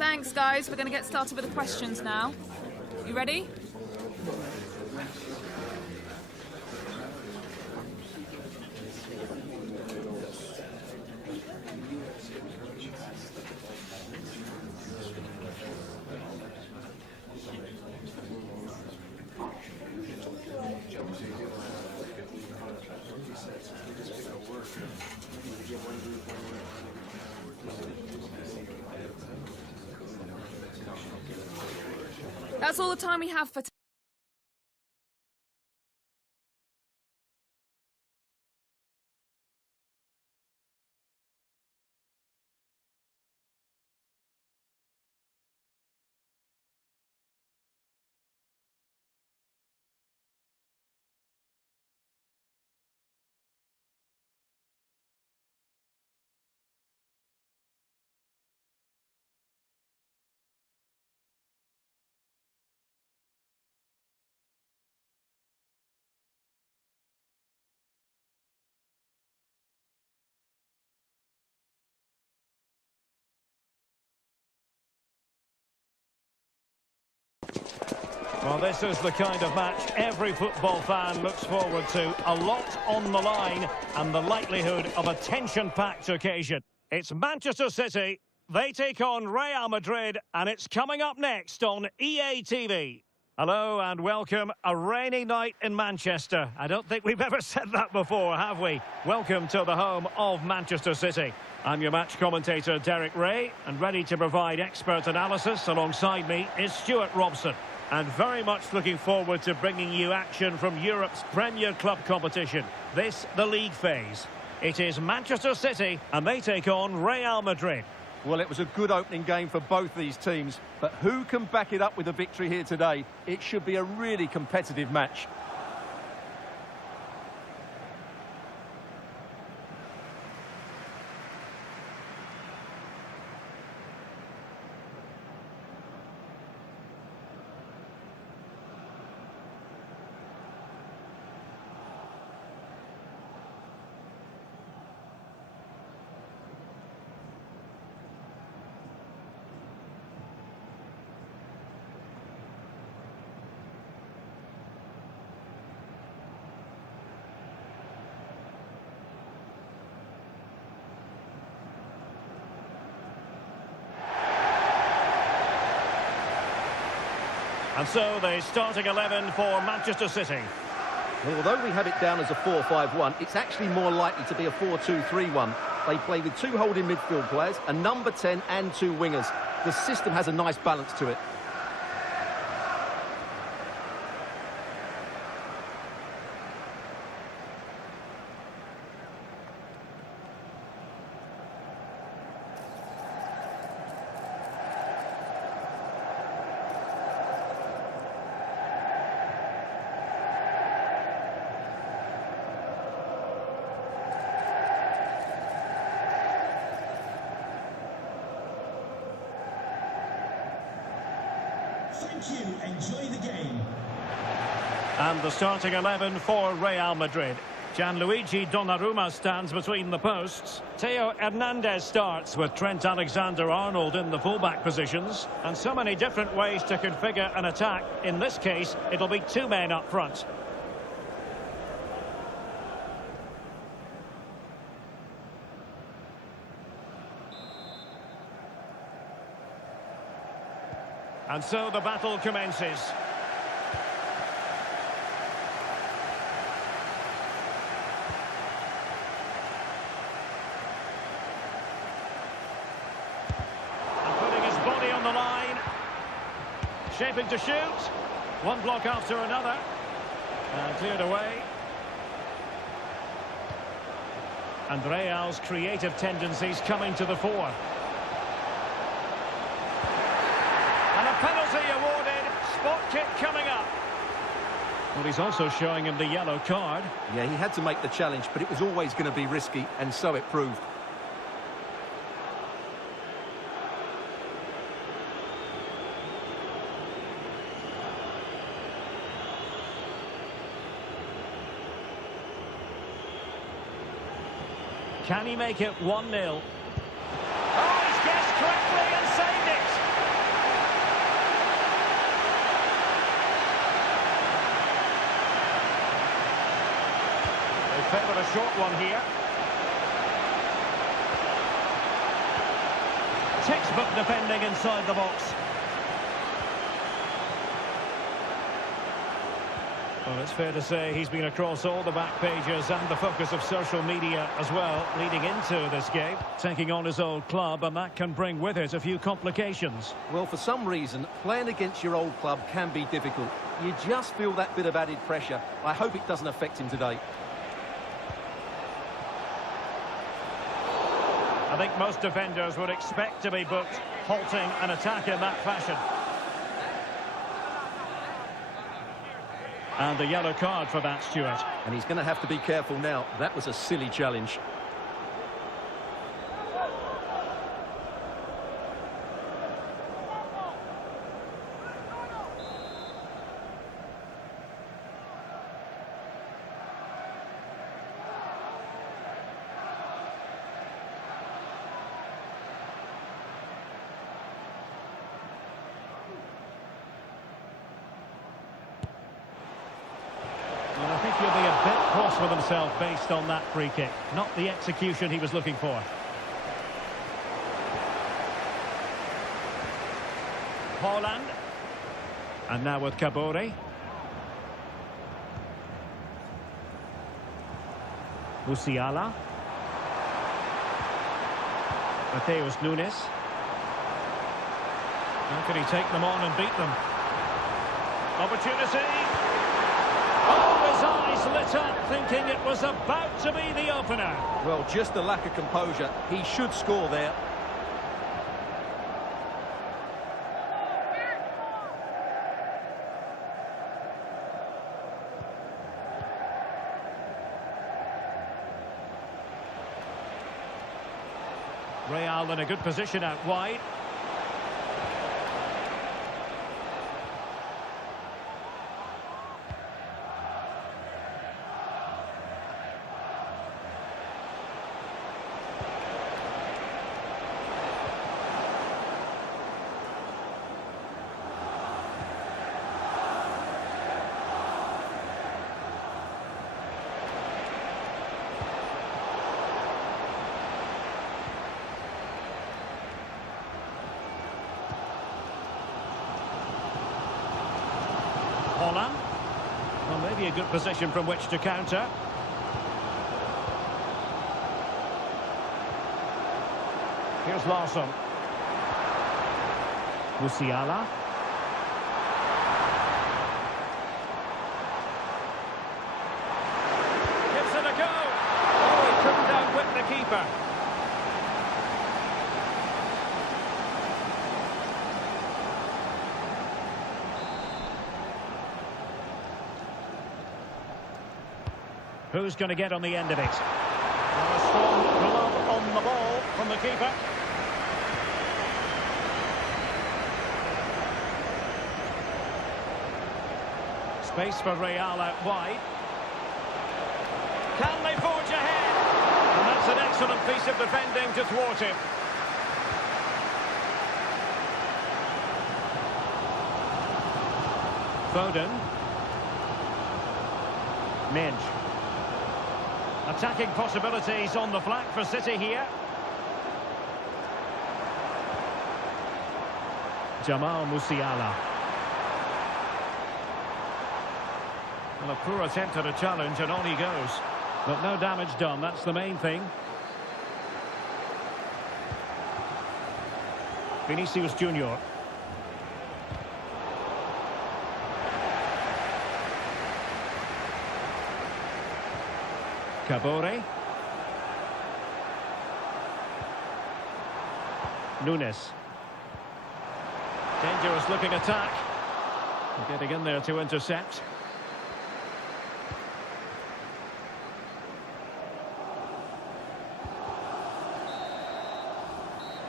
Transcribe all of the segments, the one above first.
Thanks, guys. We're going to get started with the questions now. You ready? That's all the time we have for today. Well, this is the kind of match every football fan looks forward to. A lot on the line and the likelihood of a tension-packed occasion. It's Manchester City. They take on Real Madrid, and it's coming up next on EATV. Hello and welcome. A rainy night in Manchester. I don't think we've ever said that before, have we? Welcome to the home of Manchester City. I'm your match commentator, Derek Ray, and ready to provide expert analysis alongside me is Stuart Robson. And very much looking forward to bringing you action from Europe's Premier Club competition. This, the league phase. It is Manchester City, and they take on Real Madrid. Well, it was a good opening game for both these teams, but who can back it up with a victory here today? It should be a really competitive match. And so the starting 11 for Manchester City. Well, although we have it down as a 4-5-1, it's actually more likely to be a 4-2-3-1. They play with two holding midfield players, a number 10 and two wingers. The system has a nice balance to it. Thank you. Enjoy the game. And the starting 11 for Real Madrid. Gianluigi Donnarumma stands between the posts. Theo Hernandez starts with Trent Alexander-Arnold in the fullback positions. And so many different ways to configure an attack. In this case, it'll be two men up front. And so the battle commences. And putting his body on the line. Shaping to shoot. One block after another. And cleared away. And Real's creative tendencies coming to the fore. Penalty awarded, spot kick coming up. Well, he's also showing him the yellow card. Yeah, he had to make the challenge, but it was always going to be risky, and so it proved. Can he make it 1-0? Oh, he's guessed correctly and saved it. Favoured a short one here. Textbook defending inside the box. Well, it's fair to say he's been across all the back pages and the focus of social media as well, leading into this game. Taking on his old club, and that can bring with it a few complications. Well, for some reason, playing against your old club can be difficult. You just feel that bit of added pressure. I hope it doesn't affect him today. I think most defenders would expect to be booked, halting an attack in that fashion. And the yellow card for that, Stuart. And he's going to have to be careful now. That was a silly challenge. Well, I think he'll be a bit cross with himself based on that free kick. Not the execution he was looking for. Holland. And now with Kabore. Musiala. Mateus Nunes. How can he take them on and beat them? Opportunity. Oh, his eyes lit up, thinking it was about to be the opener. Well, just a lack of composure. He should score there. Real in a good position out wide. Holland. Well, maybe a good position from which to counter. Here's Larsson. Musiala. Gives it a go. Oh, he couldn't outwit the keeper. Who's going to get on the end of it? Well, a strong glove on the ball from the keeper. Space for Real out wide. Can they forge ahead? And that's an excellent piece of defending to thwart him. Foden. Minge. Attacking possibilities on the flank for City here. Jamal Musiala. Well, a poor attempt at a challenge and on he goes. But no damage done, that's the main thing. Vinicius Junior. Kabore. Nunes. Dangerous looking attack. Getting in there to intercept.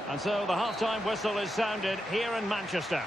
And so the half-time whistle is sounded here in Manchester.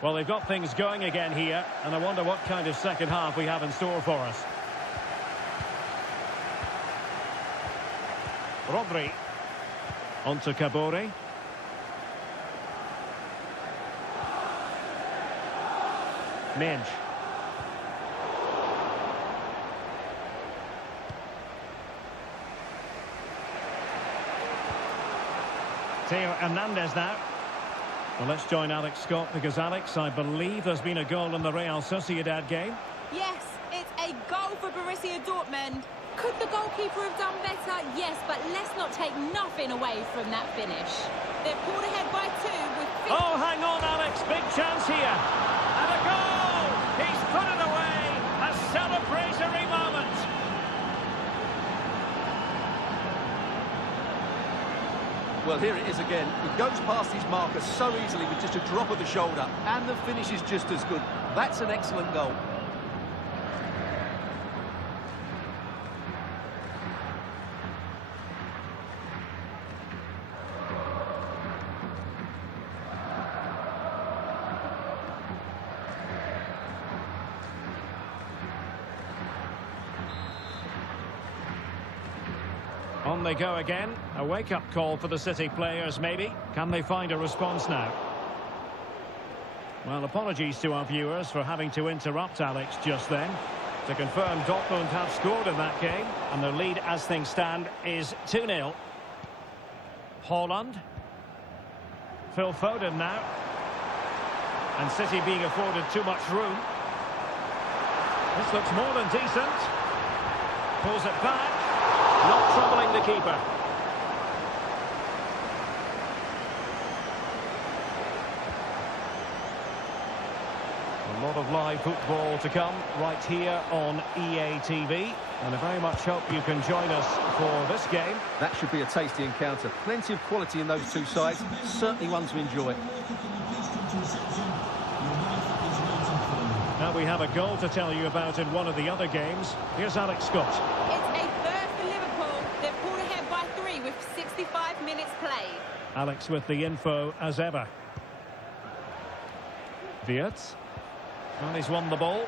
Well, they've got things going again here, and I wonder what kind of second half we have in store for us. Rodri. On to Kabore. Minge. Theo Hernandez now. Well, let's join Alex Scott because, Alex, I believe there's been a goal in the Real Sociedad game. Yes, it's a goal for Borussia Dortmund. Could the goalkeeper have done better? Yes, but let's not take nothing away from that finish. They're pulled ahead by 2 with... Oh, hang on, Alex. Big chance here. And a goal! He's put it away. A celebratory moment. Well, here it is again. It goes past his marker so easily with just a drop of the shoulder. And the finish is just as good. That's an excellent goal. On they go again. A wake-up call for the City players, maybe. Can they find a response now? Well, apologies to our viewers for having to interrupt Alex just then. To confirm, Dortmund have scored in that game, and their lead as things stand is 2-0. Haaland. Phil Foden now. And City being afforded too much room. This looks more than decent. Pulls it back. Not troubling the keeper. A lot of live football to come right here on EATV. And I very much hope you can join us for this game. That should be a tasty encounter. Plenty of quality in those two sides. Certainly one to enjoy. Now we have a goal to tell you about in one of the other games. Here's Alex Scott. It's a third for Liverpool. They're pulled ahead by 3 with 65 minutes played. Alex with the info as ever. Wirtz. And he's won the ball.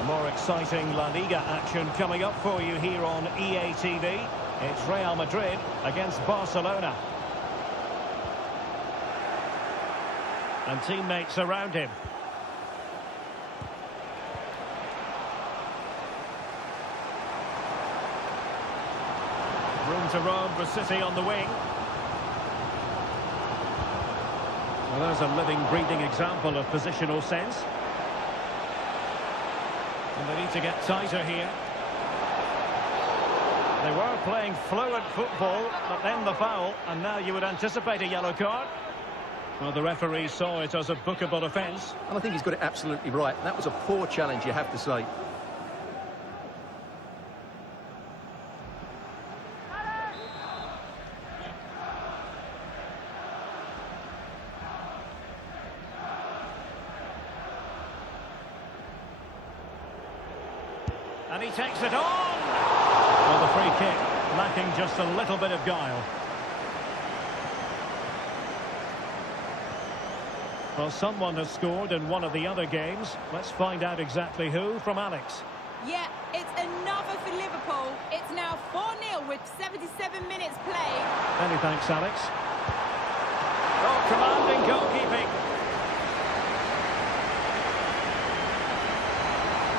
A more exciting La Liga action coming up for you here on EATV. It's Real Madrid against Barcelona. And teammates around him. Room to roam for City on the wing. Well, there's a living, breathing example of positional sense. And they need to get tighter here. They were playing fluent football, but then the foul, and now you would anticipate a yellow card. Well, the referee saw it as a bookable offence. And I think he's got it absolutely right. That was a poor challenge, you have to say. And he takes it on! Well, the free kick lacking just a little bit of guile. Well, someone has scored in one of the other games. Let's find out exactly who from Alex. Yeah, it's another for Liverpool. It's now 4-0 with 77 minutes played. Many thanks, Alex. Oh, commanding goalkeeping.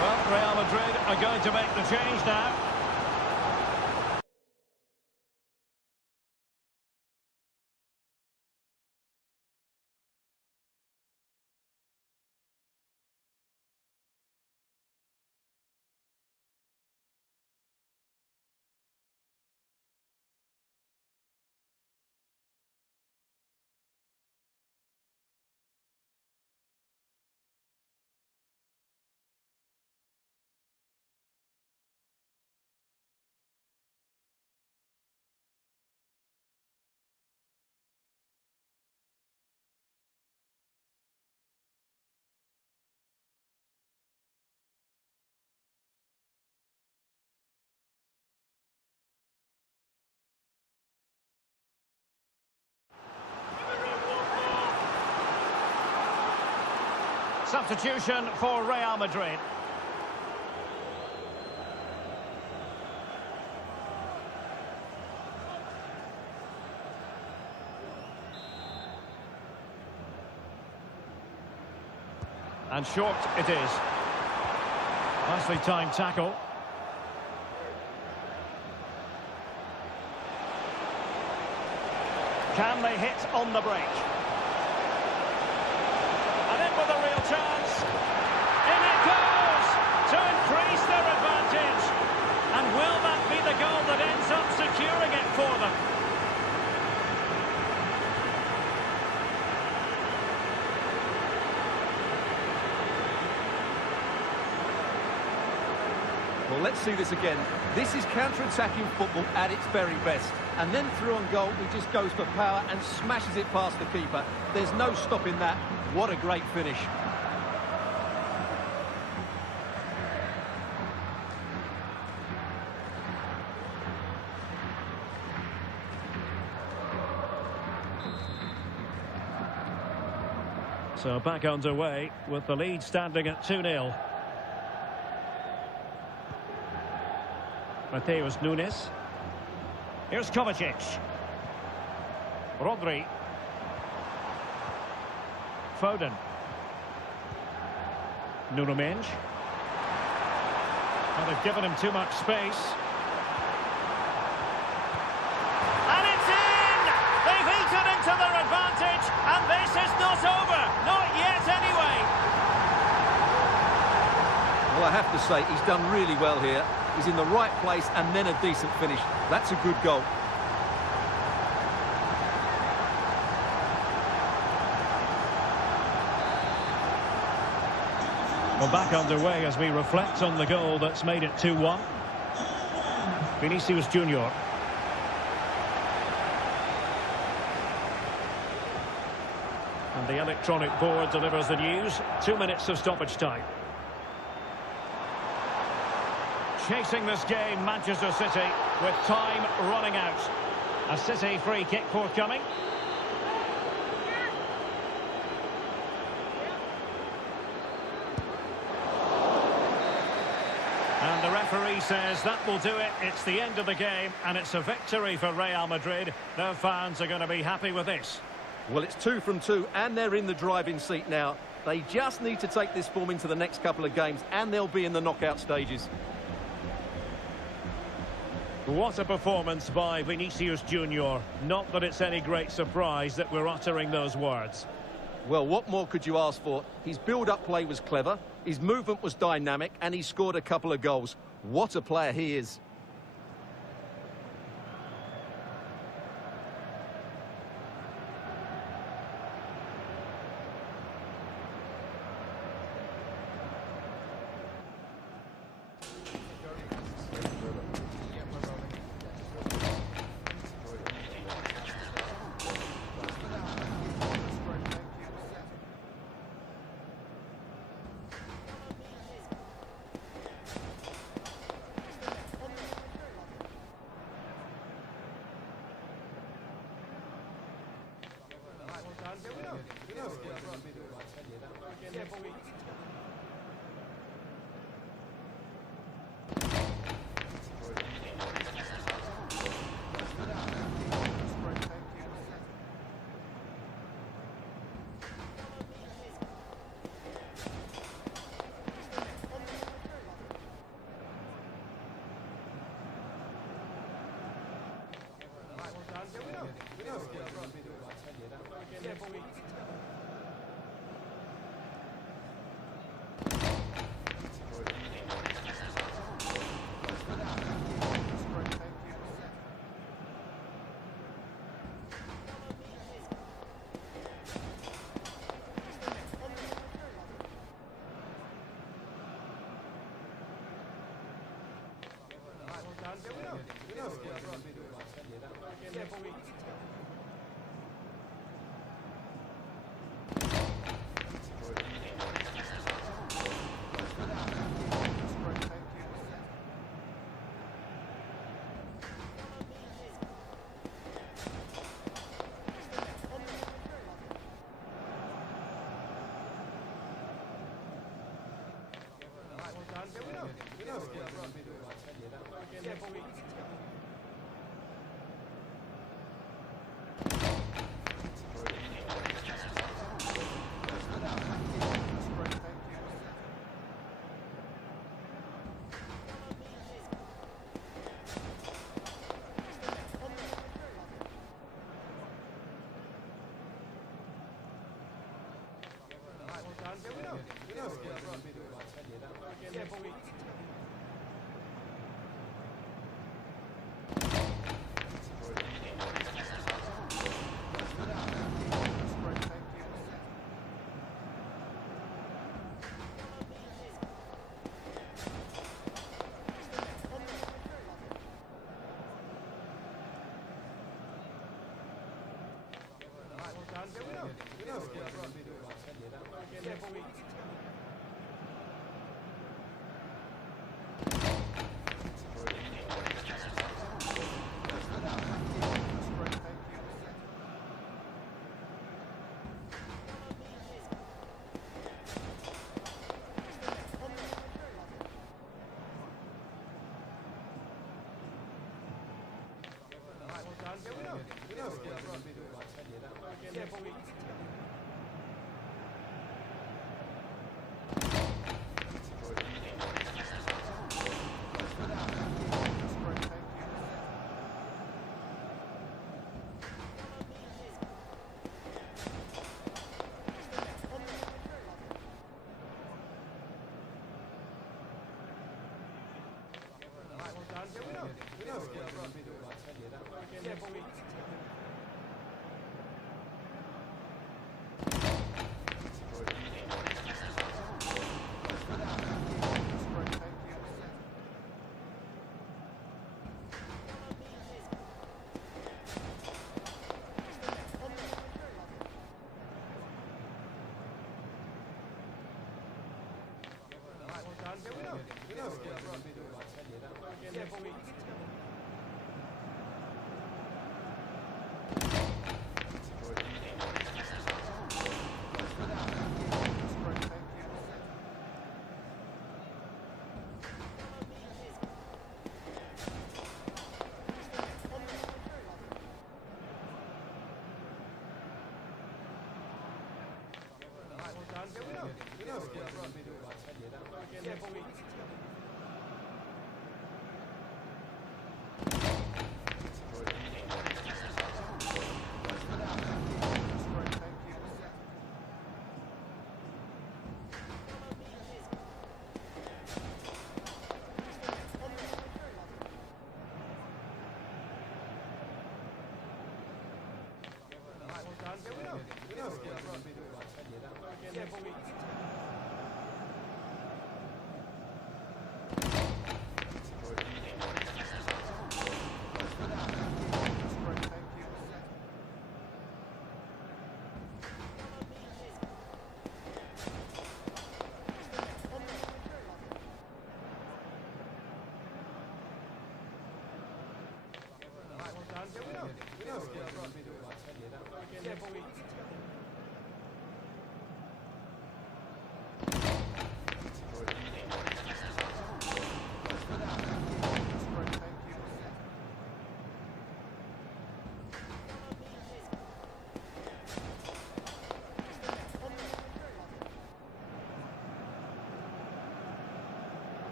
Well, Real Madrid are going to make the change now. Substitution for Real Madrid. And short it is. Nicely timed tackle. Can they hit on the break? And in with a real chance. In it goes to increase their advantage. And will that be the goal that ends up securing it for them? Well, let's see this again. This is counter-attacking football at its very best. And then through on goal, he just goes for power and smashes it past the keeper. There's no stopping that. What a great finish. So back underway with the lead standing at 2-0. Mateus Nunes. Here's Kovacic. Rodri. Foden. Nuno Mendes. And they've given him too much space. And it's in! They've eaten into their advantage, and this is not over. Not yet, anyway. Well, I have to say, he's done really well here. He's in the right place and then a decent finish. That's a good goal. We're back underway as we reflect on the goal that's made it 2-1. Vinicius Junior. And the electronic board delivers the news. 2 minutes of stoppage time. Chasing this game, Manchester City, with time running out. A City free kick forthcoming. And the referee says that will do it. It's the end of the game, and it's a victory for Real Madrid. Their fans are going to be happy with this. Well, it's 2 from 2, and they're in the driving seat now. They just need to take this form into the next couple of games, and they'll be in the knockout stages. What a performance by Vinicius Junior. Not that it's any great surprise that we're uttering those words. Well, what more could you ask for? His build-up play was clever, his movement was dynamic, and he scored a couple of goals. What a player he is.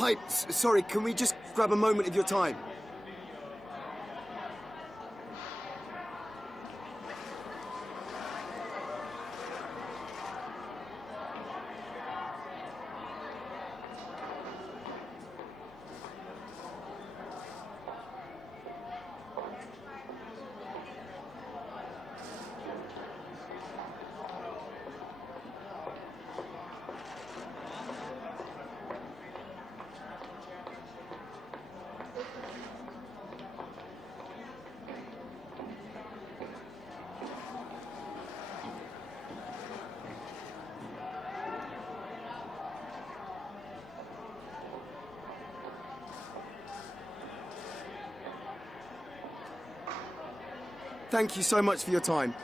Hi, sorry, can we just grab a moment of your time? Thank you so much for your time.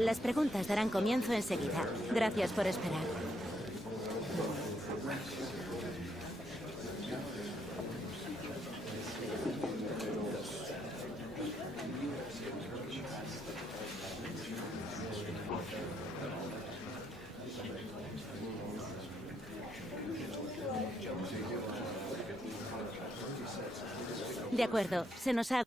Las preguntas darán comienzo enseguida. Gracias por esperar. De acuerdo, se nos ha...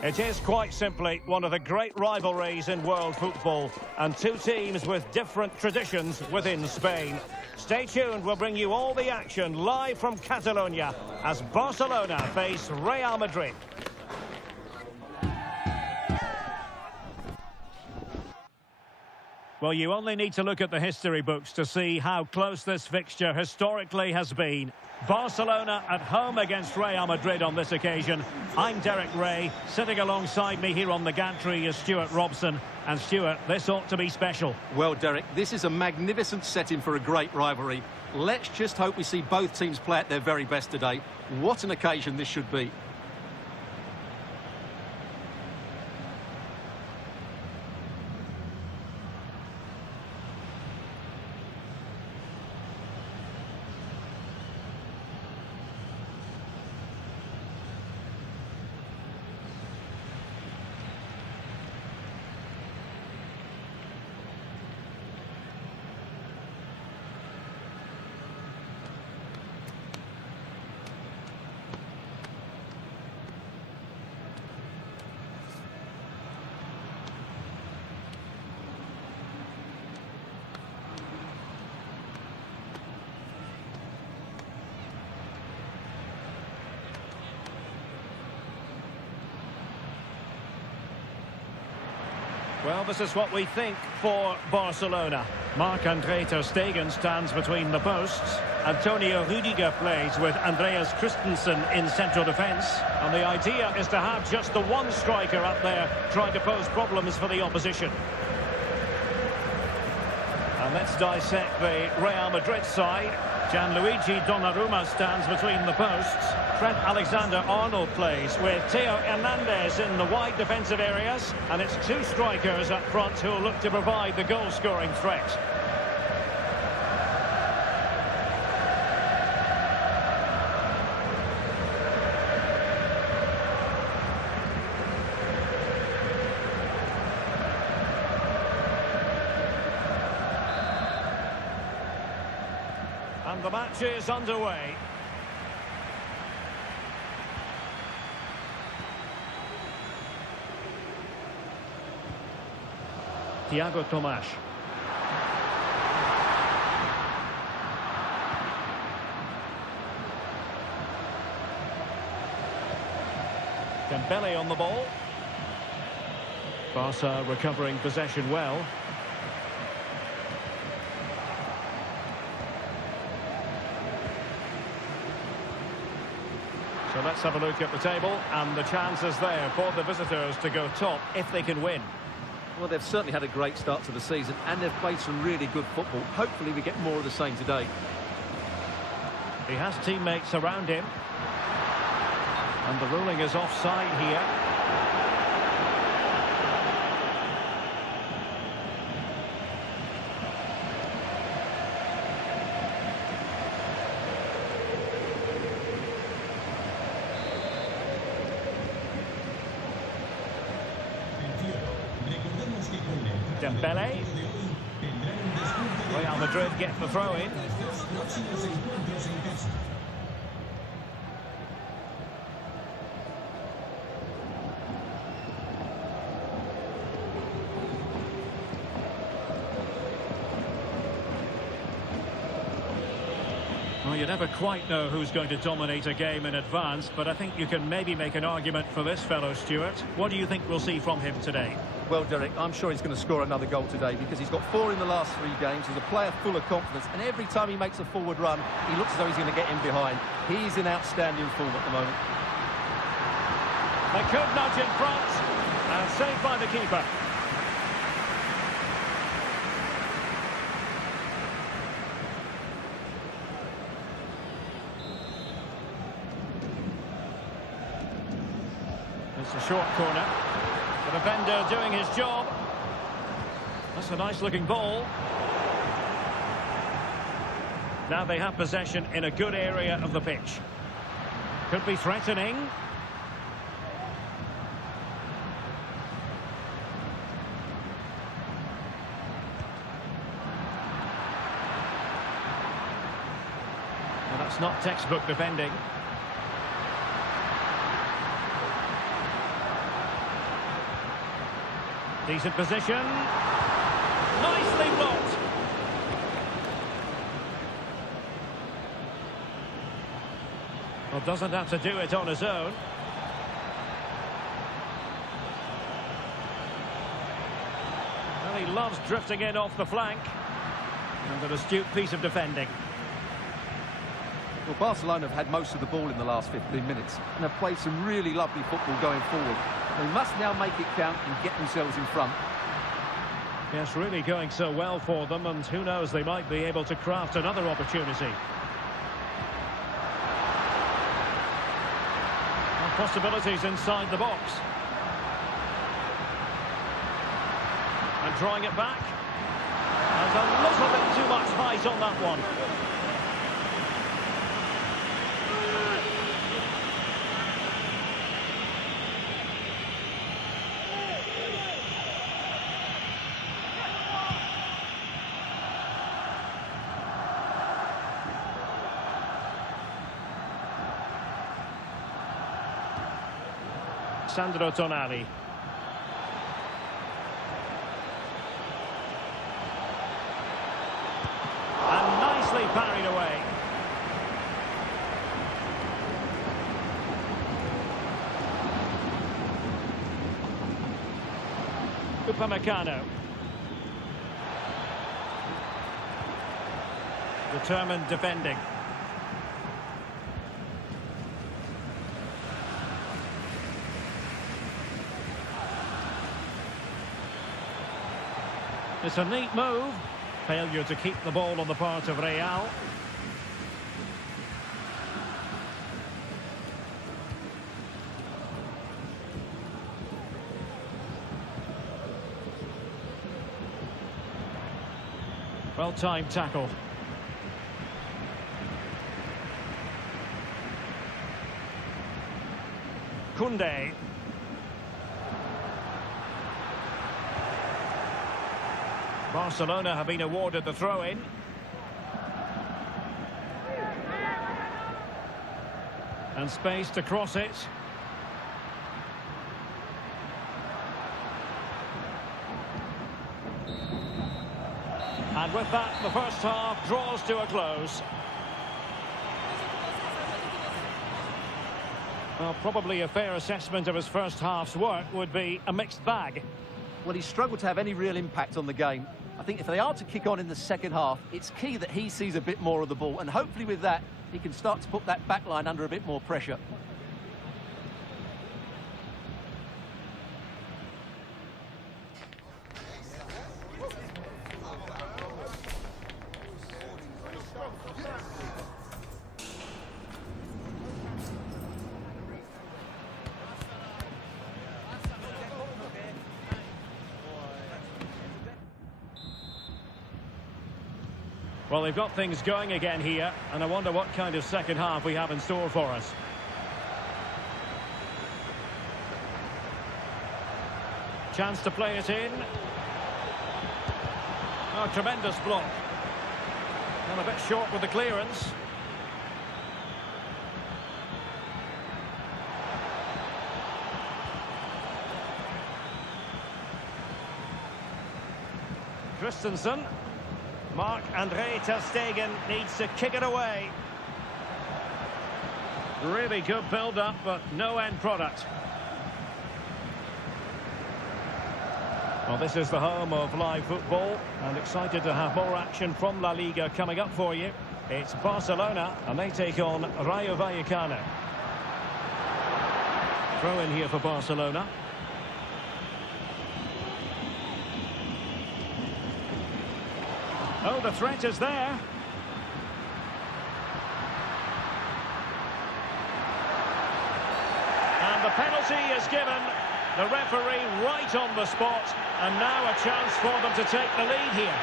It is quite simply one of the great rivalries in world football, and two teams with different traditions within Spain. Stay tuned, we'll bring you all the action live from Catalonia as Barcelona face Real Madrid. Well, you only need to look at the history books to see how close this fixture historically has been. Barcelona at home against Real Madrid on this occasion. I'm Derek Ray. Sitting alongside me here on the gantry is Stuart Robson. And Stuart, this ought to be special. Well, Derek, this is a magnificent setting for a great rivalry. Let's just hope we see both teams play at their very best today. What an occasion this should be. Well, this is what we think for Barcelona. Marc-André ter Stegen stands between the posts. Antonio Rudiger plays with Andreas Christensen in central defence. And the idea is to have just the one striker up there trying to pose problems for the opposition. And let's dissect the Real Madrid side. Gianluigi Donnarumma stands between the posts. Trent Alexander-Arnold plays with Theo Hernandez in the wide defensive areas. And it's two strikers up front who will look to provide the goal-scoring threat. And the match is underway. Thiago Tomas. Dembele on the ball. Barca recovering possession well. So let's have a look at the table, and the chances there for the visitors to go top if they can win. Well, they've certainly had a great start to the season, and they've played some really good football. Hopefully we get more of the same today. He has teammates around him. And the ruling is offside here. Dembele. Real Madrid get the throw in. Well, you never quite know who's going to dominate a game in advance, but I think you can maybe make an argument for this fellow, Stuart. What do you think we'll see from him today? Well, Derek, I'm sure he's going to score another goal today because he's got 4 in the last 3 games. He's a player full of confidence, and every time he makes a forward run, he looks as though he's going to get in behind. He's in outstanding form at the moment. They could nudge in front, and saved by the keeper. It's a short corner. The defender doing his job. That's a nice-looking ball. Now they have possession in a good area of the pitch. Could be threatening. Well, that's not textbook defending. Decent position. Nicely blocked. Well, doesn't have to do it on his own. Well, he loves drifting in off the flank. And an astute piece of defending. Well, Barcelona have had most of the ball in the last 15 minutes and have played some really lovely football going forward. They must now make it count and get themselves in front. Yes, really going so well for them, and who knows, they might be able to craft another opportunity. And possibilities inside the box. And drawing it back. And a little bit too much height on that one. Sandro Tonali. And nicely parried away. Upamecano. Determined defending. It's a neat move. Failure to keep the ball on the part of Real. Well-timed tackle. Koundé. Barcelona have been awarded the throw-in. And space to cross it. And with that, the first half draws to a close. Well, probably a fair assessment of his first half's work would be a mixed bag. Well, he struggled to have any real impact on the game. I think if they are to kick on in the second half, it's key that he sees a bit more of the ball, and hopefully with that, he can start to put that back line under a bit more pressure. Well, they've got things going again here, and I wonder what kind of second half we have in store for us. Chance to play it in. Oh, tremendous block. And a bit short with the clearance. Christensen. Marc-Andre ter Stegen needs to kick it away. Really good build-up, but no end product. Well, this is the home of live football, and excited to have more action from La Liga coming up for you. It's Barcelona, and they take on Rayo Vallecano. Throw in here for Barcelona. Oh, the threat is there. And the penalty is given. The referee right on the spot. And now a chance for them to take the lead here.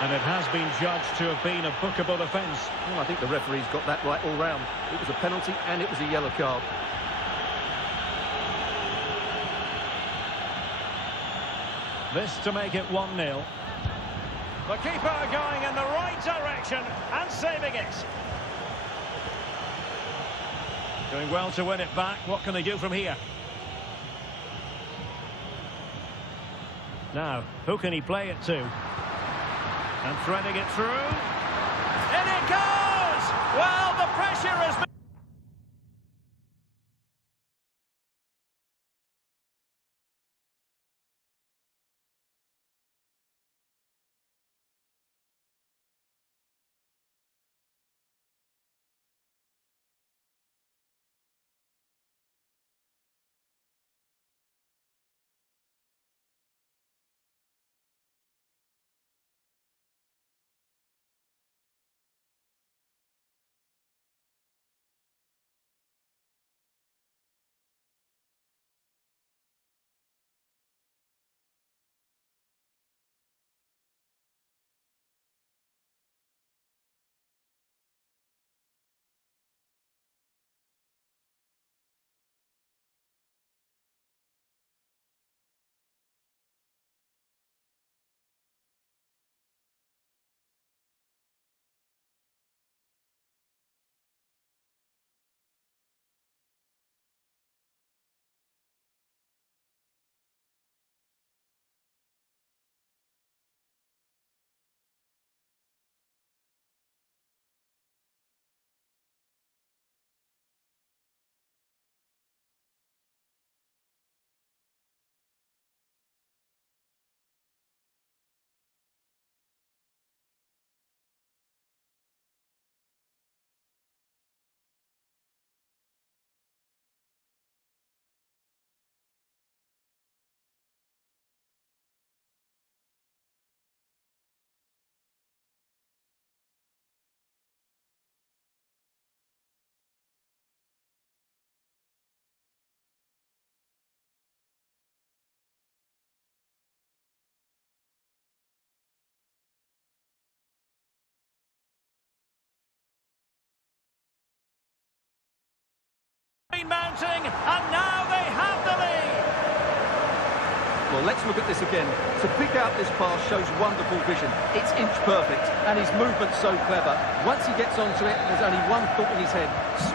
And it has been judged to have been a bookable offence. Well, I think the referee's got that right all round. It was a penalty and it was a yellow card. This to make it 1-0. The keeper going in the right direction and saving it. Doing well to win it back. What can they do from here? Now, who can he play it to? And threading it through. In it goes! Well, the pressure has been... mounting, and now they have the lead. Well, let's look at this again. To pick out this pass shows wonderful vision. It's inch perfect, and his movement's so clever. Once he gets onto it, there's only one thought in his head: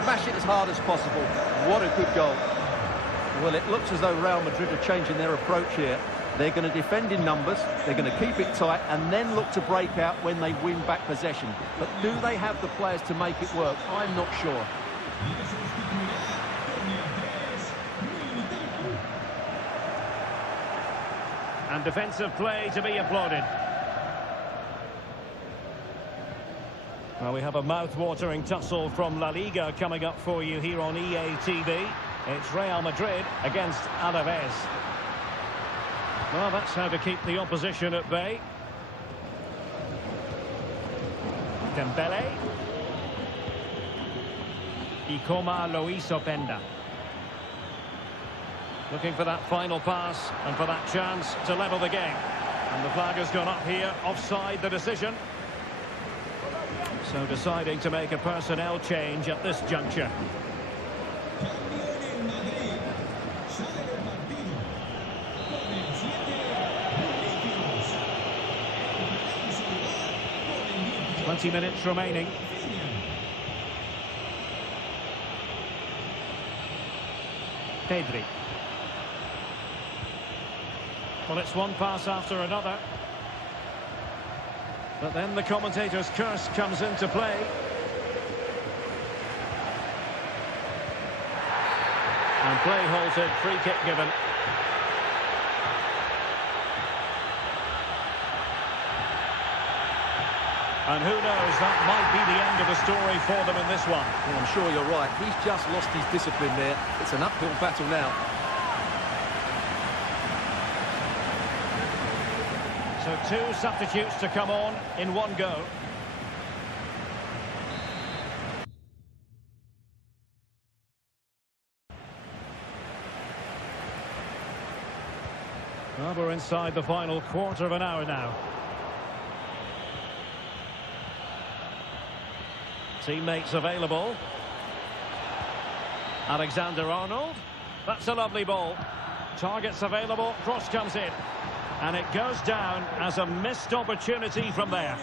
smash it as hard as possible. What a good goal. Well, it looks as though Real Madrid are changing their approach here. They're going to defend in numbers, they're going to keep it tight, and then look to break out when they win back possession. But do they have the players to make it work? I'm not sure. And defensive play to be applauded. Well, we have a mouth-watering tussle from La Liga coming up for you here on EATV. It's Real Madrid against Alaves. Well, that's how to keep the opposition at bay. Dembele. Y como lo hizo Penda. Looking for that final pass and for that chance to level the game. And the flag has gone up here, offside the decision. So deciding to make a personnel change at this juncture. Twenty minutes remaining. Pedri. Well, it's one pass after another. But then the commentator's curse comes into play. And play halted, free kick given. And who knows, that might be the end of the story for them in this one. Well, I'm sure you're right. He's just lost his discipline there. It's an uphill battle now. So two substitutes to come on in one go. Well, we're inside the final quarter of an hour now. Teammates available. Alexander-Arnold. That's a lovely ball. Targets available. Cross comes in. And it goes down as a missed opportunity from there.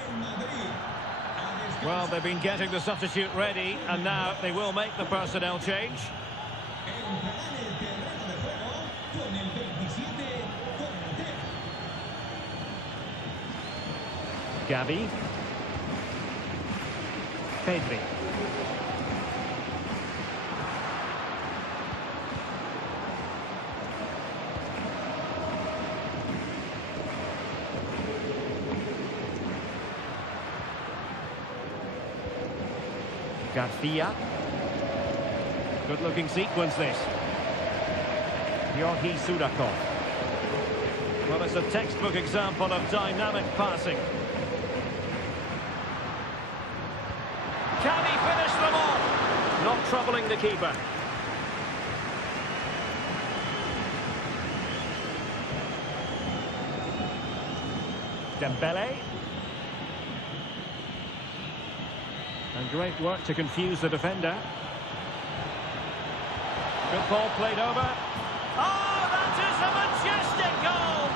Well, they've been getting the substitute ready, and now they will make the personnel change. Gavi. Pedri. Garcia. Good-looking sequence, this. Sudakov. Well, it's a textbook example of dynamic passing. Can he finish them off? Not troubling the keeper. Dembele. And great work to confuse the defender. Good ball played over. Oh, that is a majestic goal!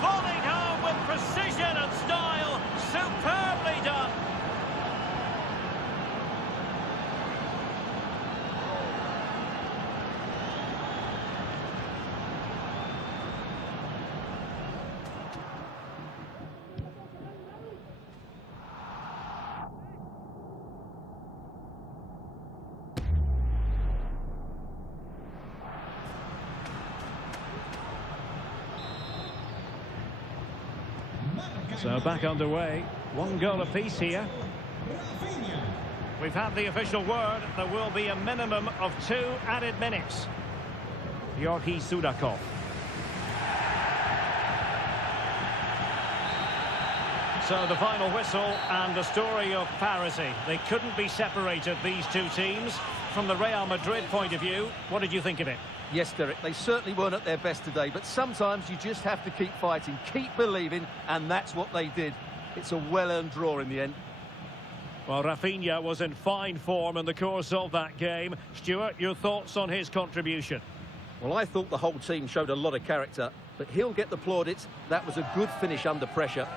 Volleyed home with precision and style. Superbly done. So back underway. One goal apiece here. We've had the official word. There will be a minimum of 2 added minutes. Sudakov. So the final whistle and the story of parity. They couldn't be separated, these two teams. From the Real Madrid point of view, what did you think of it? Yes, Derek, they certainly weren't at their best today, but sometimes you just have to keep fighting, keep believing, and that's what they did. It's a well-earned draw in the end. Well, Rafinha was in fine form in the course of that game. Stuart, your thoughts on his contribution? Well, I thought the whole team showed a lot of character, but he'll get the plaudits. That was a good finish under pressure.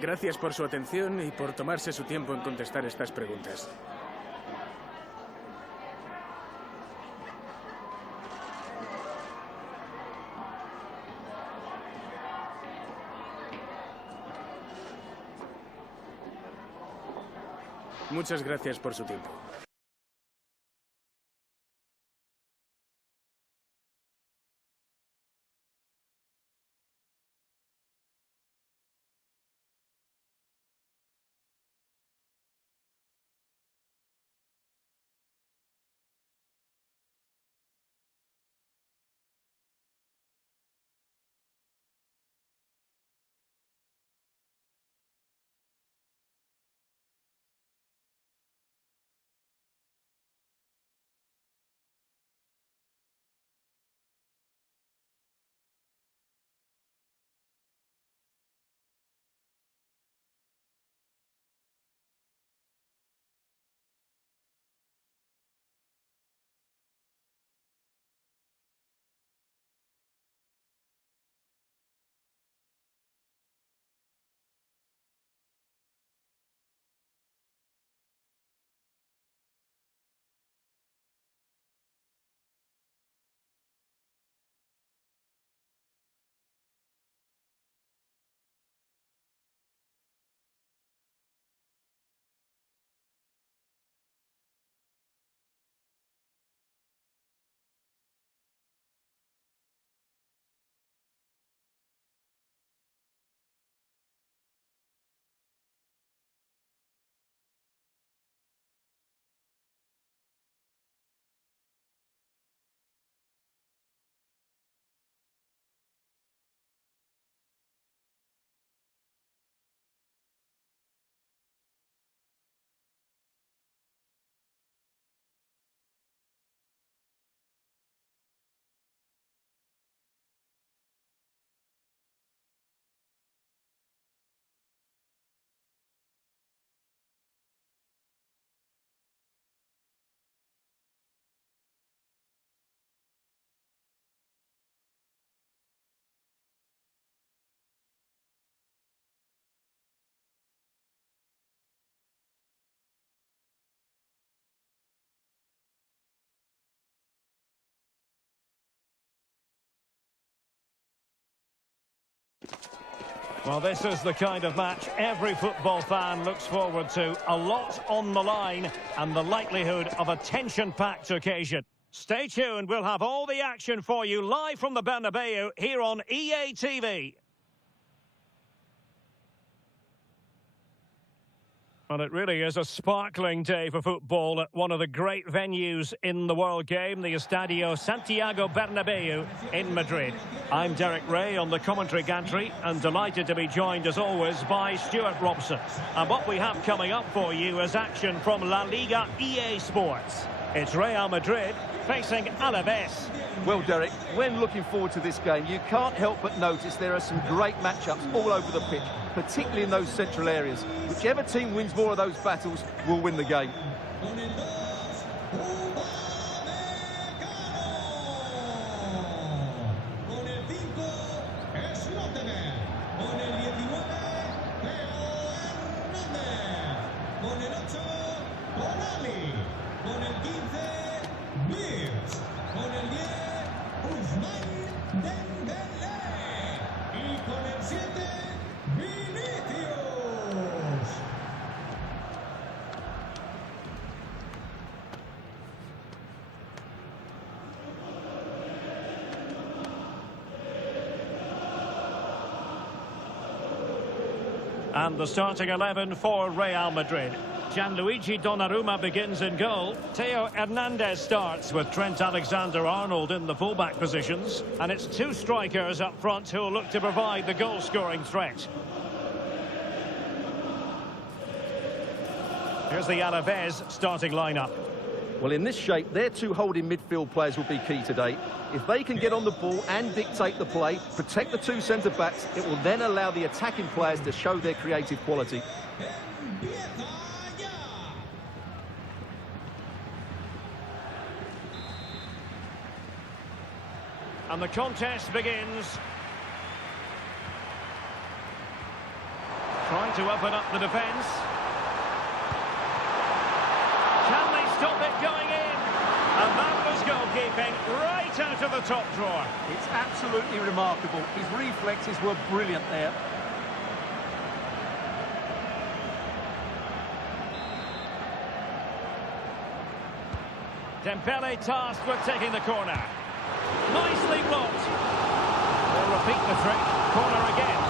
Gracias por su atención y por tomarse su tiempo en contestar estas preguntas. Muchas gracias por su tiempo. Well, this is the kind of match every football fan looks forward to. A lot on the line and the likelihood of a tension-packed occasion. Stay tuned, we'll have all the action for you live from the Bernabeu here on EA TV. Well, it really is a sparkling day for football at one of the great venues in the world game, the Estadio Santiago Bernabeu in Madrid. I'm Derek Ray on the commentary gantry and delighted to be joined as always by Stuart Robson. And what we have coming up for you is action from La Liga EA Sports. It's Real Madrid facing Alaves. Well, Derek, when looking forward to this game, you can't help but notice there are some great matchups all over the pitch, particularly in those central areas. Whichever team wins more of those battles will win the game. And the starting 11 for Real Madrid. Gianluigi Donnarumma begins in goal. Theo Hernandez starts with Trent Alexander-Arnold in the fullback positions. And it's two strikers up front who will look to provide the goal-scoring threat. Here's the Alaves starting lineup. Well, in this shape, their two holding midfield players will be key today. If they can get on the ball and dictate the play, protect the two centre-backs, it will then allow the attacking players to show their creative quality. And the contest begins. Trying to open up the defence. Can they stop it going in? And that was goalkeeping right out of the top drawer. It's absolutely remarkable. His reflexes were brilliant there. Dembele tasked with taking the corner. Nicely blocked. They'll repeat the trick. Corner again.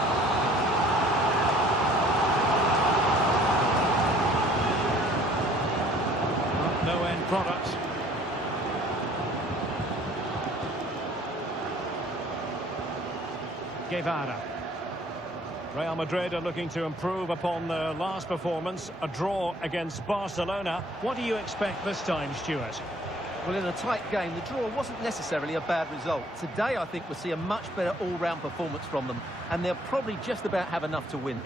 No end product. Guevara. Real Madrid are looking to improve upon their last performance, a draw against Barcelona. What do you expect this time, Stuart? Well, in a tight game, the draw wasn't necessarily a bad result. Today, I think we'll see a much better all-round performance from them, and they'll probably just about have enough to win.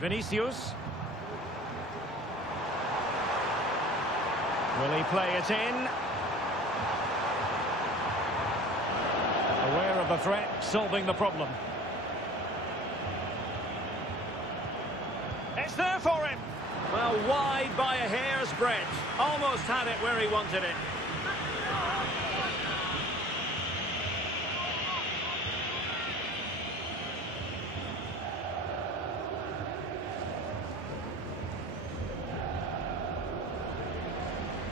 Vinicius. Will he play it in? Aware of the threat, solving the problem. It's there for him. Well, wide by a hair's breadth. Almost had it where he wanted it.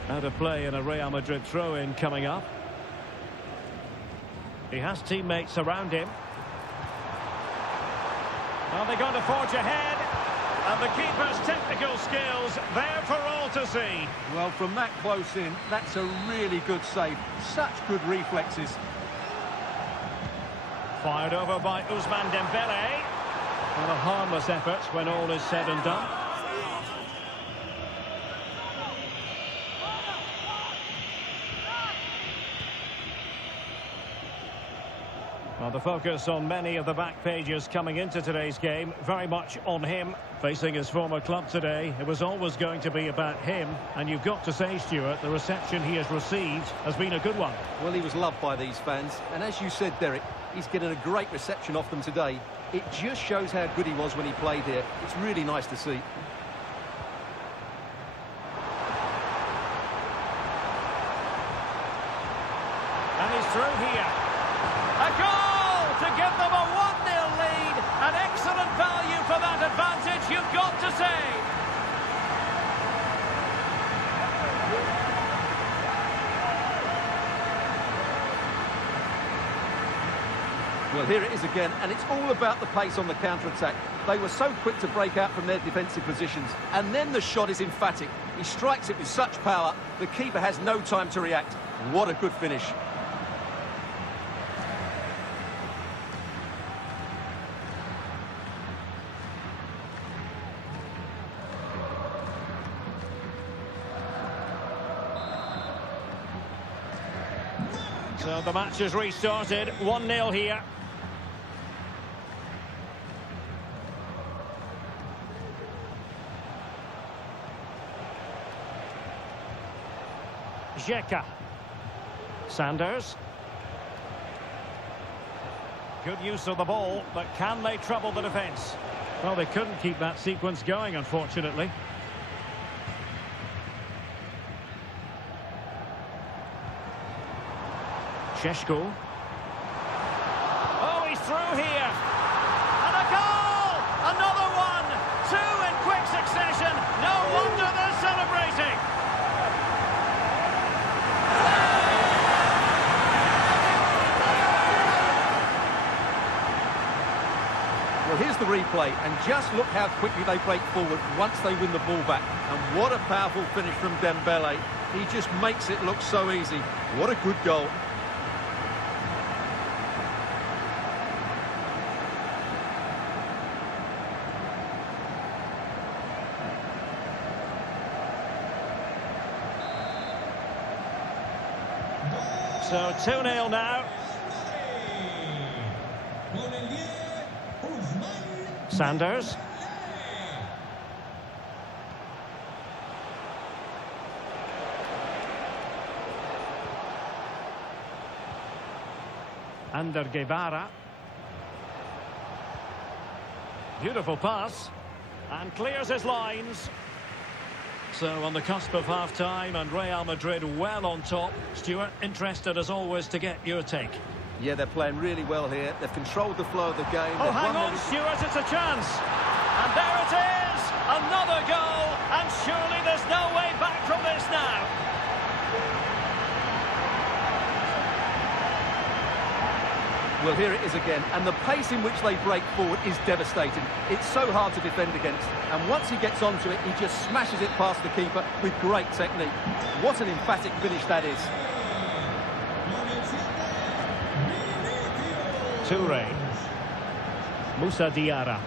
Out of play in a Real Madrid throw-in coming up. He has teammates around him. Are they going to forge ahead? And the keeper's technical skills there for all to see. Well, from that close in, that's a really good save. Such good reflexes. Fired over by Ousmane Dembele. Well, a harmless effort when all is said and done. Well, the focus on many of the back pages coming into today's game, very much on him. Facing his former club today, it was always going to be about him. And you've got to say, Stuart, the reception he has received has been a good one. Well, he was loved by these fans. And as you said, Derek, he's getting a great reception off them today. It just shows how good he was when he played here. It's really nice to see. And he's through here. A goal to give them a 1-0 here it is again, and it's all about the pace on the counter-attack. They were so quick to break out from their defensive positions, and then the shot is emphatic. He strikes it with such power, the keeper has no time to react. What a good finish. So the match has restarted, 1-0 here. Xhaka. Sanders. Good use of the ball, but can they trouble the defence? Well, they couldn't keep that sequence going, unfortunately. Šeško. Oh, he's through here. And a goal! Another one! Two in quick succession. No wonder they're celebrating. Well, here's the replay, and just look how quickly they break forward once they win the ball back. And what a powerful finish from Dembele. He just makes it look so easy. What a good goal. So 2-0 now. Sanders. Under Guevara. Beautiful pass. And clears his lines. So on the cusp of half-time and Real Madrid well on top. Stuart, interested as always to get your take. Yeah, they're playing really well here. They've controlled the flow of the game. Oh, hang on, Stuart, it's a chance. And there it is! Another goal! And surely there's no way back from this now. Well, here it is again, and the pace in which they break forward is devastating. It's so hard to defend against, and once he gets onto it, he just smashes it past the keeper with great technique. What an emphatic finish that is. Toure. Moussa Diarra.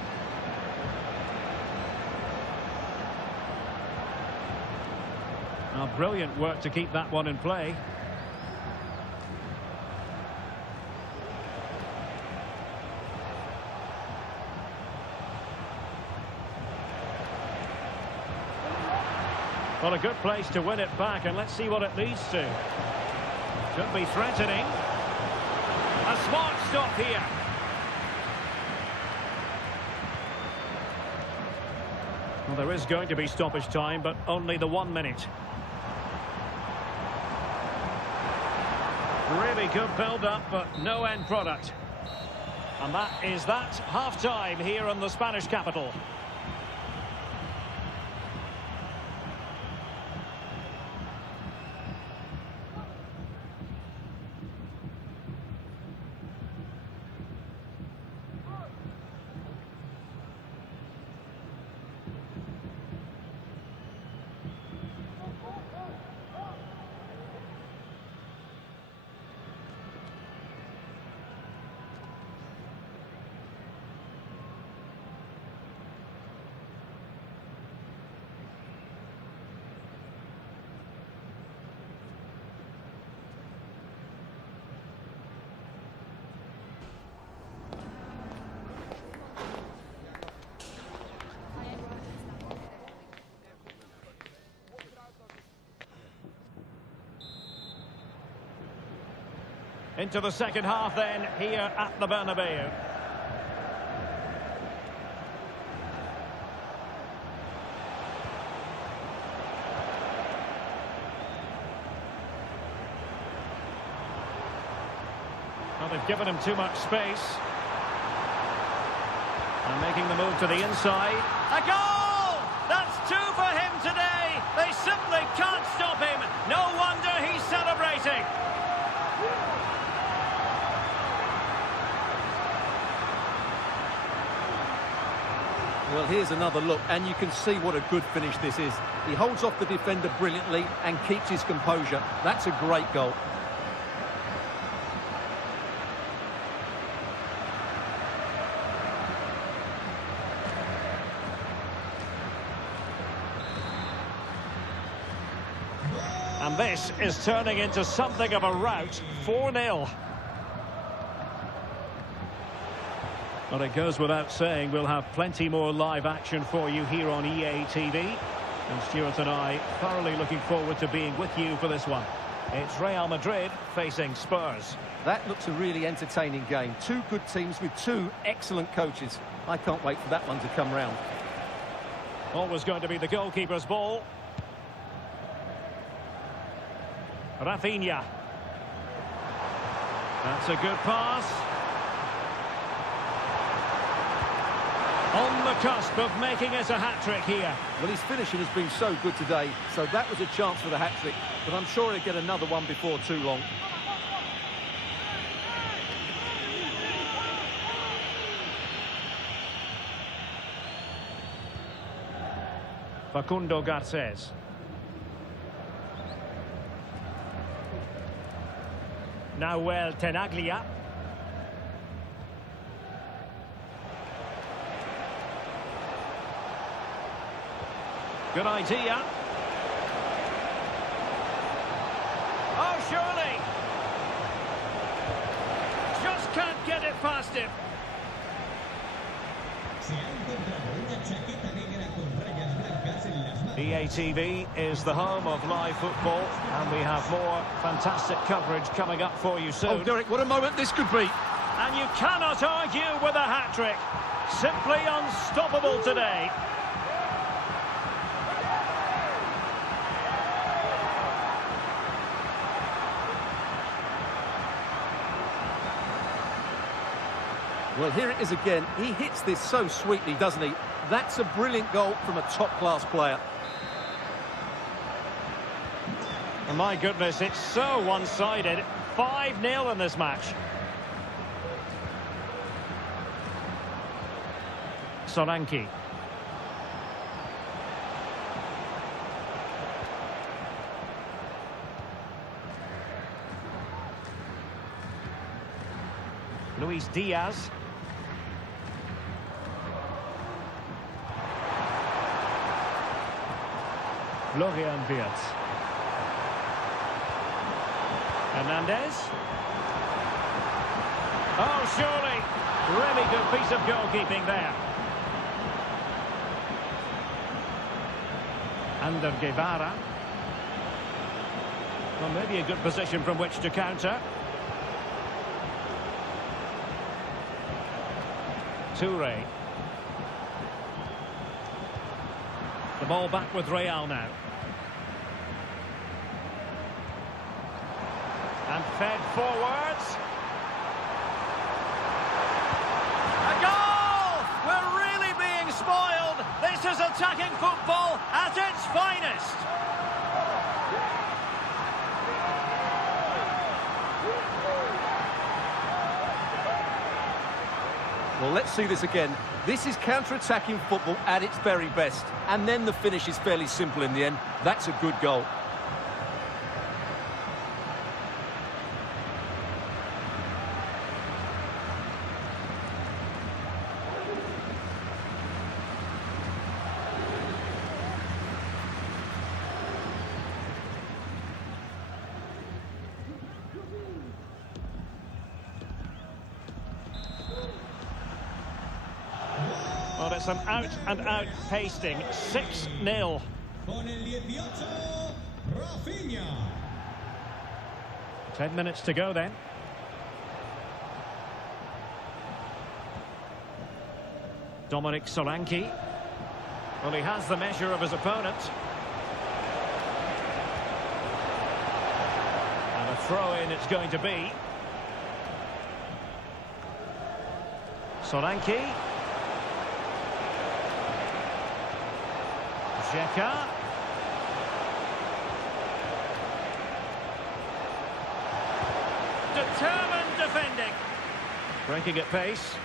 Now, brilliant work to keep that one in play. Well, a good place to win it back, and let's see what it leads to. Could be threatening. A smart stop here. Well, there is going to be stoppage time, but only the 1 minute. Really good build-up, but no end product. And that is that. Half-time here in the Spanish capital. Into the second half then, here at the Bernabeu. Well, they've given him too much space. And making the move to the inside. A goal! That's two for him today! They simply can't stop him. No wonder he's celebrating. Well, here's another look, and you can see what a good finish this is. He holds off the defender brilliantly and keeps his composure. That's a great goal. And this is turning into something of a rout. 4-0. Well, it goes without saying we'll have plenty more live action for you here on EA TV. And Stuart and I thoroughly looking forward to being with you for this one. It's Real Madrid facing Spurs. That looks a really entertaining game. Two good teams with two excellent coaches. I can't wait for that one to come round. Always going to be the goalkeeper's ball. Rafinha. That's a good pass. On the cusp of making it a hat-trick here. Well, his finishing has been so good today, so that was a chance for the hat-trick, but I'm sure he'll get another one before too long. Facundo Garcés. Nahuel Tenaglia. Good idea. Oh, surely. Just can't get it past him. EATV is the home of live football, and we have more fantastic coverage coming up for you soon. Oh, Derek, what a moment this could be. And you cannot argue with a hat-trick. Simply unstoppable today. Well, here it is again. He hits this so sweetly, doesn't he? That's a brilliant goal from a top-class player. And my goodness, it's so one-sided. 5-0 in this match. Solanke. Luis Diaz. Florian Wirtz. Hernandez. Oh, surely. Really good piece of goalkeeping there. Ander Guevara. Well, maybe a good position from which to counter. Toure. The ball back with Real now. And fed forwards. A goal! We're really being spoiled. This is attacking football at its finest. Well, let's see this again. This is counter-attacking football at its very best. And then the finish is fairly simple in the end. That's a good goal. Well, it's an out-and-out pasting. 6-0. Con el 18, Rafinha. 10 minutes to go then. Dominic Solanke. Well, he has the measure of his opponent. And a throw-in it's going to be. Solanke. Xhaka. Determined defending. Breaking at pace.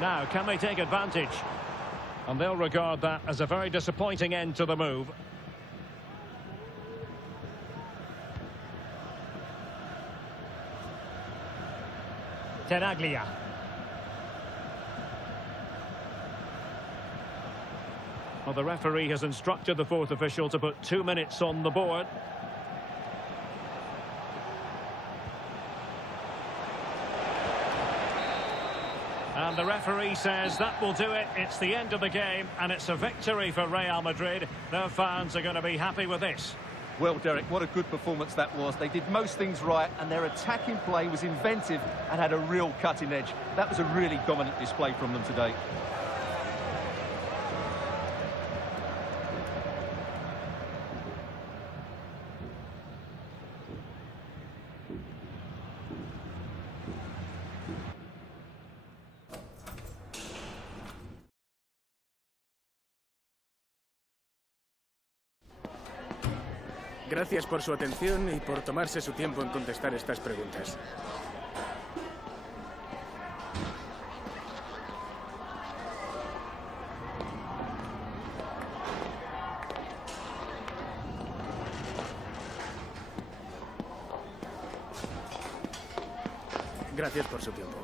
Now, can they take advantage? And they'll regard that as a very disappointing end to the move. Tenaglia. Well, the referee has instructed the fourth official to put 2 minutes on the board. And the referee says that will do it. It's the end of the game, and it's a victory for Real Madrid. Their fans are going to be happy with this. Well, Derek, what a good performance that was. They did most things right, and their attacking play was inventive and had a real cutting edge. That was a really dominant display from them today. Gracias por su atención y por tomarse su tiempo en contestar estas preguntas. Gracias por su tiempo.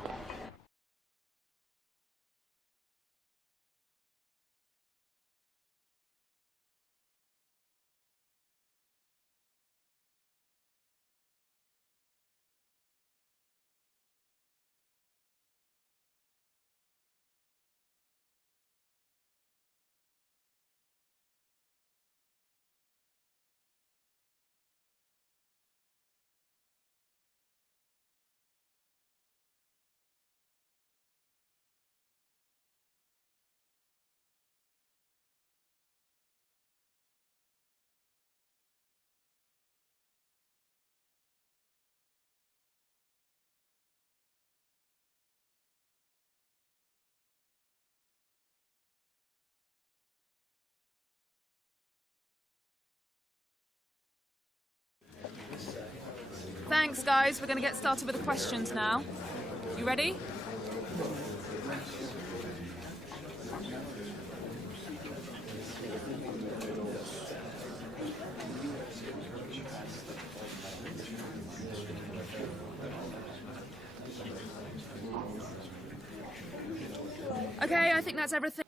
Thanks, guys. We're going to get started with the questions now. You ready? Okay, I think that's everything.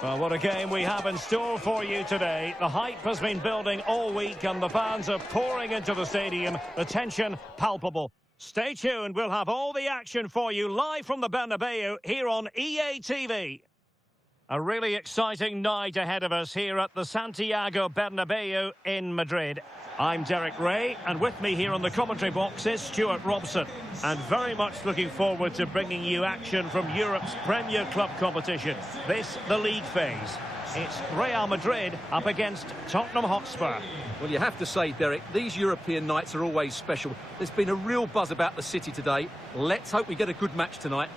Well, what a game we have in store for you today. The hype has been building all week and the fans are pouring into the stadium. The tension palpable. Stay tuned. We'll have all the action for you live from the Bernabeu here on EATV. A really exciting night ahead of us here at the Santiago Bernabeu in Madrid. I'm Derek Ray, and with me here on the commentary box is Stuart Robson. And very much looking forward to bringing you action from Europe's premier club competition. This, the league phase. It's Real Madrid up against Tottenham Hotspur. Well, you have to say, Derek, these European nights are always special. There's been a real buzz about the city today. Let's hope we get a good match tonight.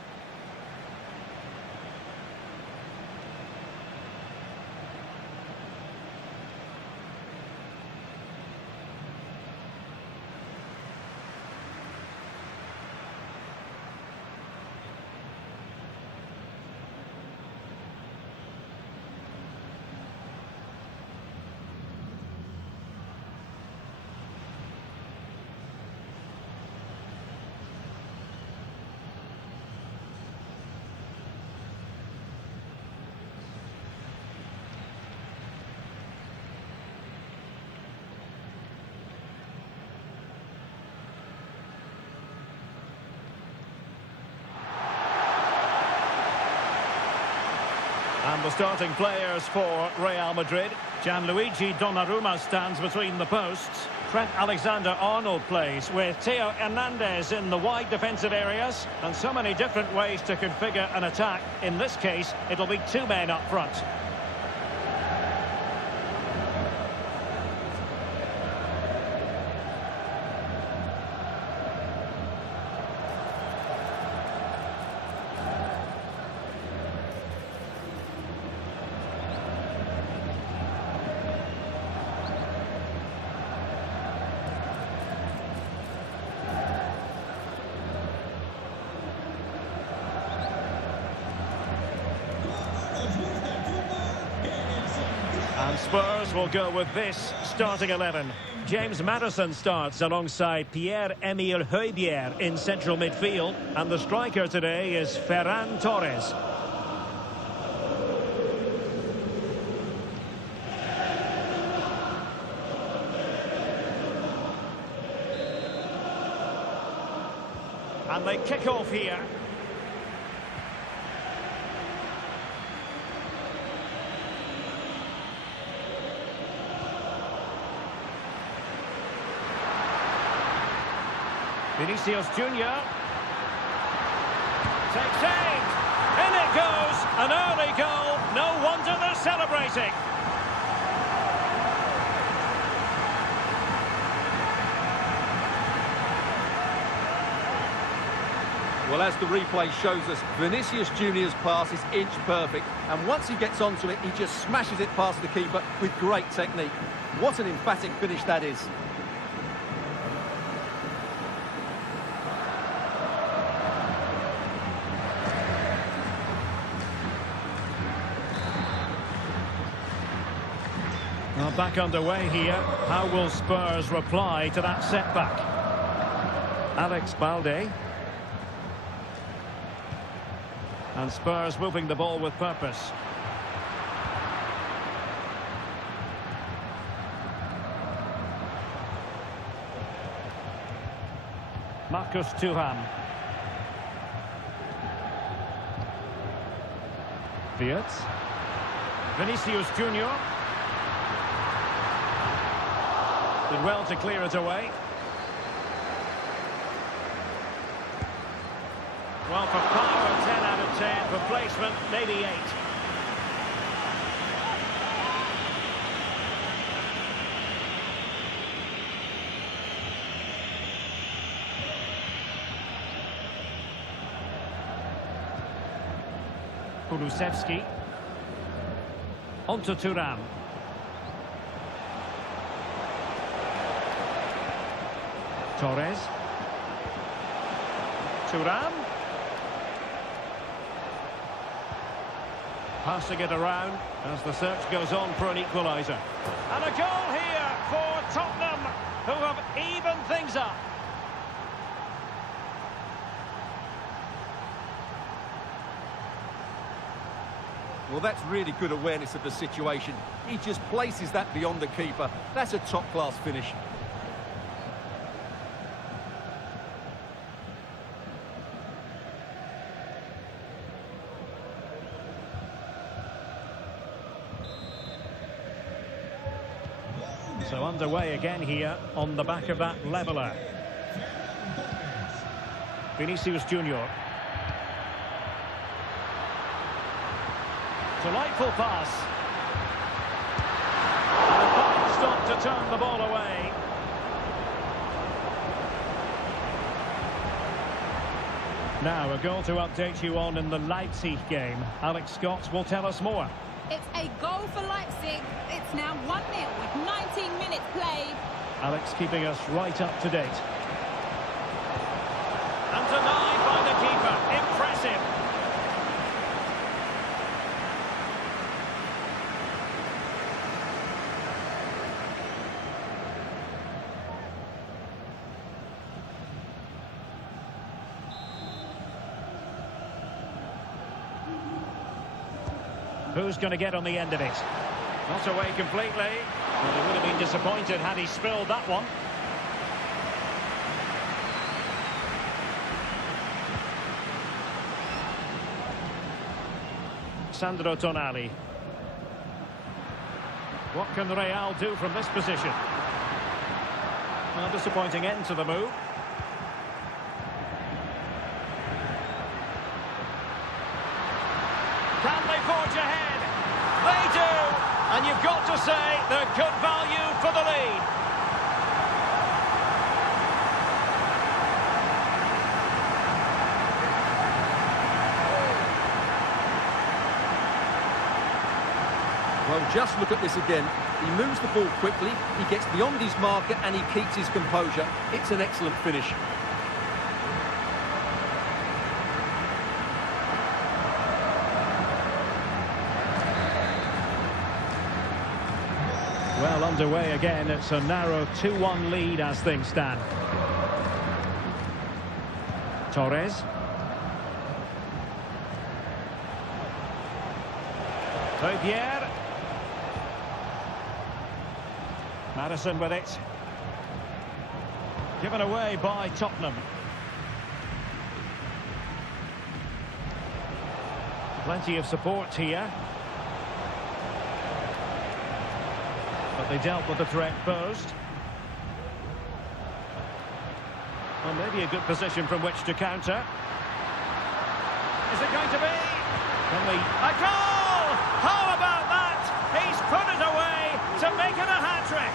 And the starting players for Real Madrid. Gianluigi Donnarumma stands between the posts. Trent Alexander-Arnold plays with Theo Hernandez in the wide defensive areas. And so many different ways to configure an attack. In this case, it'll be two men up front. And Spurs will go with this starting 11. James Maddison starts alongside Pierre-Emile Højbjerg in central midfield. And the striker today is Ferran Torres. And they kick off here. Vinicius Junior takes aim. In it goes. An early goal. No wonder they're celebrating. Well, as the replay shows us, Vinicius Junior's pass is inch perfect. And once he gets onto it, he just smashes it past the keeper with great technique. What an emphatic finish that is. Well, back underway here. How will Spurs reply to that setback? Alex Balde. And Spurs moving the ball with purpose. Marcus Thuram. Fiat. Vinicius Junior. Did well to clear it away. Well, for power, 10 out of 10. For placement, maybe 8. Kulusevski. On to Thuram. Torres. Thuram. Passing it around as the search goes on for an equaliser. And a goal here for Tottenham, who have evened things up. Well, that's really good awareness of the situation. He just places that beyond the keeper. That's a top-class finish. So underway again here on the back of that leveller. Vinicius Junior. Delightful pass. And a fine stop to turn the ball away. Now a goal to update you on in the Leipzig game. Alex Scott will tell us more. It's a goal for Leipzig. It's now 1-0 with 19 minutes played. Alex keeping us right up to date. And denied by the keeper. Impressive. Who's going to get on the end of it? Not away completely. Well, he would have been disappointed had he spilled that one. Sandro Tonali. What can Real do from this position? Well, a disappointing end to the move. Can they forge ahead? They do! And you've got to say they're good value for the lead. Well, just look at this again. He moves the ball quickly, he gets beyond his marker and he keeps his composure. It's an excellent finish. Well, underway again. It's a narrow 2-1 lead as things stand. Torres. Pierre. Madison with it. Given away by Tottenham. Plenty of support here. But they dealt with the threat posed. Well, maybe a good position from which to counter. Is it going to be? A goal! How about that? He's put it away to make it a hat-trick.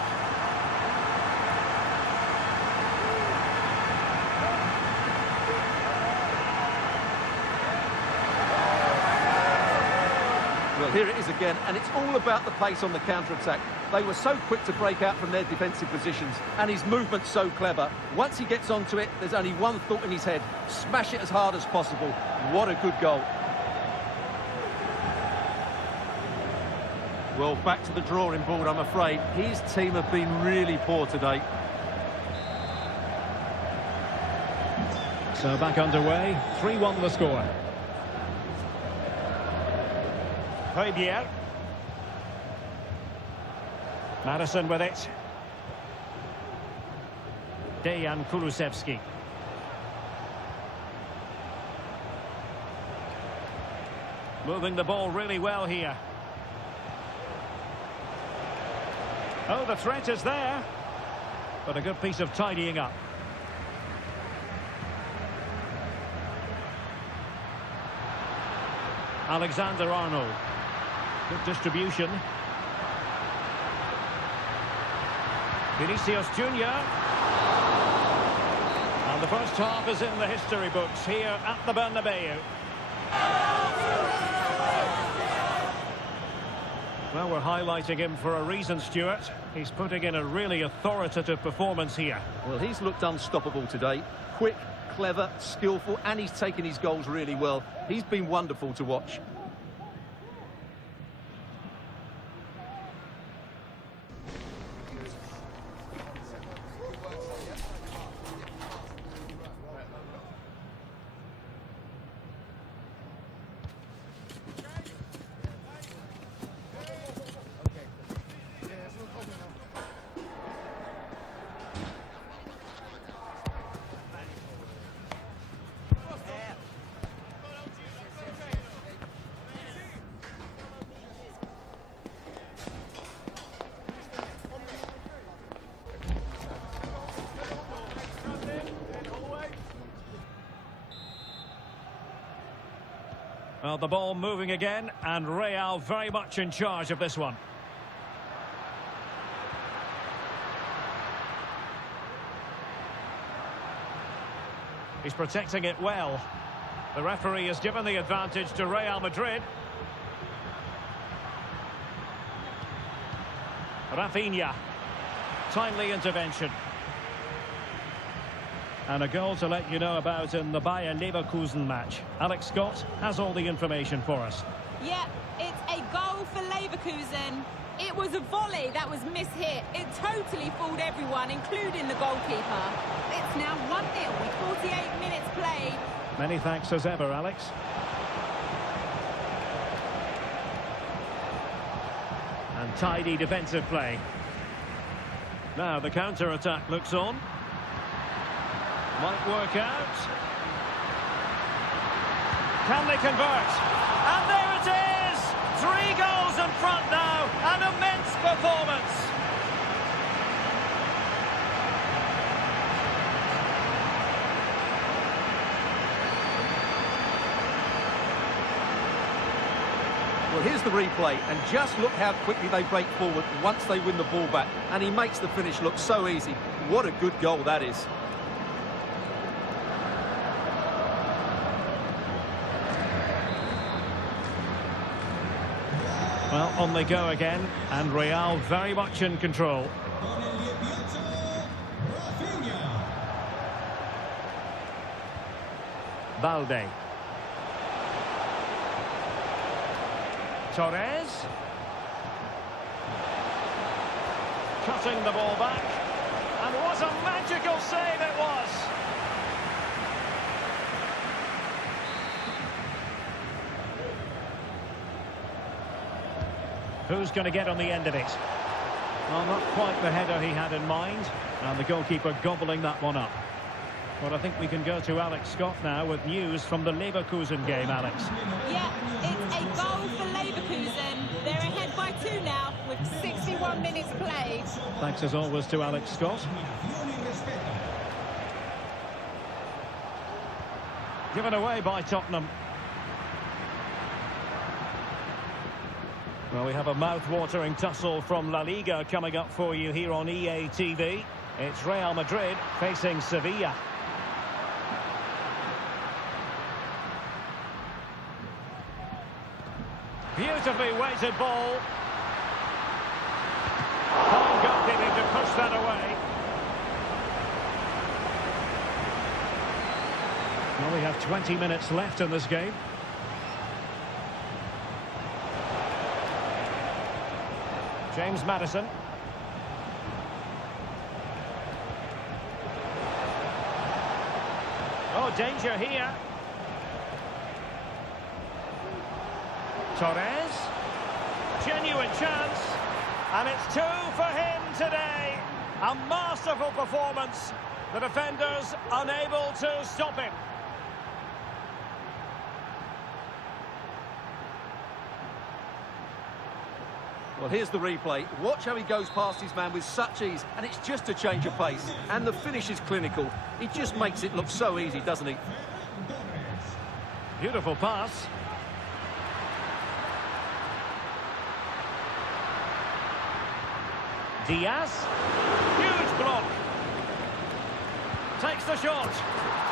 Well, here it is again, and it's all about the pace on the counter-attack. They were so quick to break out from their defensive positions, and his movement's so clever. Once he gets onto it, there's only one thought in his head: smash it as hard as possible. What a good goal. Well, back to the drawing board, I'm afraid. His team have been really poor today. So back underway, 3-1 the score. Pierre. Madison with it. Dejan Kulusevski. Moving the ball really well here. Oh, the threat is there. But a good piece of tidying up. Alexander-Arnold. Good distribution. Vinicius Junior. And the first half is in the history books here at the Bernabeu. Well, we're highlighting him for a reason, Stuart. He's putting in a really authoritative performance here. Well, he's looked unstoppable today. Quick, clever, skillful, and he's taken his goals really well. He's been wonderful to watch. Well, the ball moving again, and Real very much in charge of this one. He's protecting it well. The referee has given the advantage to Real Madrid. Rafinha. Timely intervention. And a goal to let you know about in the Bayern Leverkusen match. Alex Scott has all the information for us. Yeah, it's a goal for Leverkusen. It was a volley that was mishit. It totally fooled everyone, including the goalkeeper. It's now 1-0 with 48 minutes played. Many thanks as ever, Alex. And tidy defensive play. Now the counter-attack looks on. Might work out. Can they convert? And there it is! 3 goals in front now. An immense performance. Well, here's the replay, and just look how quickly they break forward once they win the ball back. And he makes the finish look so easy. What a good goal that is. Well, on they go again, and Real very much in control. Balde. Torres. cutting the ball back. And what a magical save it was! Who's going to get on the end of it? Well, not quite the header he had in mind. And the goalkeeper gobbling that one up. Well, I think we can go to Alex Scott now with news from the Leverkusen game, Alex. Yeah, it's a goal for Leverkusen. They're ahead by 2 now with 61 minutes played. Thanks as always to Alex Scott. Given away by Tottenham. Well, we have a mouth-watering tussle from La Liga coming up for you here on EATV. It's Real Madrid facing Sevilla. Beautifully weighted ball. Fine goalkeeping to push that away. Well, we have 20 minutes left in this game. James Maddison. Oh, danger here. Torres. Genuine chance. And it's 2 for him today. A masterful performance. The defenders unable to stop him. Well, here's the replay. Watch how he goes past his man with such ease, and it's just a change of pace. And the finish is clinical. He just makes it look so easy, doesn't he? Beautiful pass. Diaz. Huge block. Takes the shot.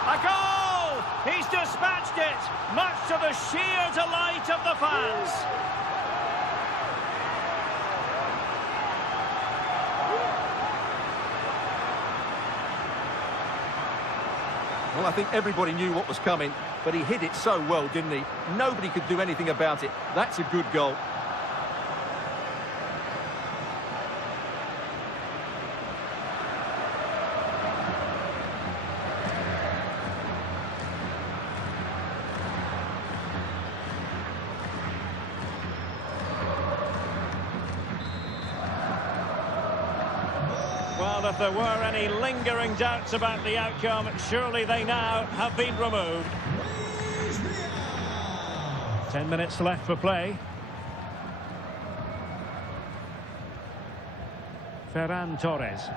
A goal! He's dispatched it, much to the sheer delight of the fans. Well, I think everybody knew what was coming, but he hit it so well, didn't he? Nobody could do anything about it. That's a good goal. Well, if there were any lingering doubts about the outcome, surely they now have been removed. 10 minutes left for play. Ferran Torres.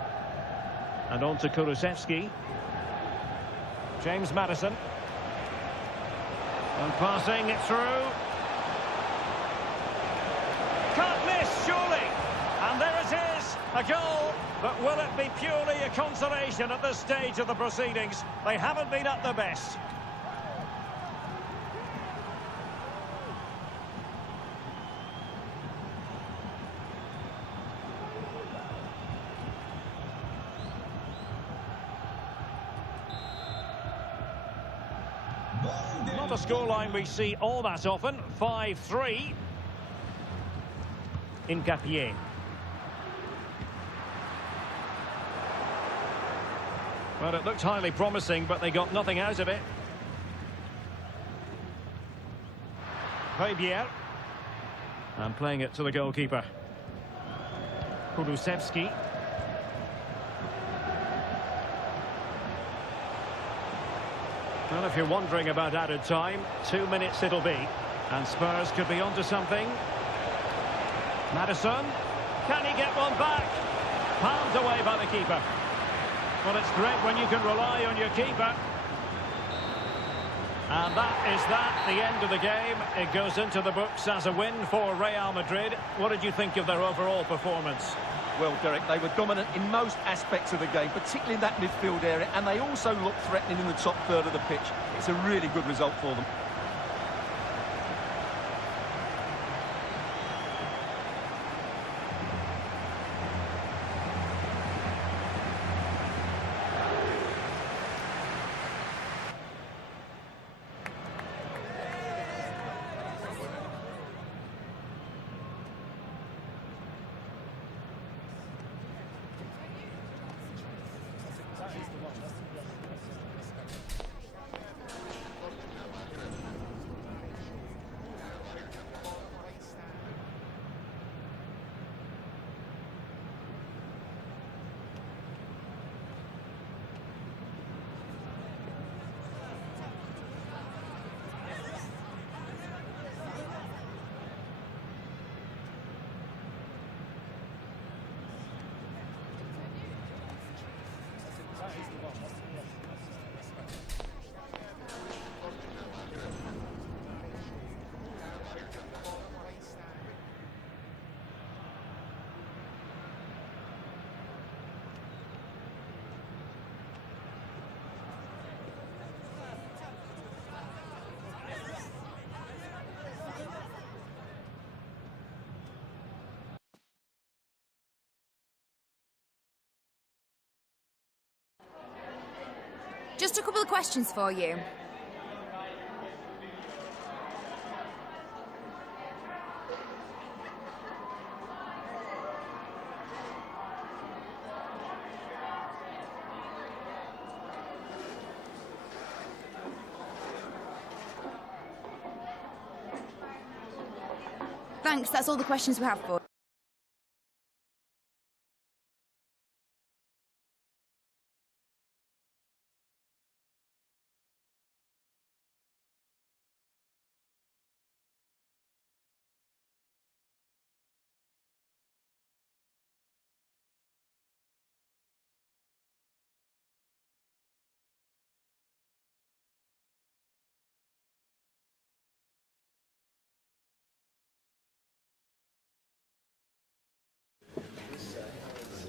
And on to Kulusevski. James Maddison. And passing it through. Can't miss, surely. And there it is, a goal. But will it be purely a consolation at this stage of the proceedings? They haven't been at their best. Not a scoreline we see all that often. 5-3. Hincapié. Well, it looked highly promising, but they got nothing out of it. Højbjerg. And playing it to the goalkeeper. Kulusevski. Well, if you're wondering about added time, 2 minutes it'll be. And Spurs could be onto something. Maddison. Can he get one back? Palmed away by the keeper. Well, it's great when you can rely on your keeper. And that is the end of the game. It goes into the books as a win for Real Madrid. What did you think of their overall performance? Well, Derek, they were dominant in most aspects of the game, particularly in that midfield area, and they also looked threatening in the top third of the pitch. It's a really good result for them. Just a couple of questions for you. Thanks, that's all the questions we have for you.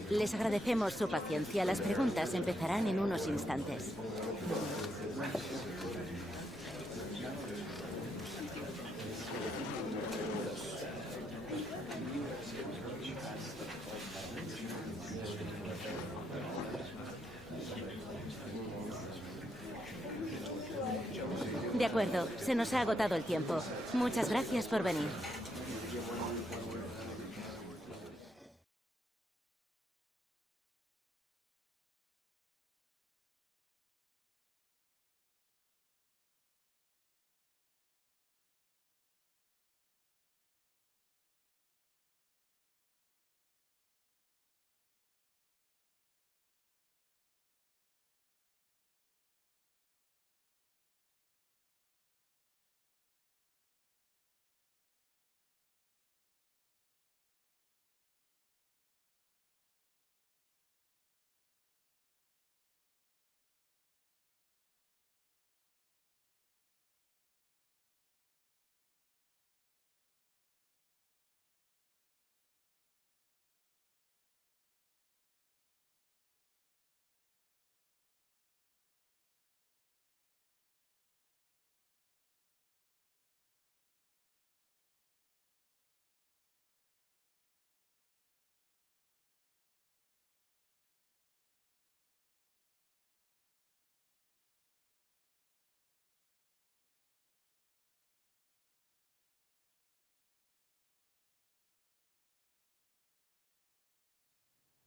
Les agradecemos su paciencia. Las preguntas empezarán en unos instantes. De acuerdo, se nos ha agotado el tiempo. Muchas gracias por venir.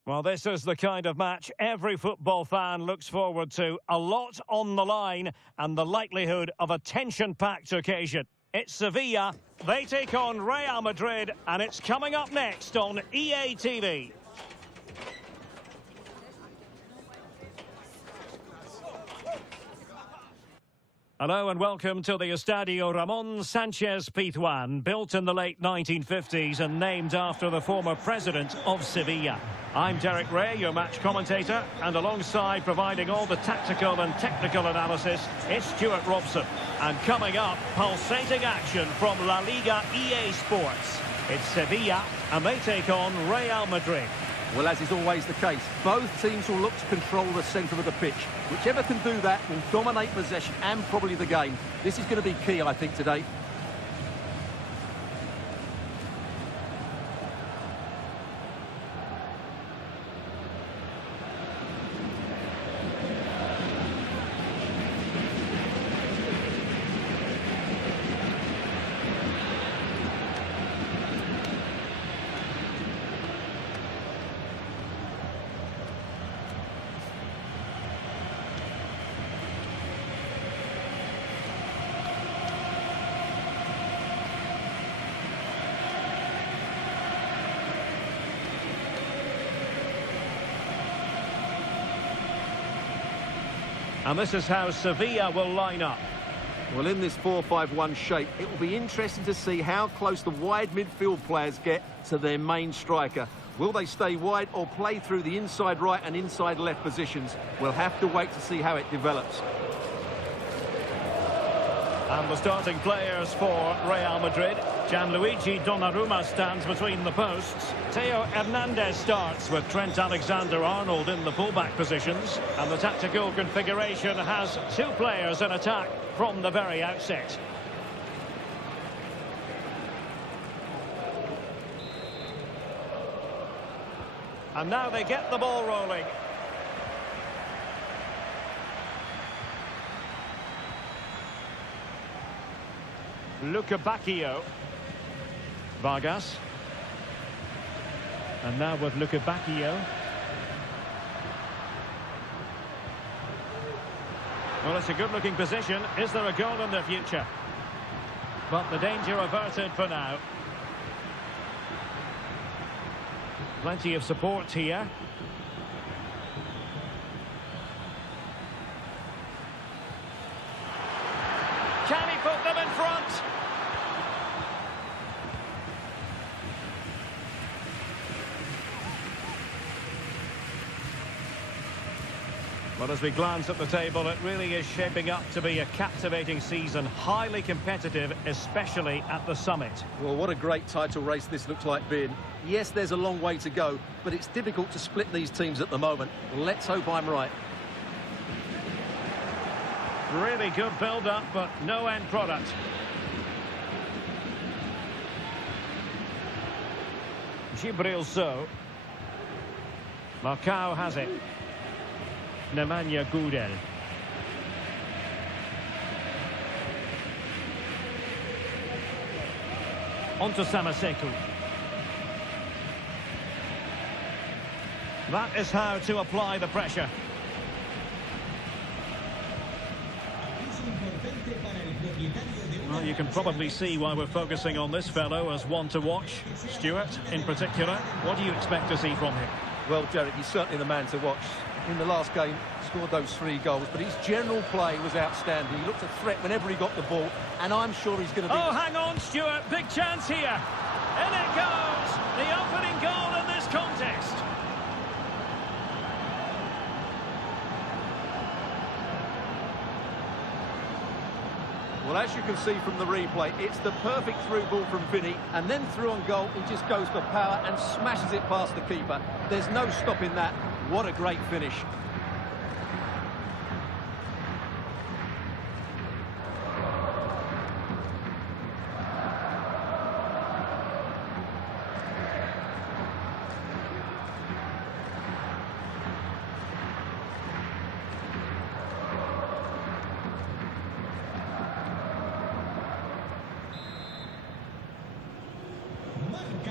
Well, this is the kind of match every football fan looks forward to. A lot on the line and the likelihood of a tension-packed occasion. It's Sevilla. They take on Real Madrid, and it's coming up next on EATV. Hello and welcome to the Estadio Ramon Sanchez Pizjuan, built in the late 1950s and named after the former president of Sevilla. I'm Derek Ray, your match commentator, and alongside providing all the tactical and technical analysis, it's Stuart Robson. And coming up, pulsating action from La Liga EASPORTS. It's Sevilla, and they take on Real Madrid. Well, as is always the case, both teams will look to control the centre of the pitch. Whichever can do that will dominate possession and probably the game. This is going to be key, I think, today. And this is how Sevilla will line up. Well, in this 4-5-1 shape, it will be interesting to see how close the wide midfield players get to their main striker. Will they stay wide or play through the inside right and inside left positions? We'll have to wait to see how it develops. And the starting players for Real Madrid. Gianluigi Donnarumma stands between the posts. Theo Hernandez starts with Trent Alexander-Arnold in the fullback positions. And the tactical configuration has two players in attack from the very outset. And now they get the ball rolling. Lukebakio. Vargas. And now with Lukebakio. Well, it's a good-looking position. Is there a goal in the future? But the danger averted for now. Plenty of support here. Can he put them in front? Well, as we glance at the table, it really is shaping up to be a captivating season, highly competitive, especially at the summit. Well, what a great title race this looks like being. Yes, there's a long way to go, but it's difficult to split these teams at the moment. Let's hope I'm right. Really good build-up, but no end product. Gibril So. Marcao has it. Nemanja Gudel. On to Samaseku. That is how to apply the pressure. Well, you can probably see why we're focusing on this fellow as one to watch. Stuart, in particular, what do you expect to see from him? Well, Derek, he's certainly the man to watch. In the last game, scored those 3 goals, but his general play was outstanding. He looked a threat whenever he got the ball, and I'm sure he's going to be... Oh, hang on, Stuart. Big chance here. In it goes. The opening goal in this contest. Well, as you can see from the replay, it's the perfect through ball from Vinny, and then through on goal, he just goes for power and smashes it past the keeper. There's no stopping that. What a great finish.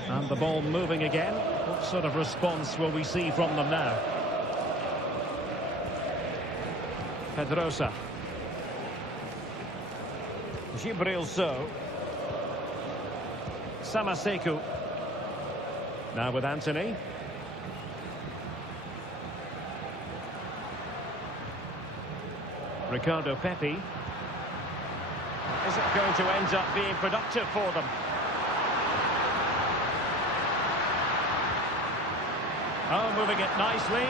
And the ball moving again. What sort of response will we see from them now? Pedrosa. Gibril So. Samaseku. Now with Anthony. Ricardo Pepi. Is it going to end up being productive for them? Oh, moving it nicely.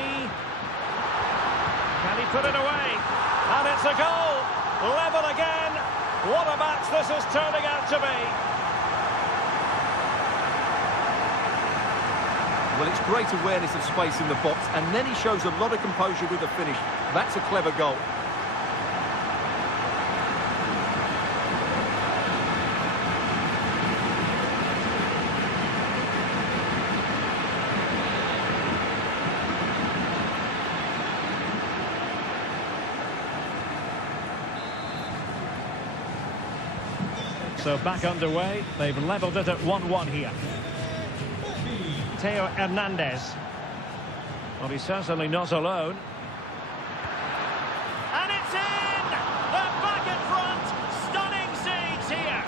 Can he put it away? And it's a goal. Level again. What a match this is turning out to be. Well, it's great awareness of space in the box, and then he shows a lot of composure with the finish. That's a clever goal. So back underway. They've levelled it at 1-1 here. Theo Hernandez. Well, he's certainly not alone. And it's in! They're back in front! Stunning scenes here!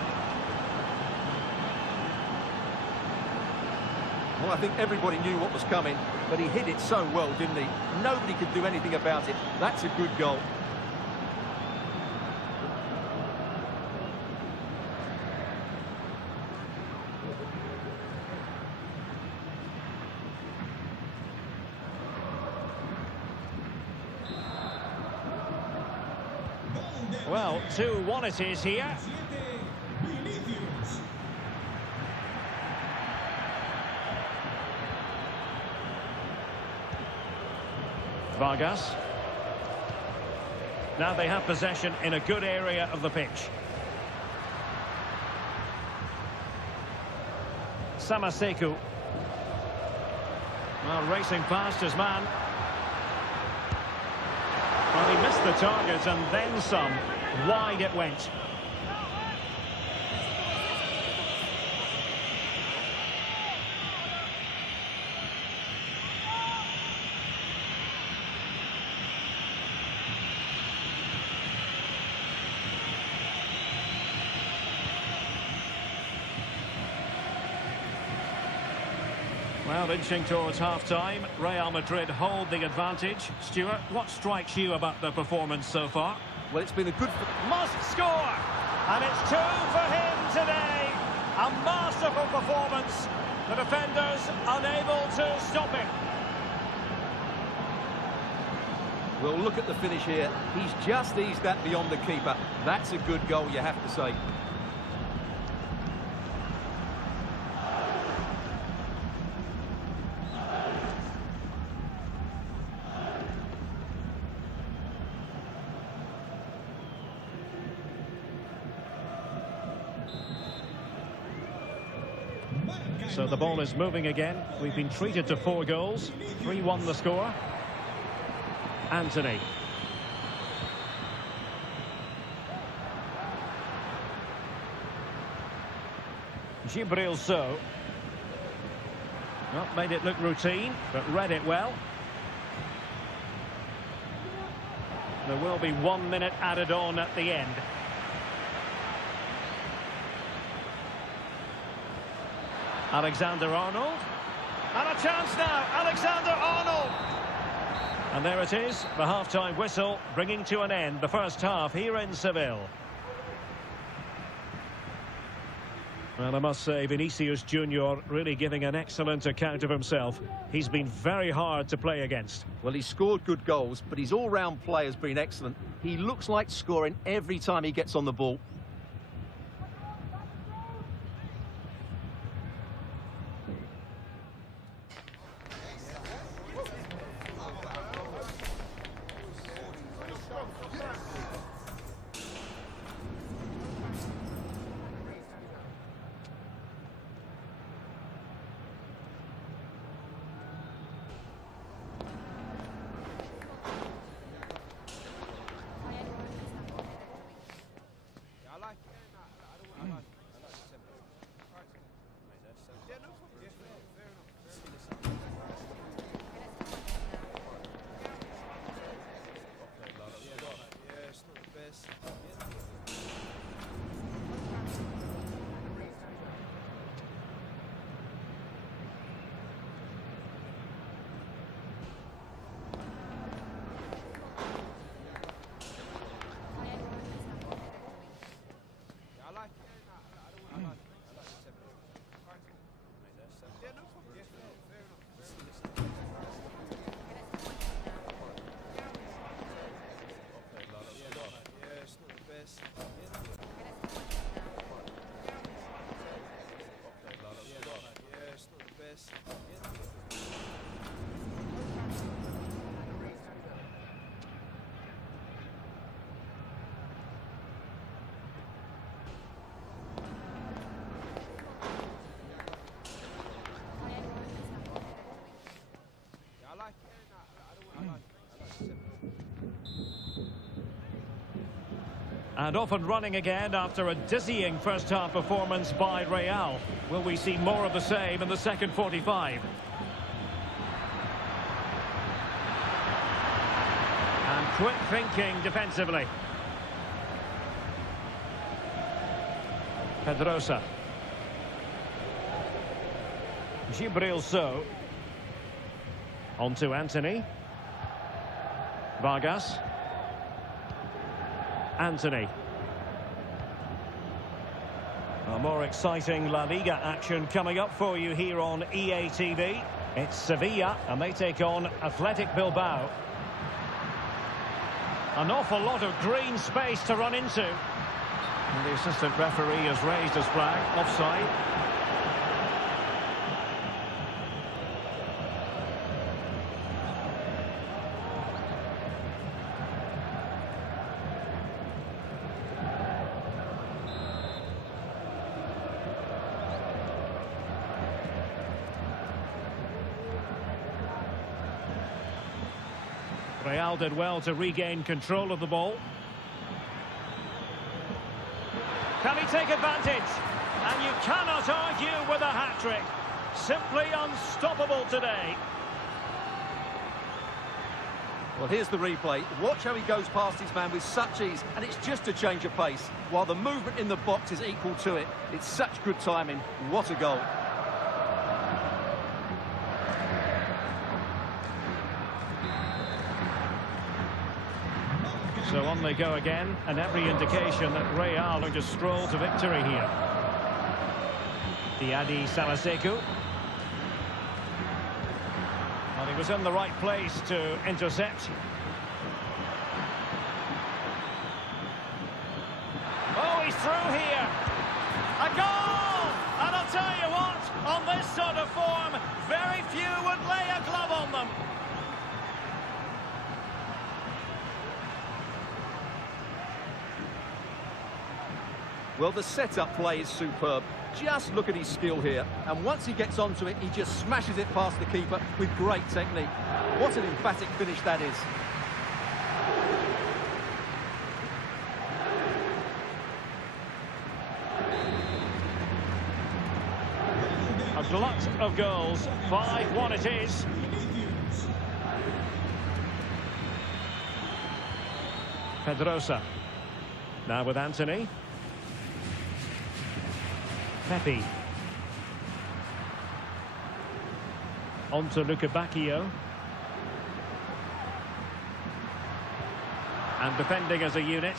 Well, I think everybody knew what was coming, but he hit it so well, didn't he? Nobody could do anything about it. That's a good goal. Well, 2-1 it is here. Vargas. Now they have possession in a good area of the pitch. Samaseku. Well, racing past his man. Well, he missed the target and then some. Wide it went. Well, inching towards half-time, Real Madrid hold the advantage. Stuart, what strikes you about the performance so far? Well, it's been a good... Must score! And it's 2 for him today. A masterful performance. The defenders unable to stop him. Well, look at the finish here. He's just eased that beyond the keeper. That's a good goal, you have to say. So the ball is moving again. We've been treated to 4 goals. 3-1 the score. Anthony. Ybtv. Well, made it look routine, but read it well. There will be 1 minute added on at the end. Alexander-Arnold. And a chance now, Alexander-Arnold! And there it is, the half-time whistle, bringing to an end the first half here in Seville. Well, I must say, Vinicius Junior really giving an excellent account of himself. He's been very hard to play against. Well, he's scored good goals, but his all-round play has been excellent. He looks like scoring every time he gets on the ball. And off and running again after a dizzying first-half performance by Real. Will we see more of the same in the second 45? And quick thinking defensively. Pedrosa. Ybtv. On to Anthony. Vargas. Anthony. A more exciting La Liga action coming up for you here on EATV. It's Sevilla and they take on Athletic Bilbao. An awful lot of green space to run into. And the assistant referee has raised his flag, offside. Real did well to regain control of the ball. Can he take advantage? And you cannot argue with a hat-trick. Simply unstoppable today. Well, here's the replay. Watch how he goes past his man with such ease, and it's just a change of pace, while the movement in the box is equal to it. It's such good timing. What a goal. So on they go again, and every indication that Real are going to stroll to victory here. Diadi Salaseku. Well, he was in the right place to intercept. Oh, he's through here. A goal! And I'll tell you what, on this sort of form, very few would lay a glove on them. Well, the setup play is superb. Just look at his skill here. And once he gets onto it, he just smashes it past the keeper with great technique. What an emphatic finish that is. A glut of goals. 5-1 it is. Pedrosa. Now with Anthony. Pepe. On to Luca Bacchio. And defending as a unit.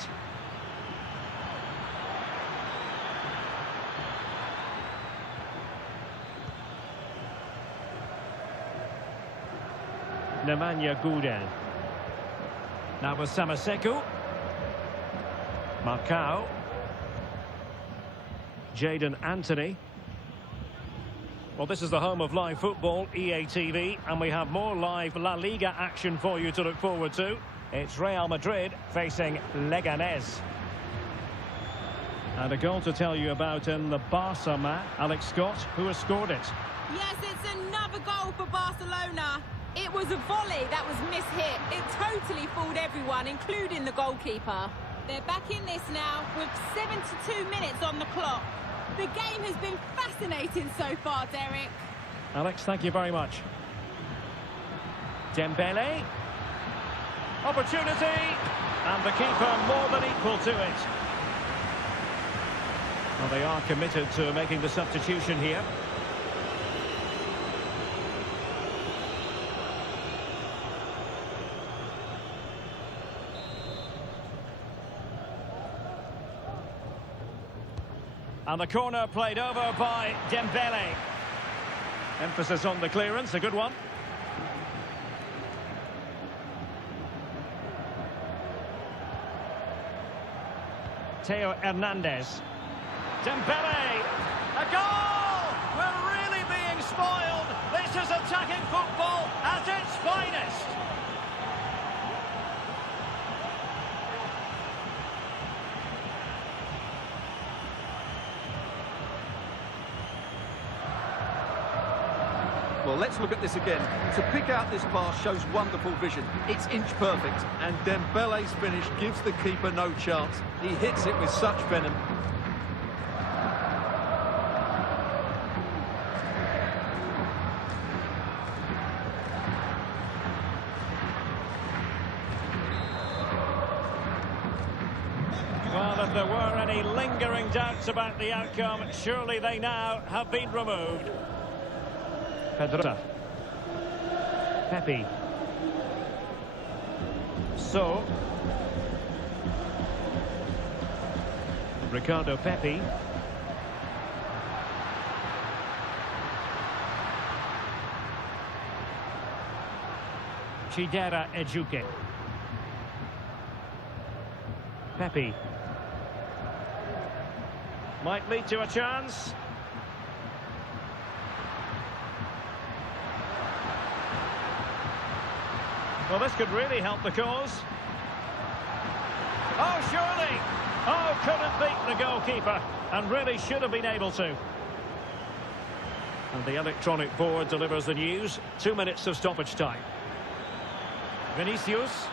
Nemanja Gudel. Now with Samaseku. Marcao. Jadon Anthony. Well, this is the home of live football, EATV, and we have more live La Liga action for you to look forward to. It's Real Madrid facing Leganés. And a goal to tell you about in the Barca match. Alex Scott, who has scored it. Yes, it's another goal for Barcelona. It was a volley that was mishit. It totally fooled everyone, including the goalkeeper. They're back in this now with 72 minutes on the clock. The game has been fascinating so far, Derek. Alex, thank you very much. Dembele. Opportunity. And the keeper more than equal to it. Well, they are committed to making the substitution here. And the corner played over by Dembele. Emphasis on the clearance, a good one. Theo Hernandez. Dembele! A goal! We're really being spoiled. This is attacking football at its finest. Well, let's look at this again. To pick out this pass shows wonderful vision. It's inch perfect, and Dembele's finish gives the keeper no chance. He hits it with such venom. Well, if there were any lingering doubts about the outcome, surely they now have been removed. Pedrosa. Pepe. So. Ricardo Pepe. Chidera Ejuke. Pepe. Might lead to a chance. Well, this could really help the cause. Oh, surely! Oh, couldn't beat the goalkeeper, and really should have been able to. And the electronic board delivers the news. 2 minutes of stoppage time. Vinicius.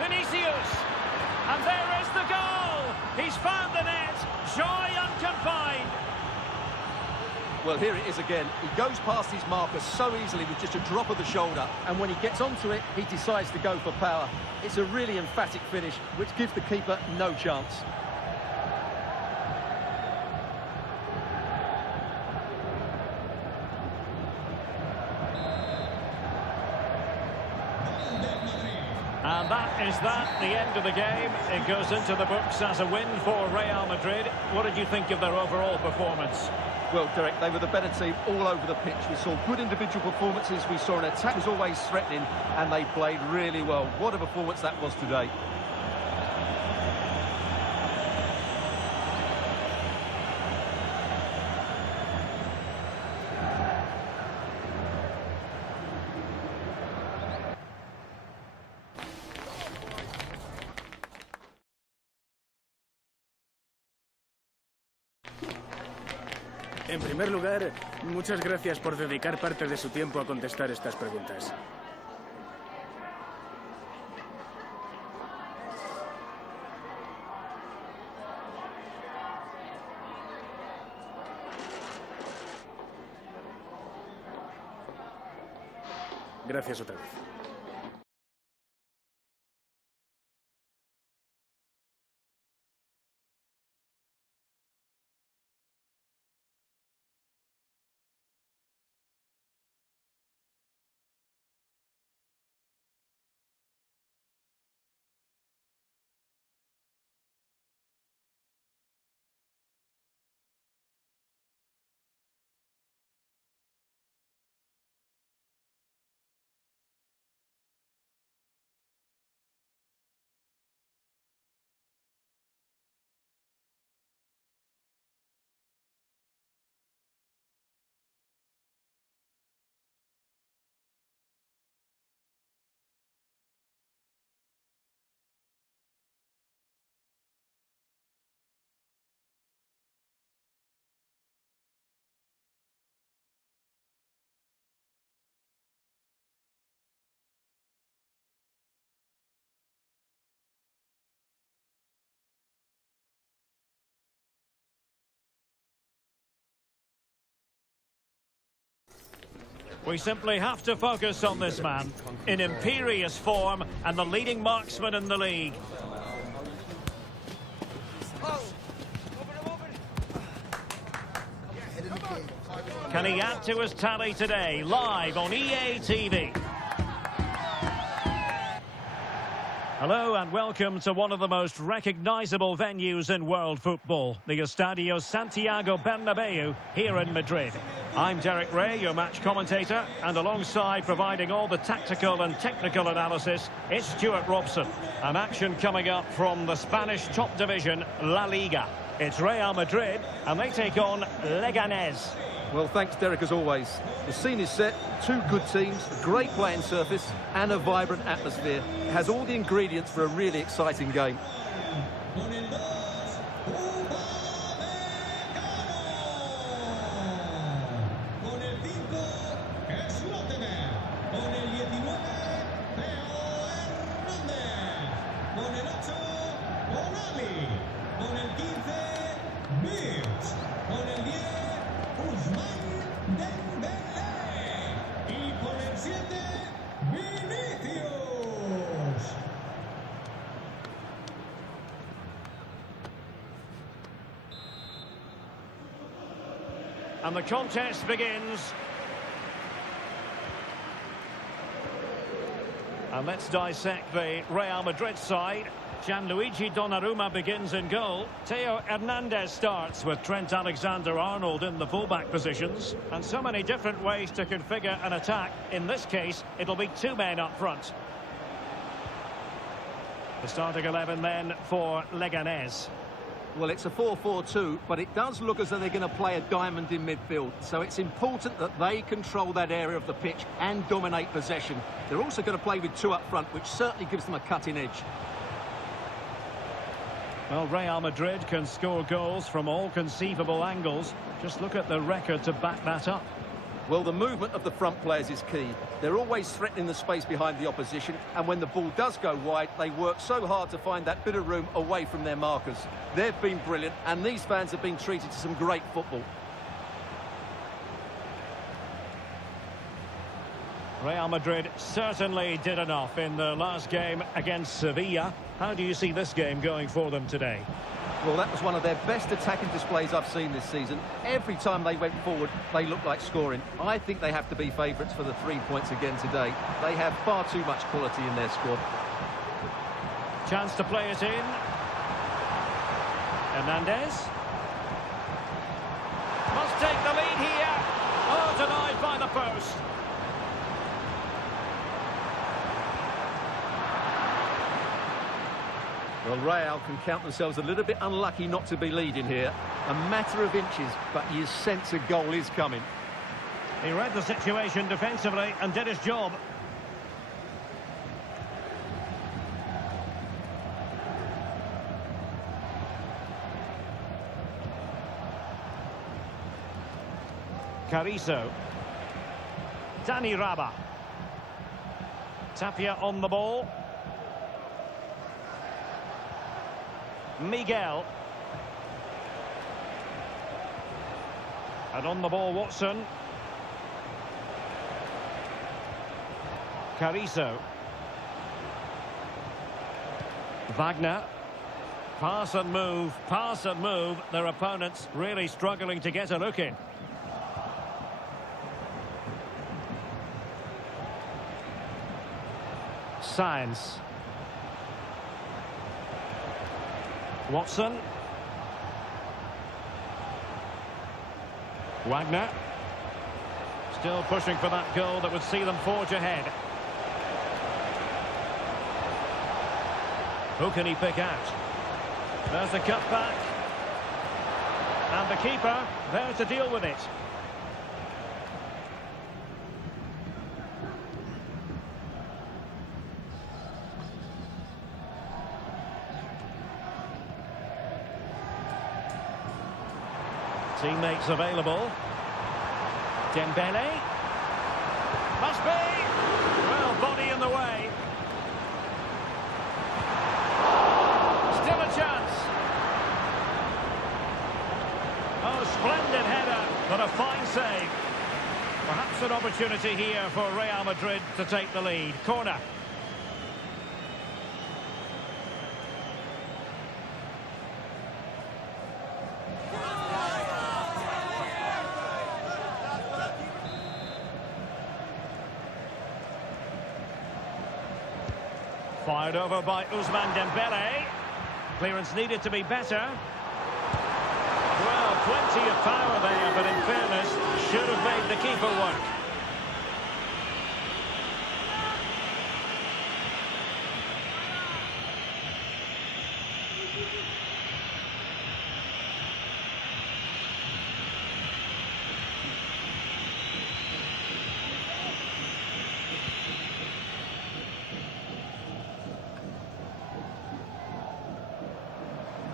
Vinicius! And there is the goal! He's found the net. Joy unconfined. Well, here it is again. He goes past his marker so easily with just a drop of the shoulder, and when he gets onto it, he decides to go for power. It's a really emphatic finish, which gives the keeper no chance. And that, the end of the game. It goes into the books as a win for Real Madrid. What did you think of their overall performance? Well, Derek, they were the better team all over the pitch. We saw good individual performances. We saw an attack was always threatening, and they played really well. What a performance that was today. En primer lugar, muchas gracias por dedicar parte de su tiempo a contestar estas preguntas. Gracias otra vez. We simply have to focus on this man, in imperious form and the leading marksman in the league. Can he add to his tally today, live on EATV? Hello and welcome to one of the most recognisable venues in world football, the Estadio Santiago Bernabeu here in Madrid. I'm Derek Ray, your match commentator, and alongside providing all the tactical and technical analysis, it's Stuart Robson. An action coming up from the Spanish top division, La Liga. It's Real Madrid, and they take on Leganés. Well, thanks, Derek, as always. The scene is set, two good teams, a great playing surface and a vibrant atmosphere. It has all the ingredients for a really exciting game. And the contest begins. And let's dissect the Real Madrid side. Gianluigi Donnarumma begins in goal. Theo Hernandez starts with Trent Alexander-Arnold in the fullback positions. And so many different ways to configure an attack. In this case, it'll be two men up front. The starting 11 then for Leganés. Well, it's a 4-4-2, but it does look as though they're going to play a diamond in midfield. So it's important that they control that area of the pitch and dominate possession. They're also going to play with two up front, which certainly gives them a cutting edge. Well, Real Madrid can score goals from all conceivable angles. Just look at the record to back that up. Well, the movement of the front players is key. They're always threatening the space behind the opposition, and when the ball does go wide, they work so hard to find that bit of room away from their markers. They've been brilliant, and these fans have been treated to some great football. Real Madrid certainly did enough in the last game against Sevilla. How do you see this game going for them today? Well, that was one of their best attacking displays I've seen this season. Every time they went forward, they looked like scoring. I think they have to be favourites for the 3 points again today. They have far too much quality in their squad. Chance to play it in. Hernandez. Must take the lead here. Oh, denied by the post. Well, Real can count themselves a little bit unlucky not to be leading here. A matter of inches, but you sense a goal is coming. He read the situation defensively and did his job. Carrizo. Dani Raba. Tapia on the ball. Miguel. And on the ball, Watson. Carrizo. Wagner. Pass and move, pass and move. Their opponents really struggling to get a look in. Science. Watson. Wagner. Still pushing for that goal that would see them forge ahead. Who can he pick out? There's the cutback. And the keeper there to deal with it. Teammates available. Dembele. Must be. Well, body in the way. Still a chance. Oh, splendid header, but a fine save. Perhaps an opportunity here for Real Madrid to take the lead. Corner. Fired over by Ousmane Dembele. Clearance needed to be better. Well, plenty of power there, but in fairness, should have made the keeper work.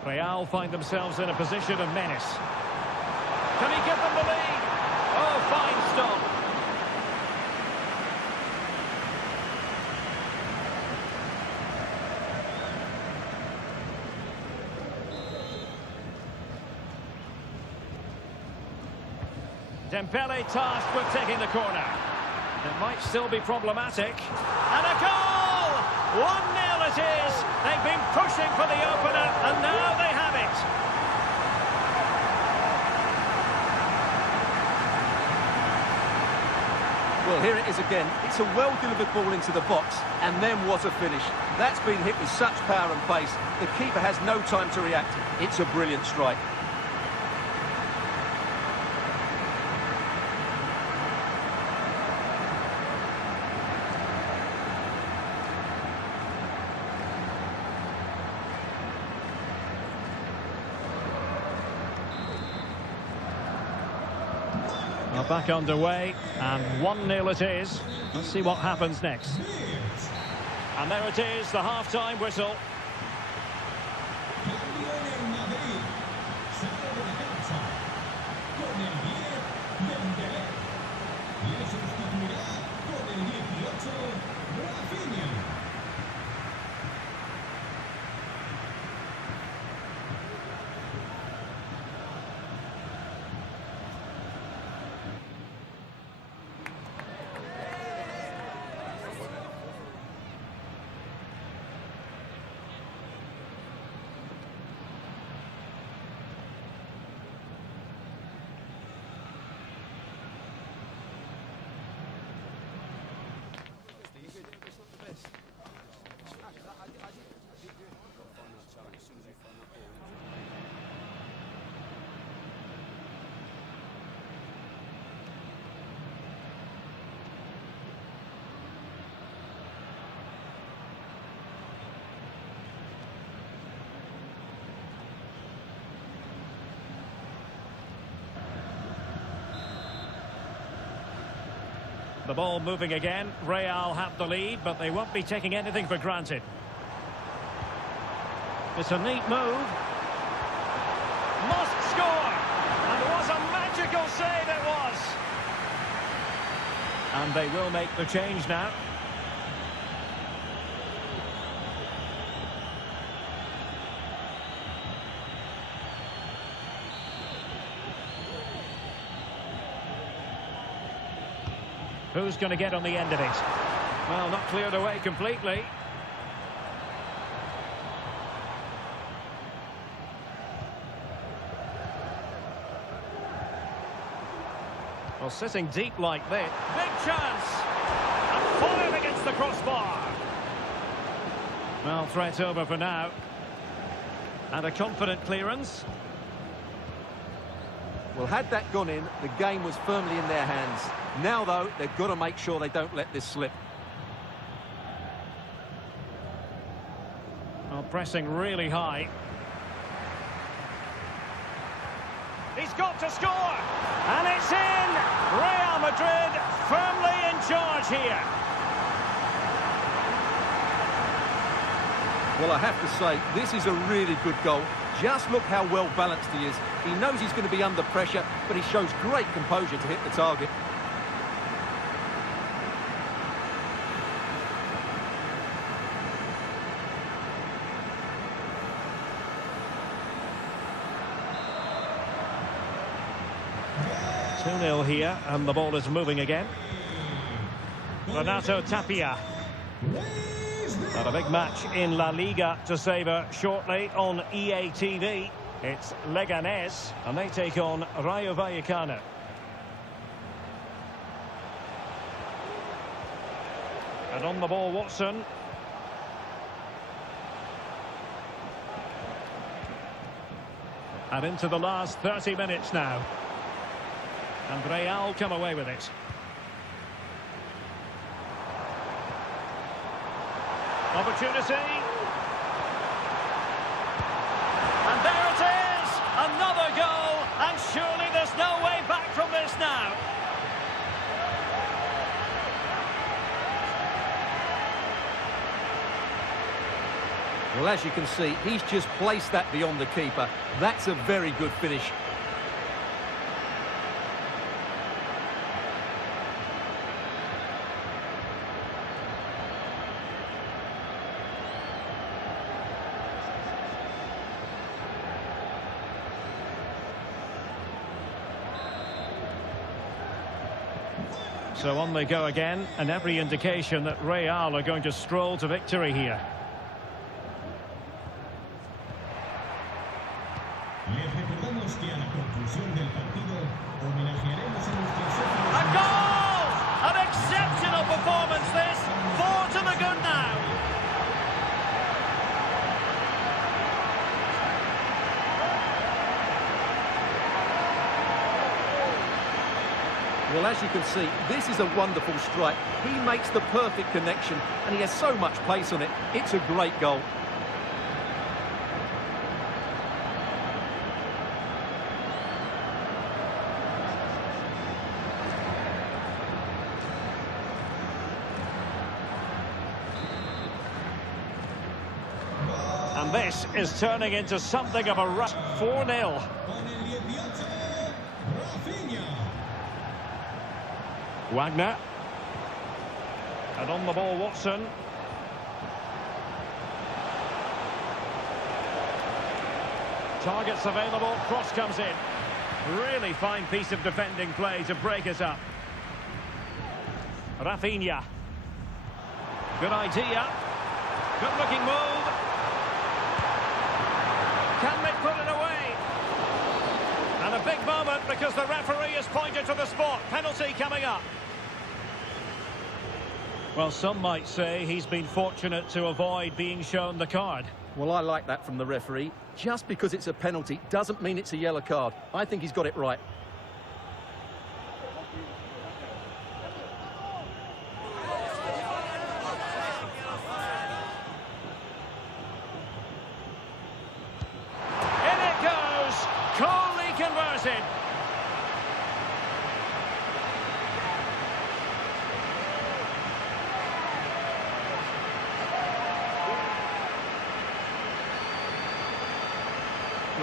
Real find themselves in a position of menace. Can he give them the lead? Oh, fine stop. Dembele tasked with taking the corner. It might still be problematic. And a goal! 1-0 it is. They've been pushing for the opener, and now they have it. Well, here it is again. It's a well-delivered ball into the box, and then what a finish. That's been hit with such power and pace. The keeper has no time to react. It's a brilliant strike. Well, back underway, and 1-0 it is. Let's see what happens next. And there it is, the half-time whistle. The ball moving again. Real have the lead, but they won't be taking anything for granted. It's a neat move. Must score! And it was a magical save, it was! And they will make the change now. Who's going to get on the end of it? Well, not cleared away completely. Well, sitting deep like this. Big chance! And fired against the crossbar. Well, threat over for now. And a confident clearance. Well, had that gone in, the game was firmly in their hands. Now, though, they've got to make sure they don't let this slip. Well, pressing really high. He's got to score! And it's in! Real Madrid firmly in charge here. Well, I have to say, this is a really good goal. Just look how well balanced he is. He knows he's going to be under pressure, but he shows great composure to hit the target. Two-nil here, and the ball is moving again. Renato Tapia. Got a big match in La Liga to savour shortly on EATV. It's Leganés, and they take on Rayo Vallecano. And on the ball, Watson. And into the last 30 minutes now. And Real come away with it. Opportunity. And there it is! Another goal! And surely there's no way back from this now. Well, as you can see, he's just placed that beyond the keeper. That's a very good finish. So on they go again, and every indication that Real are going to stroll to victory here. A goal! An exceptional performance this! 4 to the good now. Well, as you can see, this is a wonderful strike. He makes the perfect connection, and he has so much pace on it. It's a great goal. And this is turning into something of a rush. 4-0. Wagner. And on the ball, Watson. Targets available, cross comes in. Really fine piece of defending play to break us up. Rafinha. Good idea. Good looking move. Can they put it away? And a big moment because the referee has pointed to the spot. Penalty coming up. Well, some might say he's been fortunate to avoid being shown the card. Well, I like that from the referee. Just because it's a penalty doesn't mean it's a yellow card. I think he's got it right. In it goes! Coolly converted.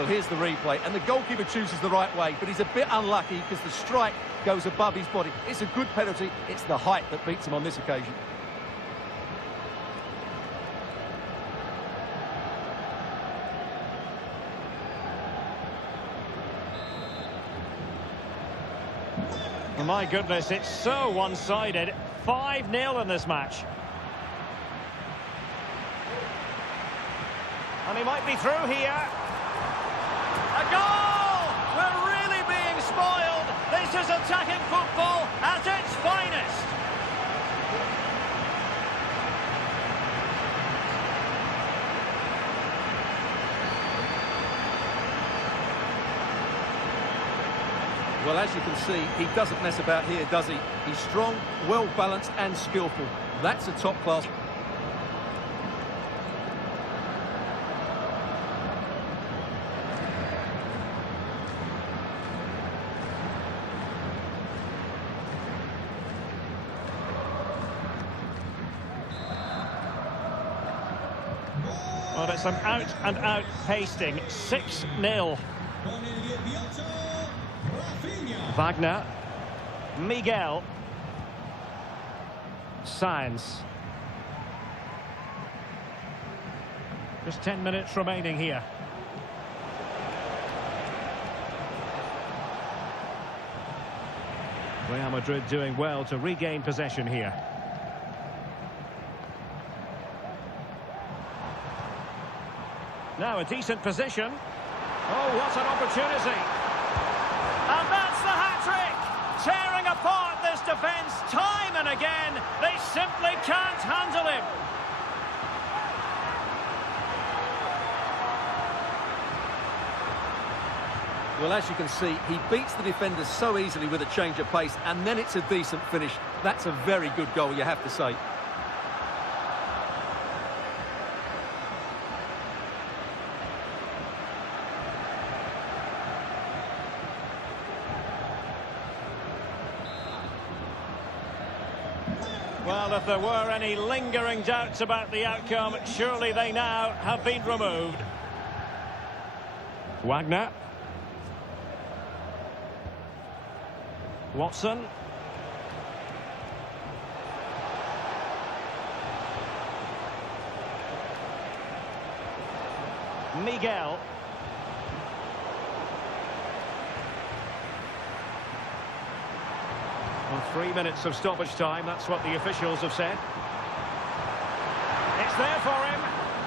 Well, here's the replay, and the goalkeeper chooses the right way, but he's a bit unlucky because the strike goes above his body. It's a good penalty. It's the height that beats him on this occasion. My goodness, it's so one-sided. 5-0 in this match. And he might be through here. A goal! We're really being spoiled. This is attacking football at its finest. Well, as you can see, he doesn't mess about here, does he? He's strong, well-balanced and skillful. That's a top-class. Well, it's an out-and-out pasting. 6-0. Wagner, Miguel, Sainz. Just 10 minutes remaining here. Real Madrid doing well to regain possession here. Now a decent position. Oh, what an opportunity. And that's the hat-trick! Tearing apart this defence time and again. They simply can't handle him. Well, as you can see, he beats the defenders so easily with a change of pace, and then it's a decent finish. That's a very good goal, you have to say. Well, if there were any lingering doubts about the outcome, surely they now have been removed. Wagner. Watson. Miguel. Well, 3 minutes of stoppage time, that's what the officials have said. It's there for him,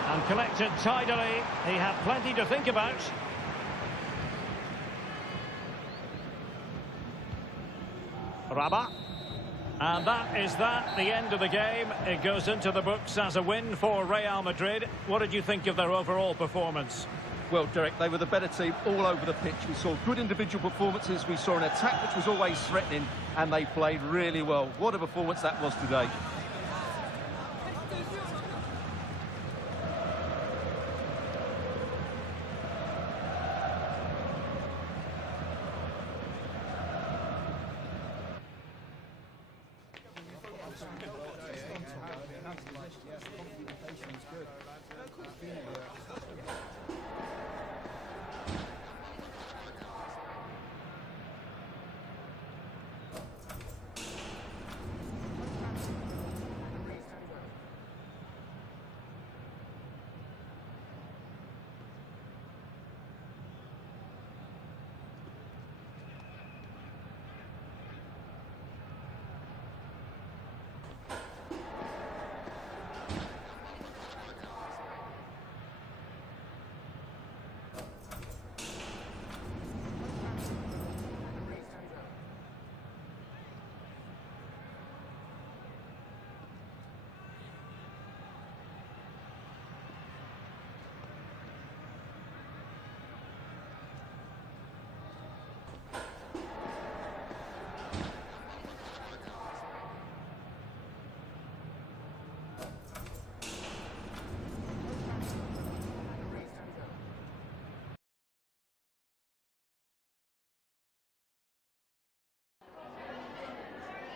and collected tidily. He had plenty to think about. Rabat. And that is that, the end of the game. It goes into the books as a win for Real Madrid. What did you think of their overall performance? Well, Derek, they were the better team all over the pitch. We saw good individual performances. We saw an attack which was always threatening, and they played really well. What a performance that was today.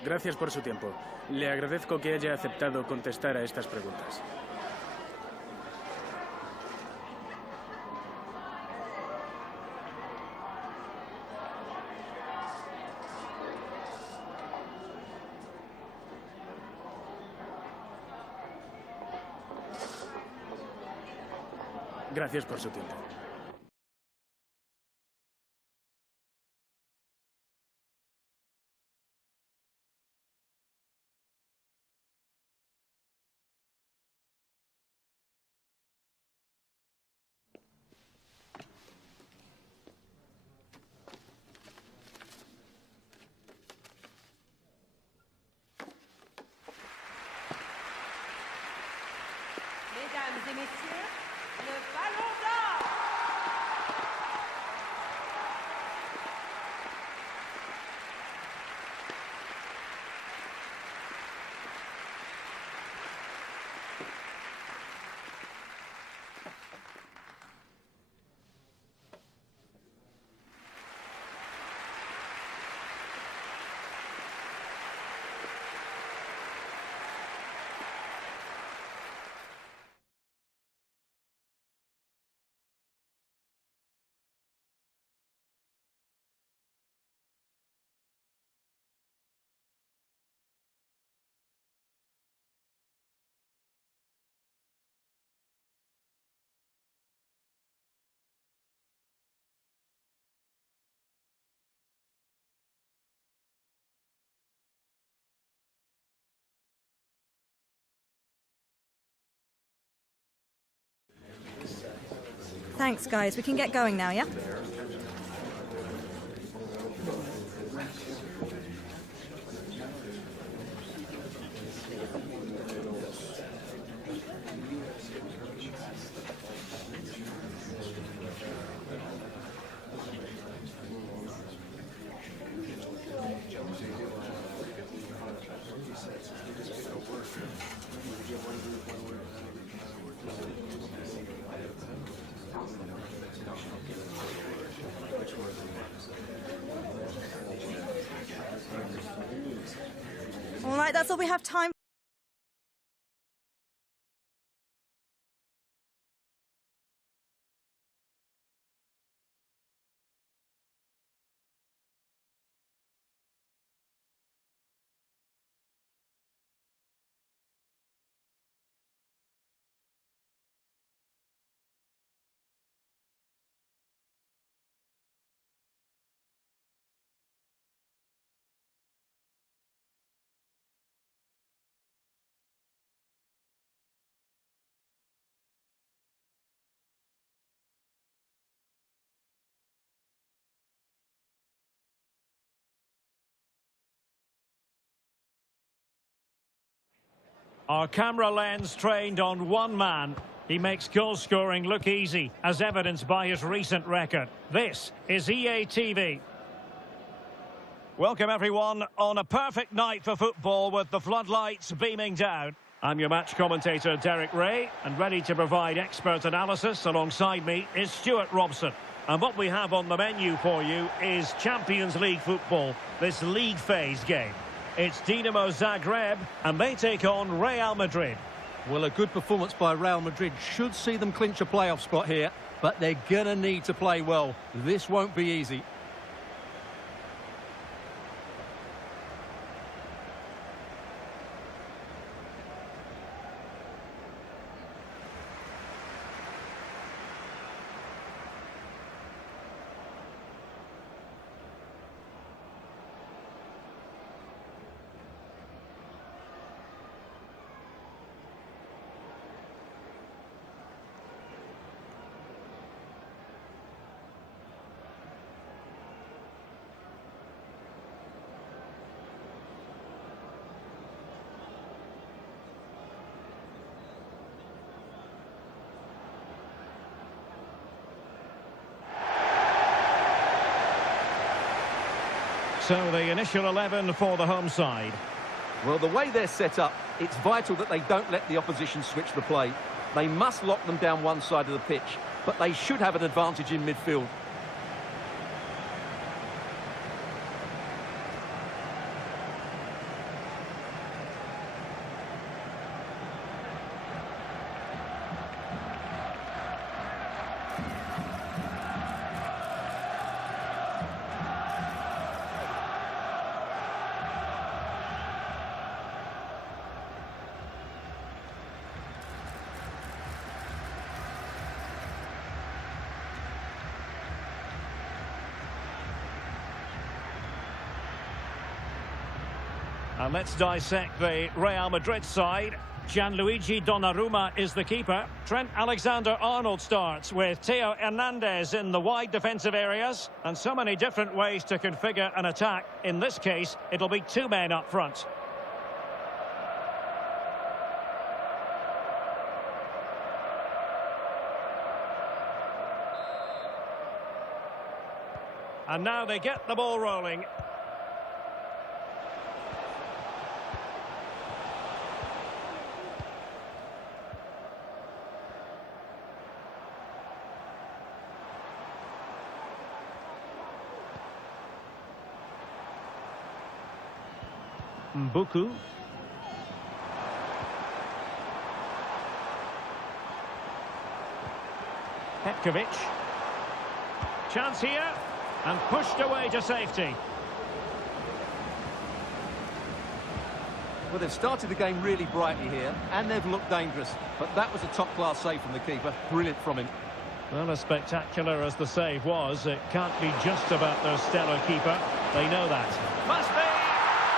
Gracias por su tiempo. Le agradezco que haya aceptado contestar a estas preguntas. Gracias por su tiempo. Mesdames et messieurs, le ballon d'or. Thanks, guys. We can get going now, yeah? All right, that's all we have time. Our camera lens trained on one man. He makes goal scoring look easy, as evidenced by his recent record. This is EATV. Welcome everyone on a perfect night for football with the floodlights beaming down. I'm your match commentator Derek Ray, and ready to provide expert analysis alongside me is Stuart Robson. And what we have on the menu for you is Champions League football, this league phase game. It's Dinamo Zagreb, and they take on Real Madrid. Well, a good performance by Real Madrid should see them clinch a playoff spot here, but they're going to need to play well. This won't be easy. So the initial 11 for the home side. Well, the way they're set up, it's vital that they don't let the opposition switch the play. They must lock them down one side of the pitch, but they should have an advantage in midfield. And let's dissect the Real Madrid side. Gianluigi Donnarumma is the keeper. Trent Alexander-Arnold starts with Theo Hernandez in the wide defensive areas. And so many different ways to configure an attack. In this case, it'll be two men up front. And now they get the ball rolling. Mbuku. Petkovic. Chance here. And pushed away to safety. Well, they've started the game really brightly here, and they've looked dangerous. But that was a top-class save from the keeper. Brilliant from him. Well, as spectacular as the save was, it can't be just about their stellar keeper. They know that. Must be!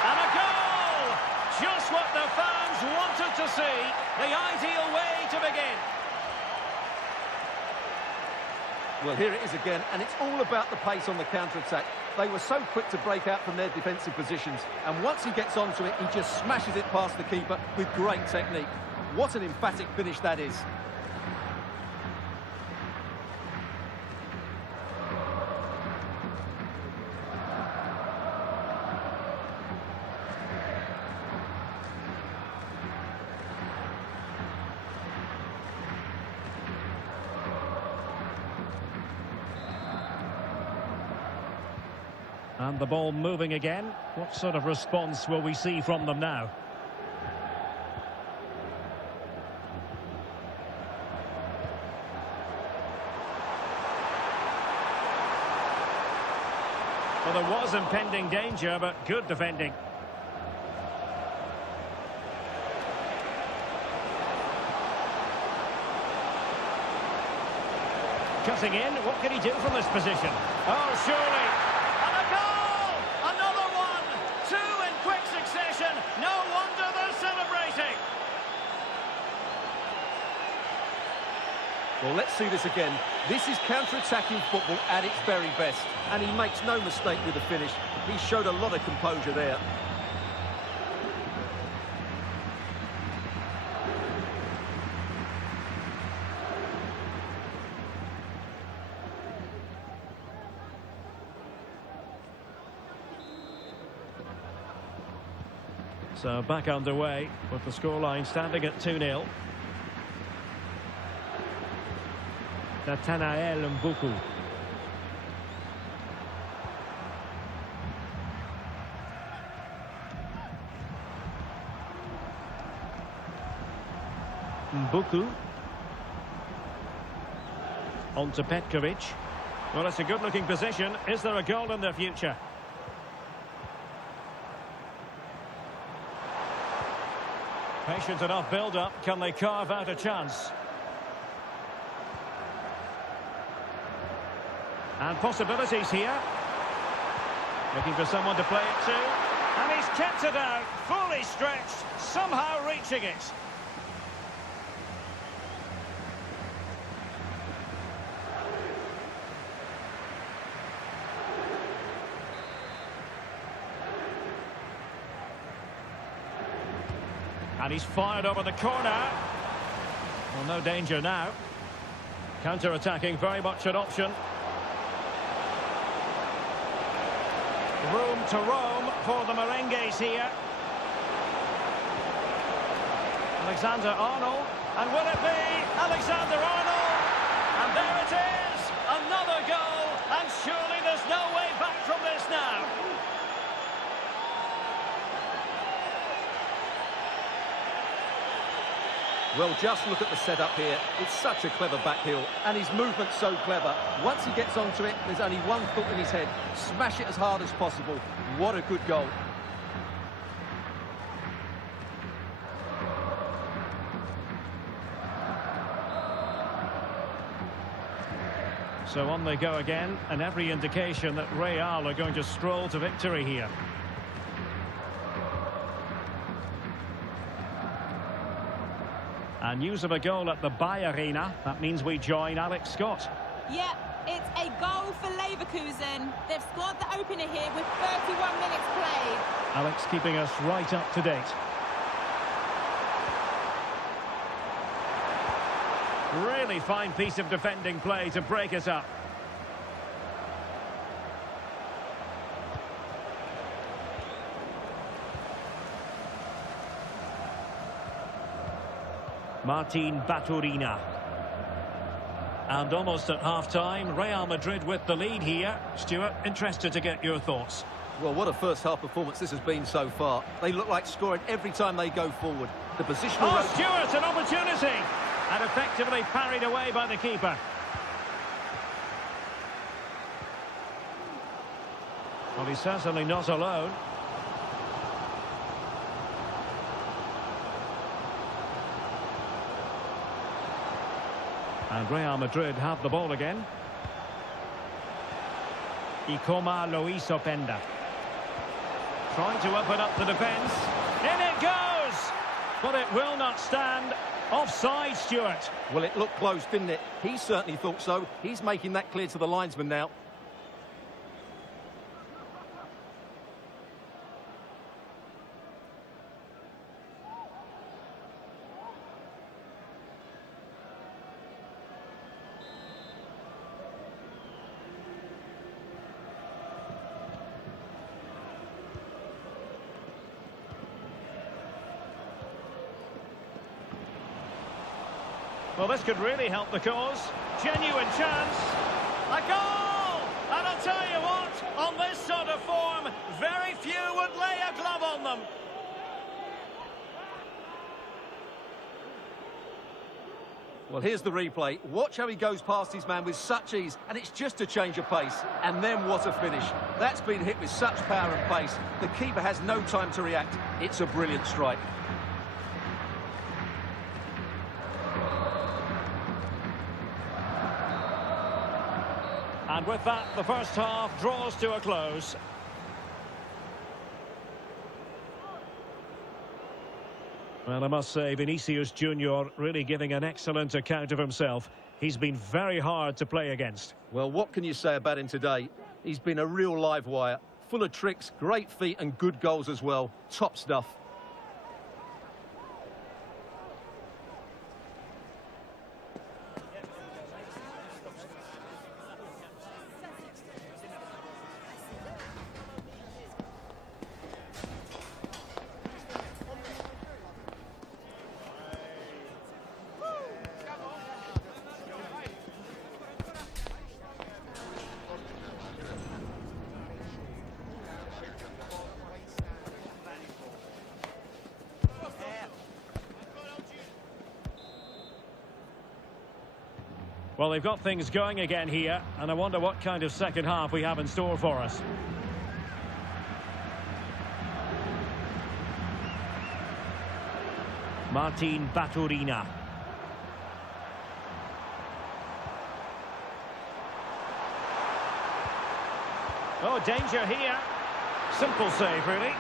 And a goal! Just what the fans wanted to see. The ideal way to begin. Well, here it is again, and it's all about the pace on the counter-attack. They were so quick to break out from their defensive positions, and once he gets onto it, he just smashes it past the keeper with great technique. What an emphatic finish that is. And the ball moving again. What sort of response will we see from them now? Well, there was impending danger, but good defending. Cutting in, what can he do from this position? Oh, surely. And a goal! Another one! Two in quick succession. No wonder they're celebrating. Well, let's see this again. This is counter-attacking football at its very best. And he makes no mistake with the finish. He showed a lot of composure there. So back underway with the scoreline standing at 2-0. Nathanael Mbuku. Mbuku. On to Petkovic. Well, it's a good-looking position. Is there a goal in their future? Patient enough build-up. Can they carve out a chance? And possibilities here. Looking for someone to play it to. And he's kept it out, fully stretched, somehow reaching it. And he's fired over the corner. Well, no danger now. Counter-attacking, very much an option. Room to roam for the Merengues here. Alexander-Arnold. And will it be Alexander-Arnold? And there it is! Another goal! And surely there's no way back from this now. Well, just look at the setup here. It's such a clever back heel, and his movement's so clever. Once he gets onto it, there's only one thought in his head. Smash it as hard as possible. What a good goal. So on they go again, and every indication that Real are going to stroll to victory here. And news of a goal at the Bay Arena. That means we join Alex Scott. Yeah, it's a goal for Leverkusen. They've scored the opener here with 31 minutes played. Alex keeping us right up to date. Really fine piece of defending play to break us up. Martin Baturina. And almost at half-time, Real Madrid with the lead here. Stuart, interested to get your thoughts. Well, what a first-half performance this has been so far. They look like scoring every time they go forward. The positional... Oh, Stuart, an opportunity! And effectively parried away by the keeper. Well, he's certainly not alone. And Real Madrid have the ball again. Ikoma Luis Openda. Trying to open up the defence. In it goes! But it will not stand. Offside, Stuart. Well, it looked close, didn't it? He certainly thought so. He's making that clear to the linesman now. Well, this could really help the cause. Genuine chance. A goal! And I'll tell you what, on this sort of form, very few would lay a glove on them. Well, here's the replay. Watch how he goes past his man with such ease, and it's just a change of pace. And then what a finish. That's been hit with such power and pace. The keeper has no time to react. It's a brilliant strike. And with that, the first half draws to a close. Well, I must say, Vinicius Junior really giving an excellent account of himself. He's been very hard to play against. Well, what can you say about him today? He's been a real live wire. Full of tricks, great feet and good goals as well. Top stuff. Well, they've got things going again here, and I wonder what kind of second half we have in store for us. Martin Baturina. Oh, danger here. Simple save, really.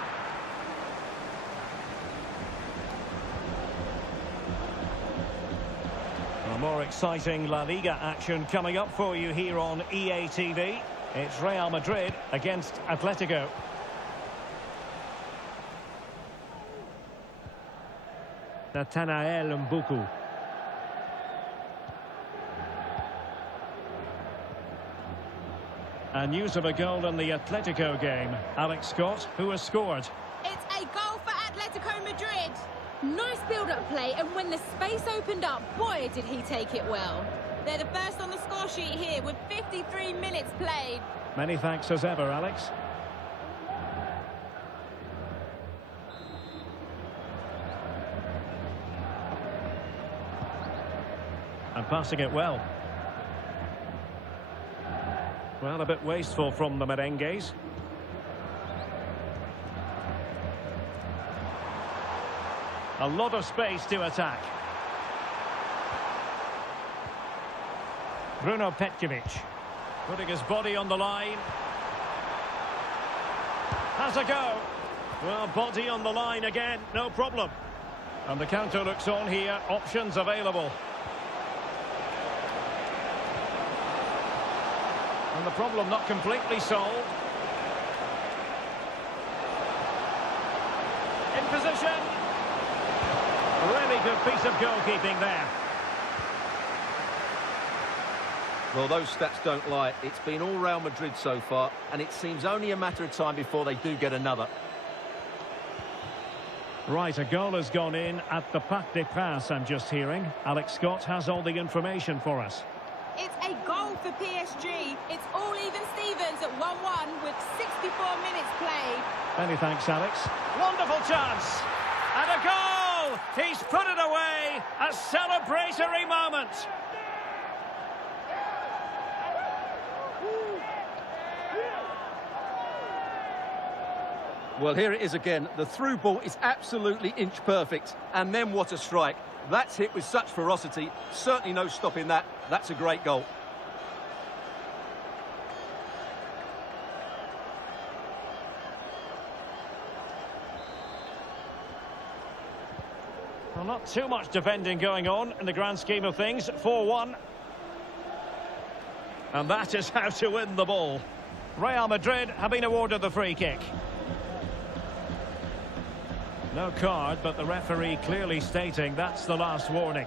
More exciting La Liga action coming up for you here on EATV. It's Real Madrid against Atletico. Nathanael Mbuku. And news of a goal in the Atletico game. Alex Scott, who has scored. It's a goal for Atletico Madrid. Nice build-up play, and when the space opened up, boy, did he take it well. They're the first on the score sheet here with 53 minutes played. Many thanks as ever, Alex. And passing it well. Well, a bit wasteful from the merengues. A lot of space to attack. Bruno Petkovic putting his body on the line. Has a go. Well, body on the line again, no problem. And the counter looks on here. Options available. And the problem not completely solved. In position. Really good piece of goalkeeping there. Well, those stats don't lie. It's been all Real Madrid so far, and it seems only a matter of time before they do get another. Right, a goal has gone in at the Parc des Princes, I'm just hearing. Alex Scott has all the information for us. It's a goal for PSG. It's all even Stevens at 1-1 with 64 minutes played. Many thanks, Alex. Wonderful chance. And a goal! He's put it away. A celebratory moment. Well, here it is again. The through ball is absolutely inch perfect. And then what a strike. That's hit with such ferocity. Certainly no stopping that. That's a great goal. Well, not too much defending going on in the grand scheme of things. 4-1. And that is how to win the ball. Real Madrid have been awarded the free kick. No card, but the referee clearly stating that's the last warning.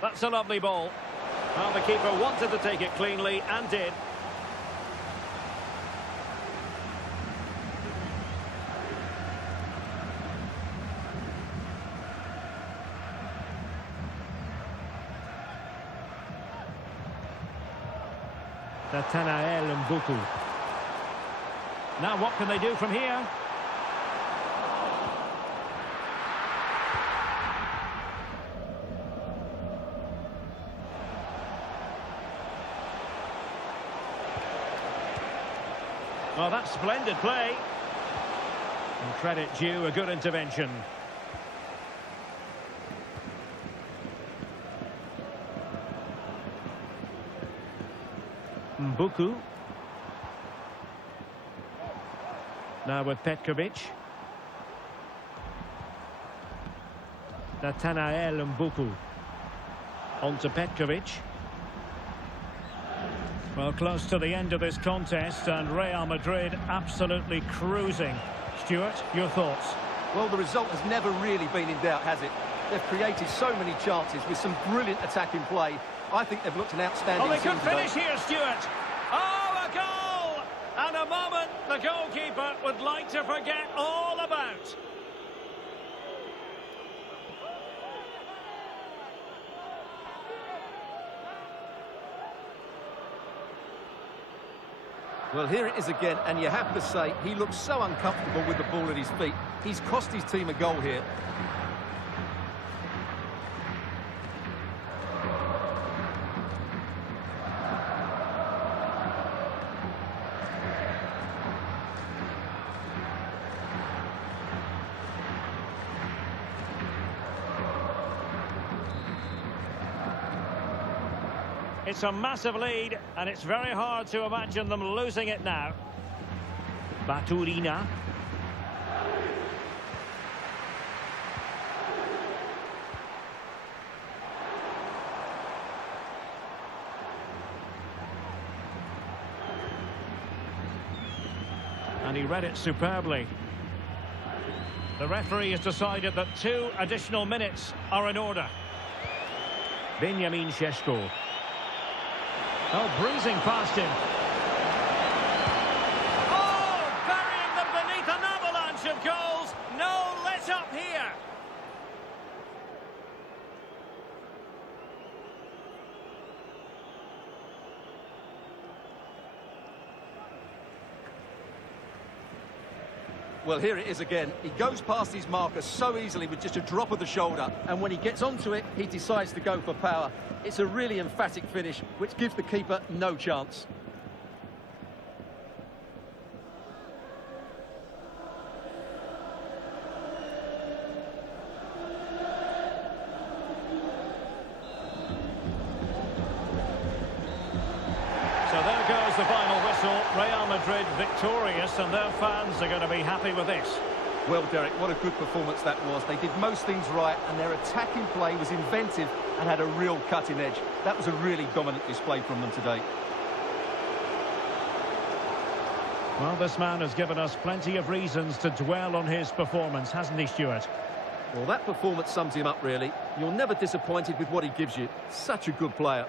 That's a lovely ball. Well, the keeper wanted to take it cleanly and did. Nathanael Mbuku. Now what can they do from here? Well, that's splendid play. And credit due, a good intervention. Mbuku. Now with Petkovic. Nathanael Mbuku. On to Petkovic. Well, close to the end of this contest, and Real Madrid absolutely cruising. Stuart, your thoughts? Well, the result has never really been in doubt, has it? They've created so many chances with some brilliant attacking play. I think they've looked an outstanding team. Oh, they could today. finish here, Stuart. Oh, a goal! And a moment the goalkeeper would like to forget all about. Well, here it is again, and you have to say, he looks so uncomfortable with the ball at his feet. He's cost his team a goal here. It's a massive lead, and it's very hard to imagine them losing it now. Baturina. And he read it superbly. The referee has decided that 2 additional minutes are in order. Benjamin Šeško. Oh, breezing past him. Oh, burying them beneath an avalanche of goals. No let up here. Well, here it is again. He goes past his marker so easily with just a drop of the shoulder, and when he gets onto it, he decides to go for power. It's a really emphatic finish, which gives the keeper no chance. Real Madrid victorious, and their fans are going to be happy with this. Well, Derek, what a good performance that was. They did most things right, and their attacking play was inventive and had a real cutting edge. That was a really dominant display from them today. Well, this man has given us plenty of reasons to dwell on his performance, hasn't he, Stuart? Well, that performance sums him up, really. You're never disappointed with what he gives you. Such a good player.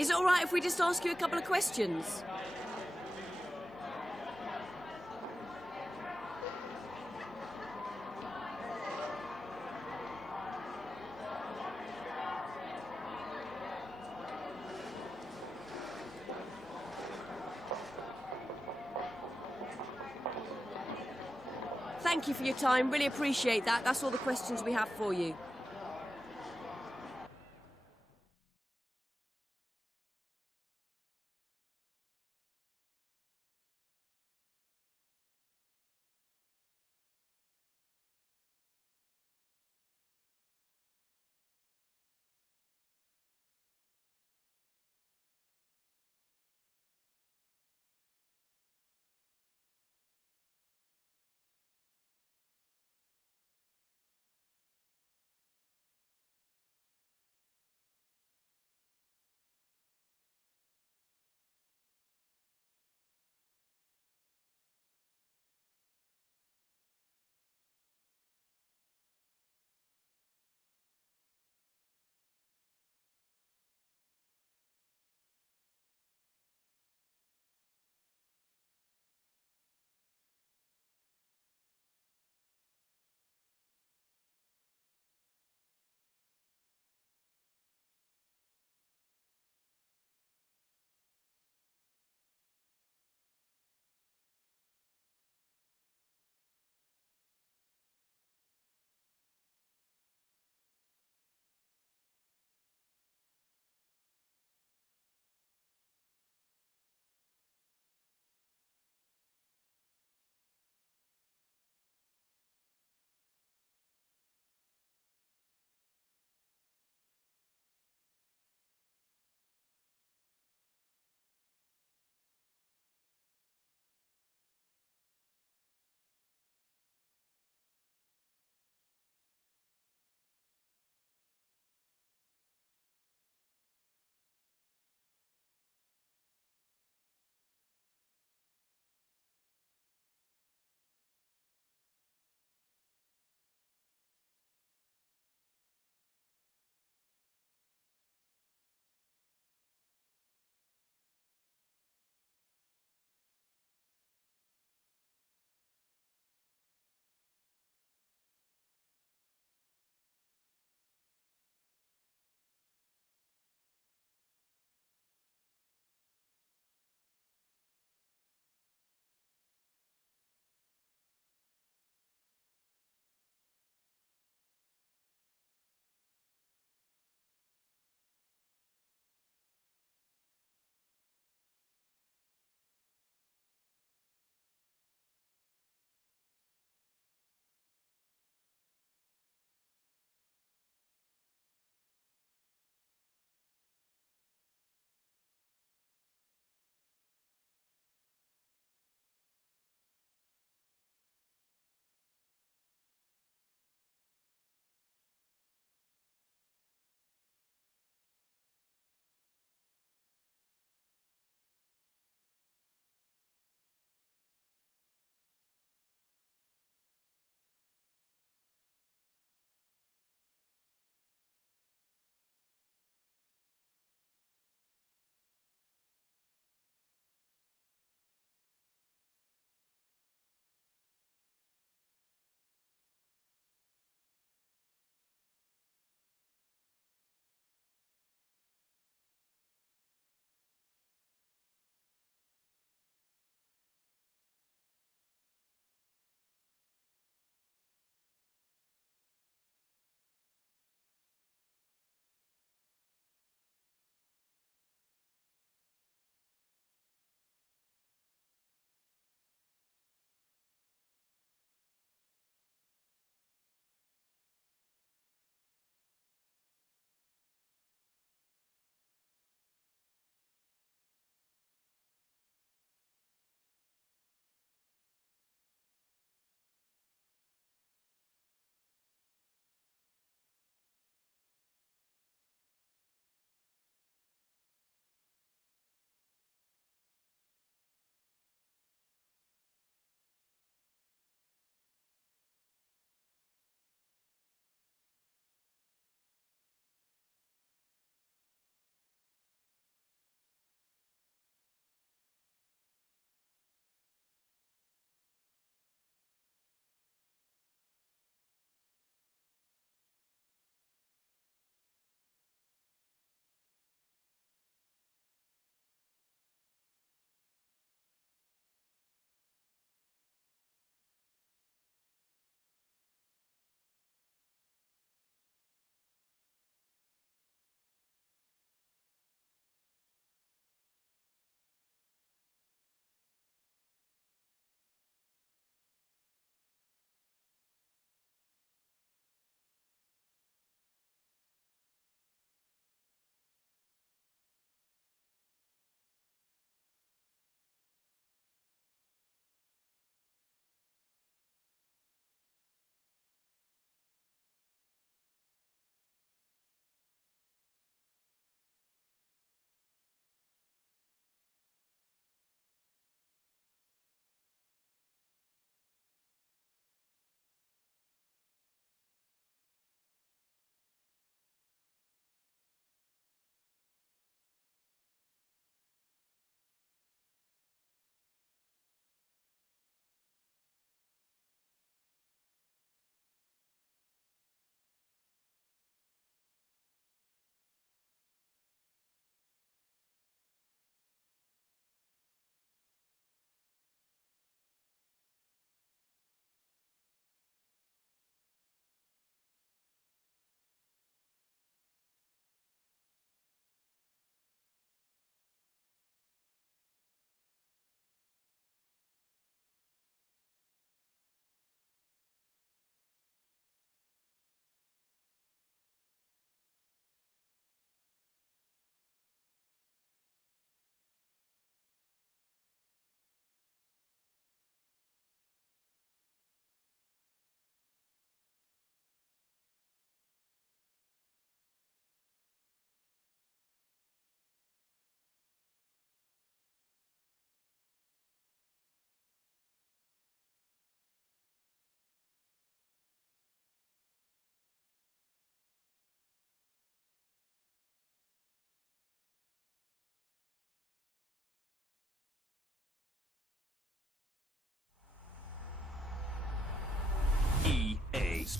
Is it all right if we just ask you a couple of questions? Thank you for your time. Really appreciate that. That's all the questions we have for you.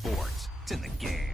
Sports. It's in the game.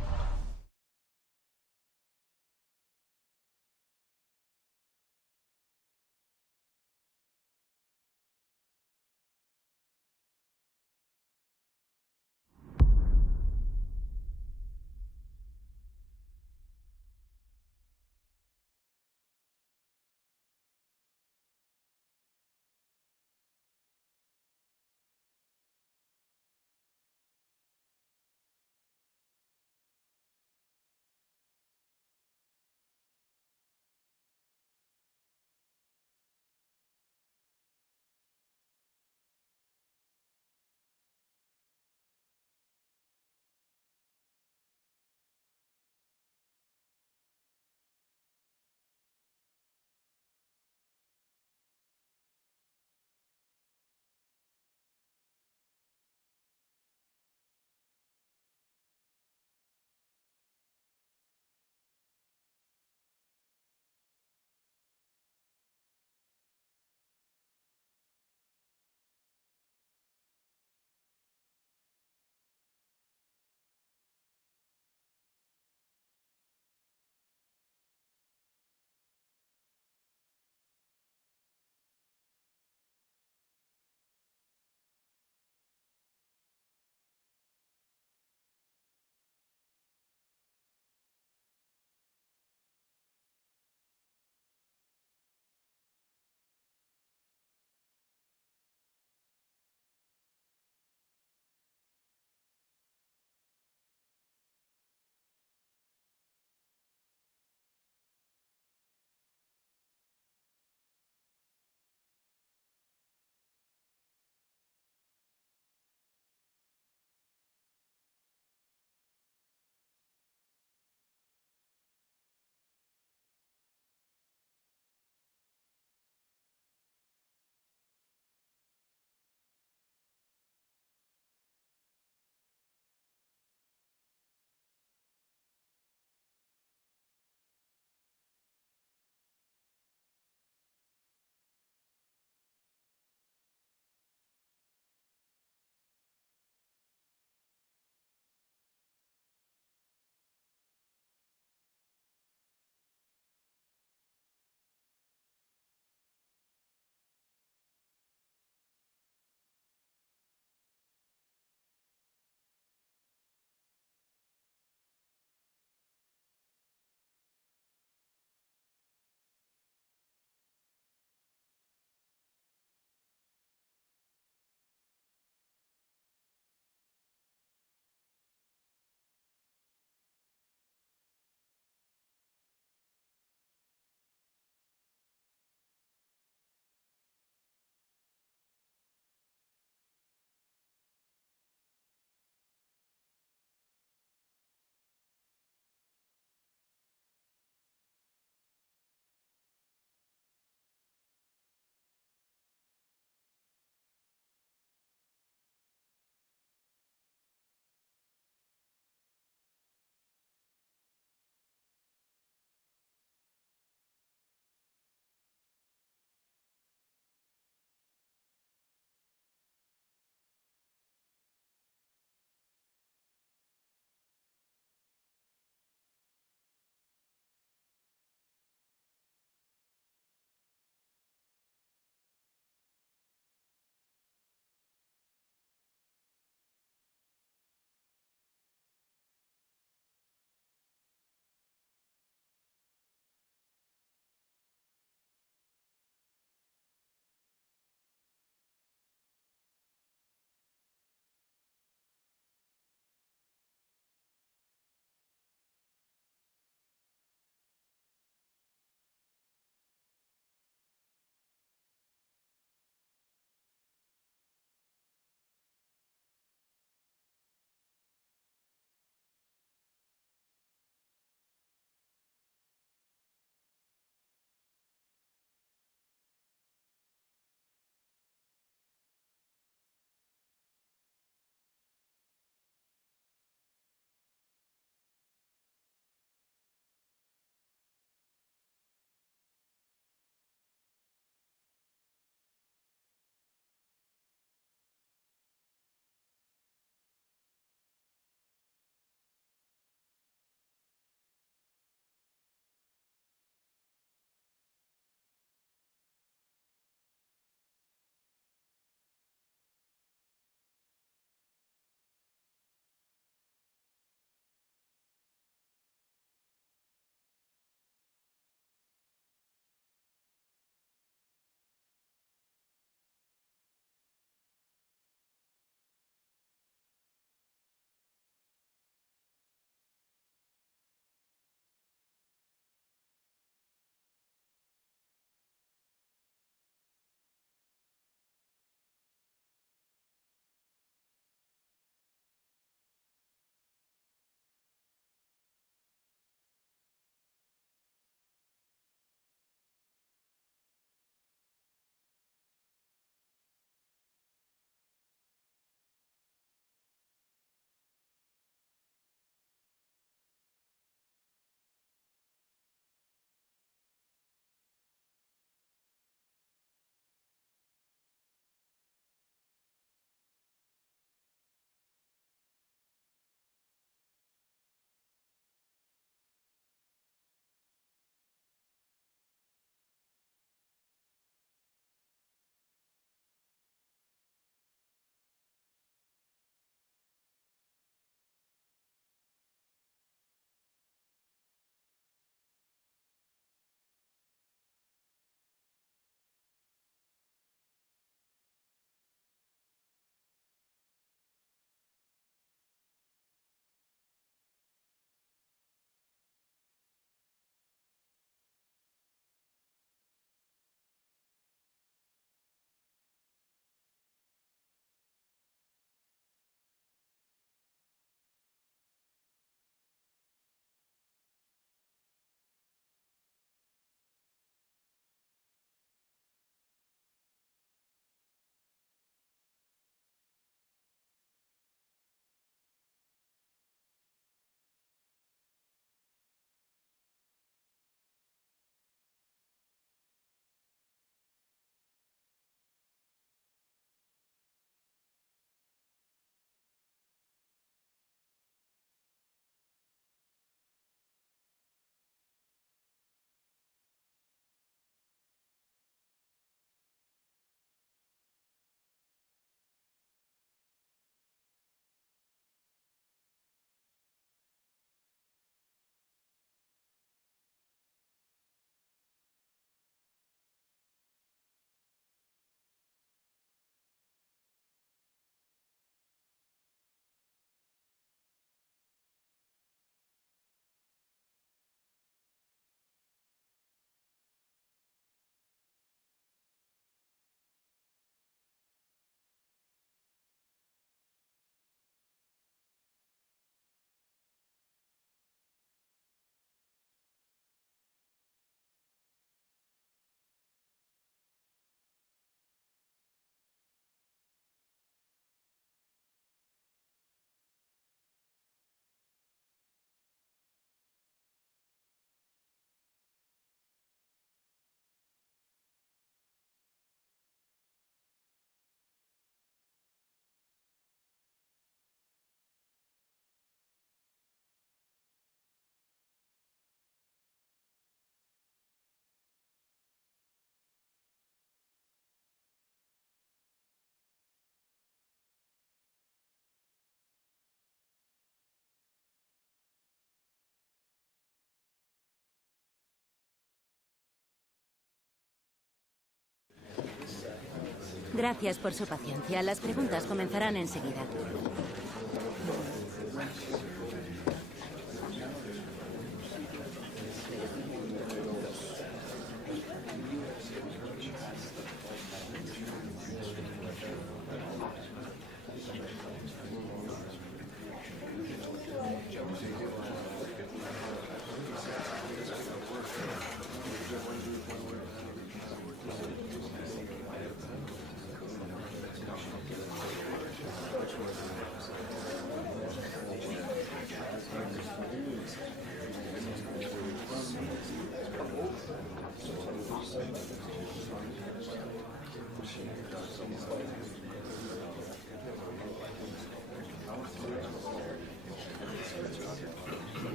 Gracias por su paciencia. Las preguntas comenzarán enseguida.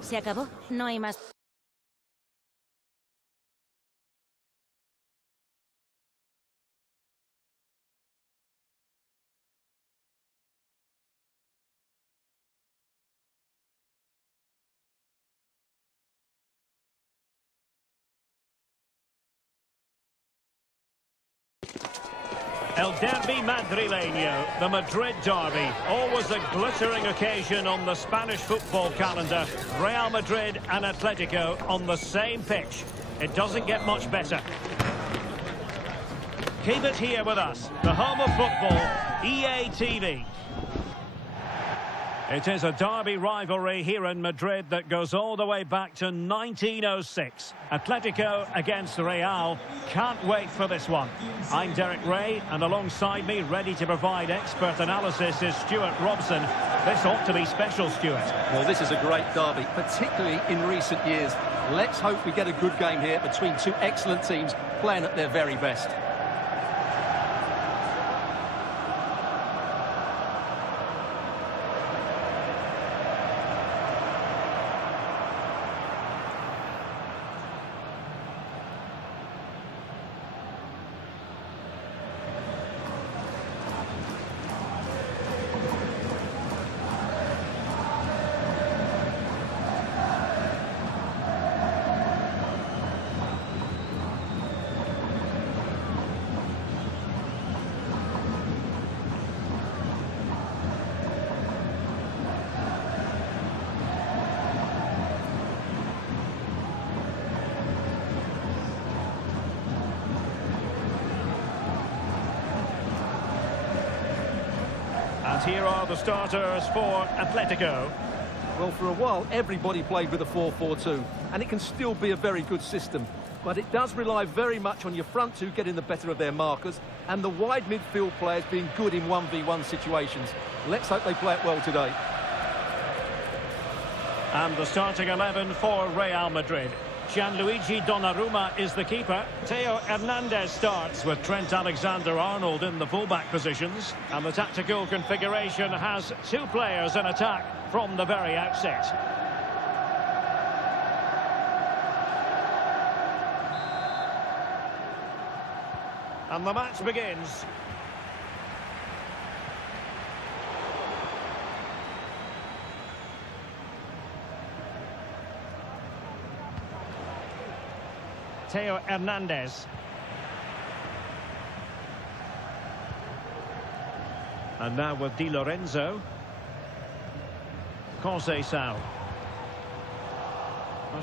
Se acabó. No hay más. El Derby Madrileño, the Madrid derby, always a glittering occasion on the Spanish football calendar. Real Madrid and Atletico on the same pitch. It doesn't get much better. Keep it here with us, the home of football, EATV. It is a derby rivalry here in Madrid that goes all the way back to 1906. Atletico against Real. Can't wait for this one. I'm Derek Ray, and alongside me, ready to provide expert analysis, is Stuart Robson. This ought to be special, Stuart. Well, this is a great derby, particularly in recent years. Let's hope we get a good game here between two excellent teams playing at their very best. And here are the starters for Atletico. Well, for a while, everybody played with a 4-4-2, and it can still be a very good system. but it does rely very much on your front two getting the better of their markers and the wide midfield players being good in 1v1 situations. Let's hope they play it well today. And the starting 11 for Real Madrid. Gianluigi Donnarumma is the keeper. Theo Hernandez starts with Trent Alexander-Arnold in the fullback positions. And the tactical configuration has two players in attack from the very outset. And the match begins. Theo Hernandez. And now with Di Lorenzo. Conceição.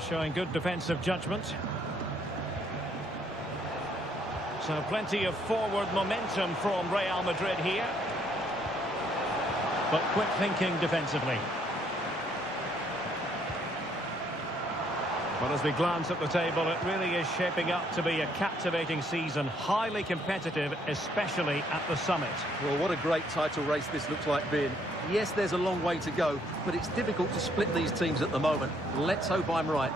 Showing good defensive judgment. So plenty of forward momentum from Real Madrid here. But quick thinking defensively. Well, as we glance at the table, it really is shaping up to be a captivating season, highly competitive, especially at the summit. Well, what a great title race this looks like being. Yes, there's a long way to go, but it's difficult to split these teams at the moment. Let's hope I'm right.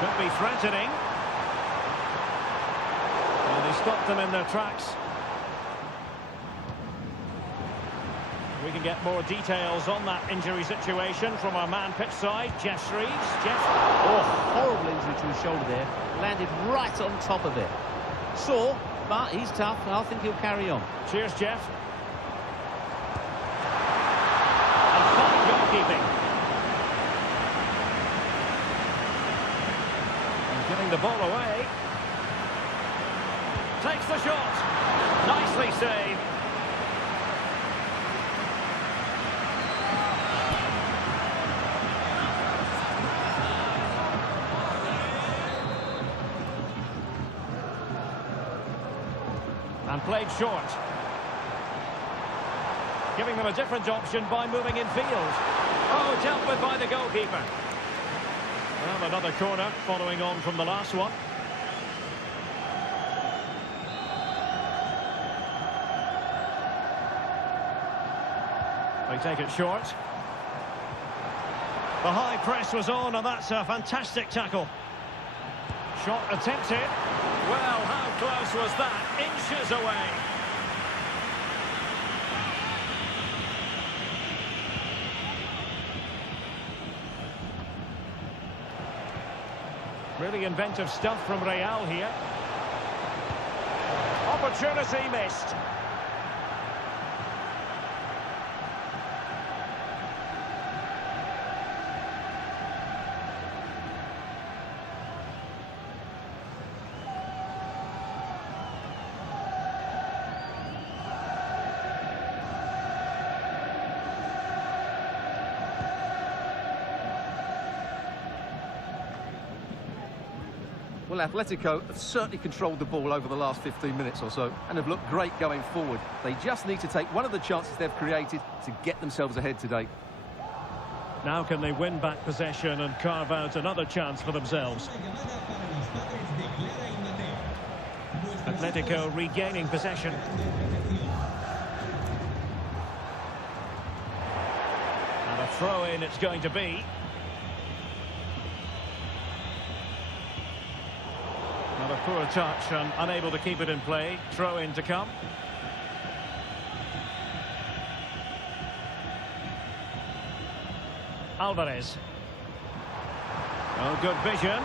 Could be threatening. Well, they stopped them in their tracks. We can get more details on that injury situation from our man pitch side, Jeff Shreves. Jeff? Oh, horrible injury to his shoulder there. Landed right on top of it. Sore, but he's tough, and I think he'll carry on. Cheers, Jeff. And fine goalkeeping. And getting the ball away. Takes the shot. Nicely saved. And played short. Giving them a different option by moving in field. Oh, dealt with by the goalkeeper. Well, another corner following on from the last one. They take it short. The high press was on, and that's a fantastic tackle. Shot attempted. Well, how close was that? Inches away. Really inventive stuff from Real here. Opportunity missed. Well, Atletico have certainly controlled the ball over the last 15 minutes or so and have looked great going forward. They just need to take one of the chances they've created to get themselves ahead today. Now can they win back possession and carve out another chance for themselves? Atletico regaining possession. And a throw-in it's going to be. Not a poor touch and unable to keep it in play. Throw-in to come. Alvarez. Oh, good vision.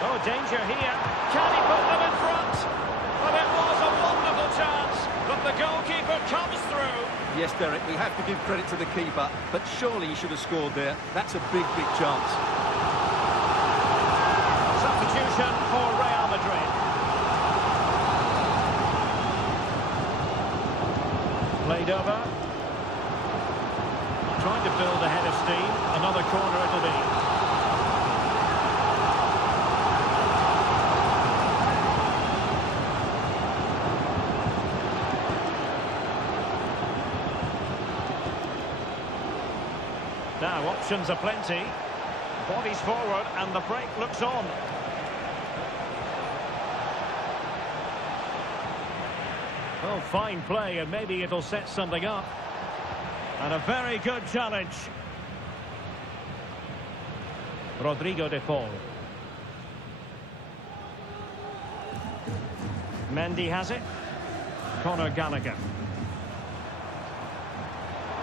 Oh, danger here. Can he put them in front? Well, it was a wonderful chance, but the goalkeeper comes through. Yes, Derek, we have to give credit to the keeper, but surely he should have scored there. That's a big, big chance. Substitution for Real Madrid. Played over. Trying to build a head of steam. Another corner it'll be. Now, options are plenty. Bodies forward, and the break looks on. Oh, fine play, and maybe it'll set something up. And a very good challenge. Rodrigo de Paul. Mendy has it. Conor Gallagher.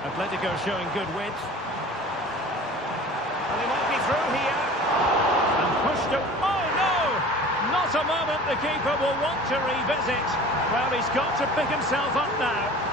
Atletico showing good width. And he might be through here. And pushed it. Oh, no! Not a moment the keeper will want to revisit. Well, he's got to pick himself up now.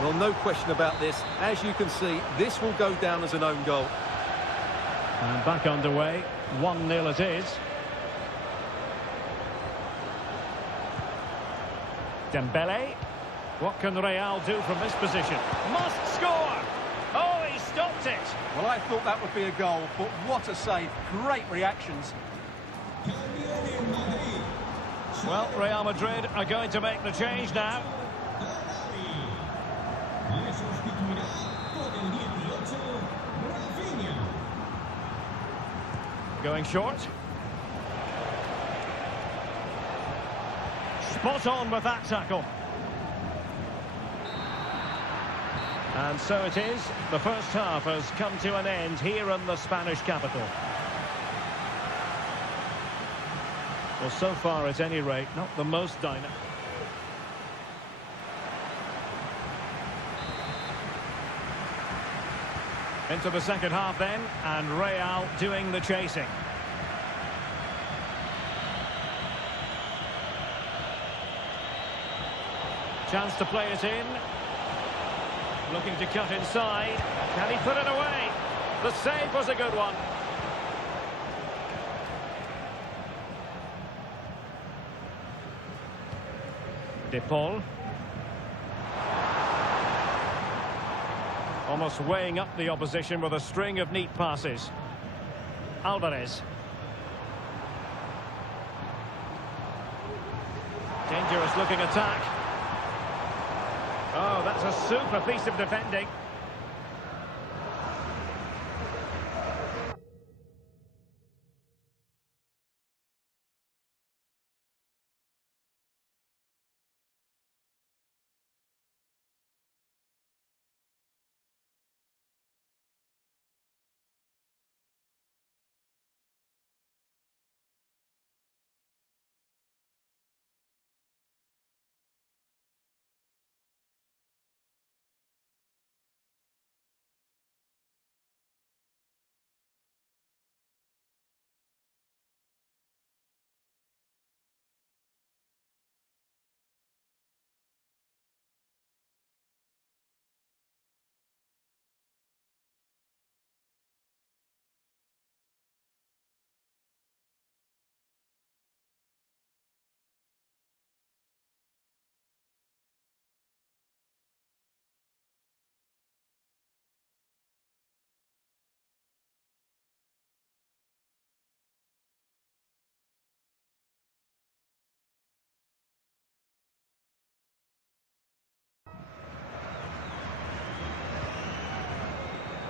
Well, no question about this. As you can see, this will go down as an own goal. And back underway. 1-0 it is. Dembele. What can Real do from this position? Must score! Oh, he stopped it! Well, I thought that would be a goal, but what a save. Great reactions. Well, Real Madrid are going to make the change now. Going short. Spot on with that tackle. And so it is. The first half has come to an end here in the Spanish capital. Well, so far, at any rate, not the most dynamic. Into the second half then, and Real doing the chasing. Chance to play it in. Looking to cut inside. Can he put it away? The save was a good one. De Paul. Almost weighing up the opposition with a string of neat passes. Alvarez. Dangerous looking attack. Oh, that's a super piece of defending.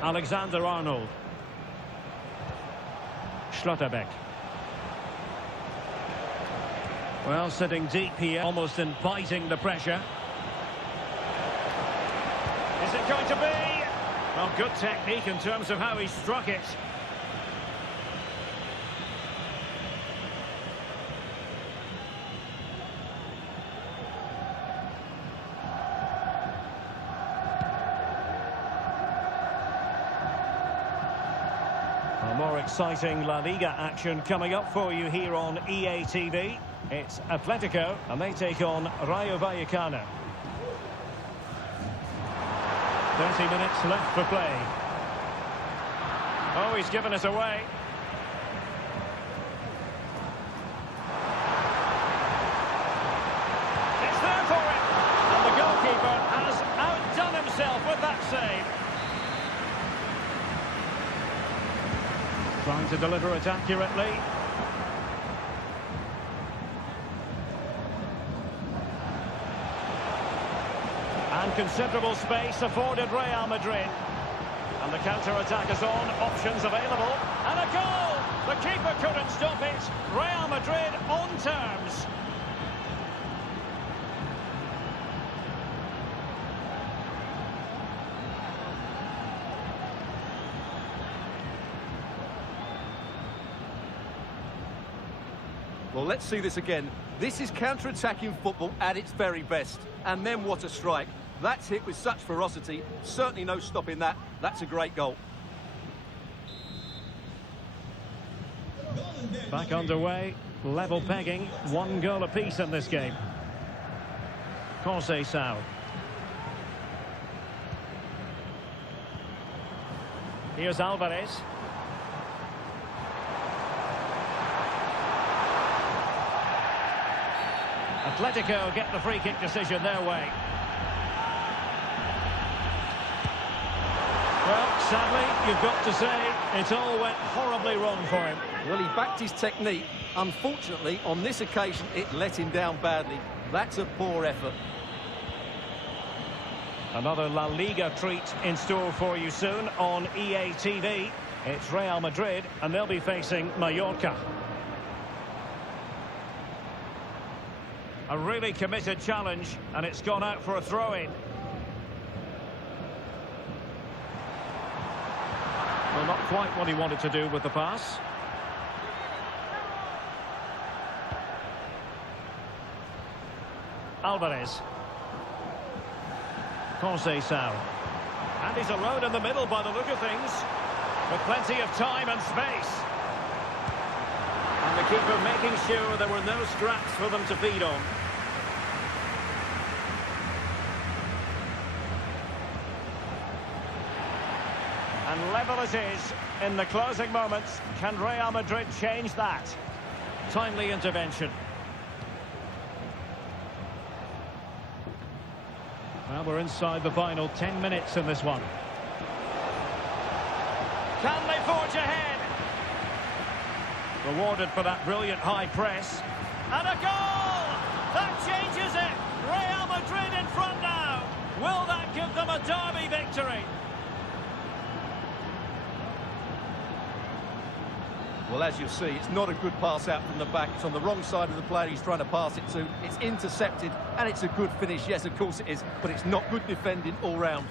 Alexander-Arnold. Schlotterbeck. Well, sitting deep here, almost inviting the pressure. Is it going to be? Well, good technique in terms of how he struck it. More exciting La Liga action coming up for you here on EATV. It's Atletico, and they take on Rayo Vallecano. 30 minutes left for play. Oh, he's given us away. It's there for him. And the goalkeeper has outdone himself with that save. Trying to deliver it accurately. And considerable space afforded Real Madrid. And the counter-attack is on, options available. And a goal! The keeper couldn't stop it. Real Madrid on terms. Well, let's see this again. This is counter-attacking football at its very best. And then what a strike. That's hit with such ferocity. Certainly no stopping that. That's a great goal. Back underway. Level pegging. 1 goal apiece in this game. Conceição. Here's Alvarez. Atletico get the free kick decision their way. Well, sadly, you've got to say, it all went horribly wrong for him. Well, he backed his technique. Unfortunately, on this occasion, it let him down badly. That's a poor effort. Another La Liga treat in store for you soon on EATV. It's Real Madrid, and they'll be facing Mallorca. A really committed challenge, and it's gone out for a throw-in. Well, not quite what he wanted to do with the pass. Alvarez. Conceição. And he's alone in the middle by the look of things, with plenty of time and space. And the keeper making sure there were no scraps for them to feed on. And level it is in the closing moments. Can Real Madrid change that? Timely intervention. Well, we're inside the final 10 minutes in this one. Can they forge ahead? Rewarded for that brilliant high press. And a goal! That changes it! Real Madrid in front now! Will that give them a derby victory? Well, as you see, it's not a good pass out from the back. It's on the wrong side of the player he's trying to pass it to. It's intercepted, and it's a good finish. Yes, of course it is, but it's not good defending all round.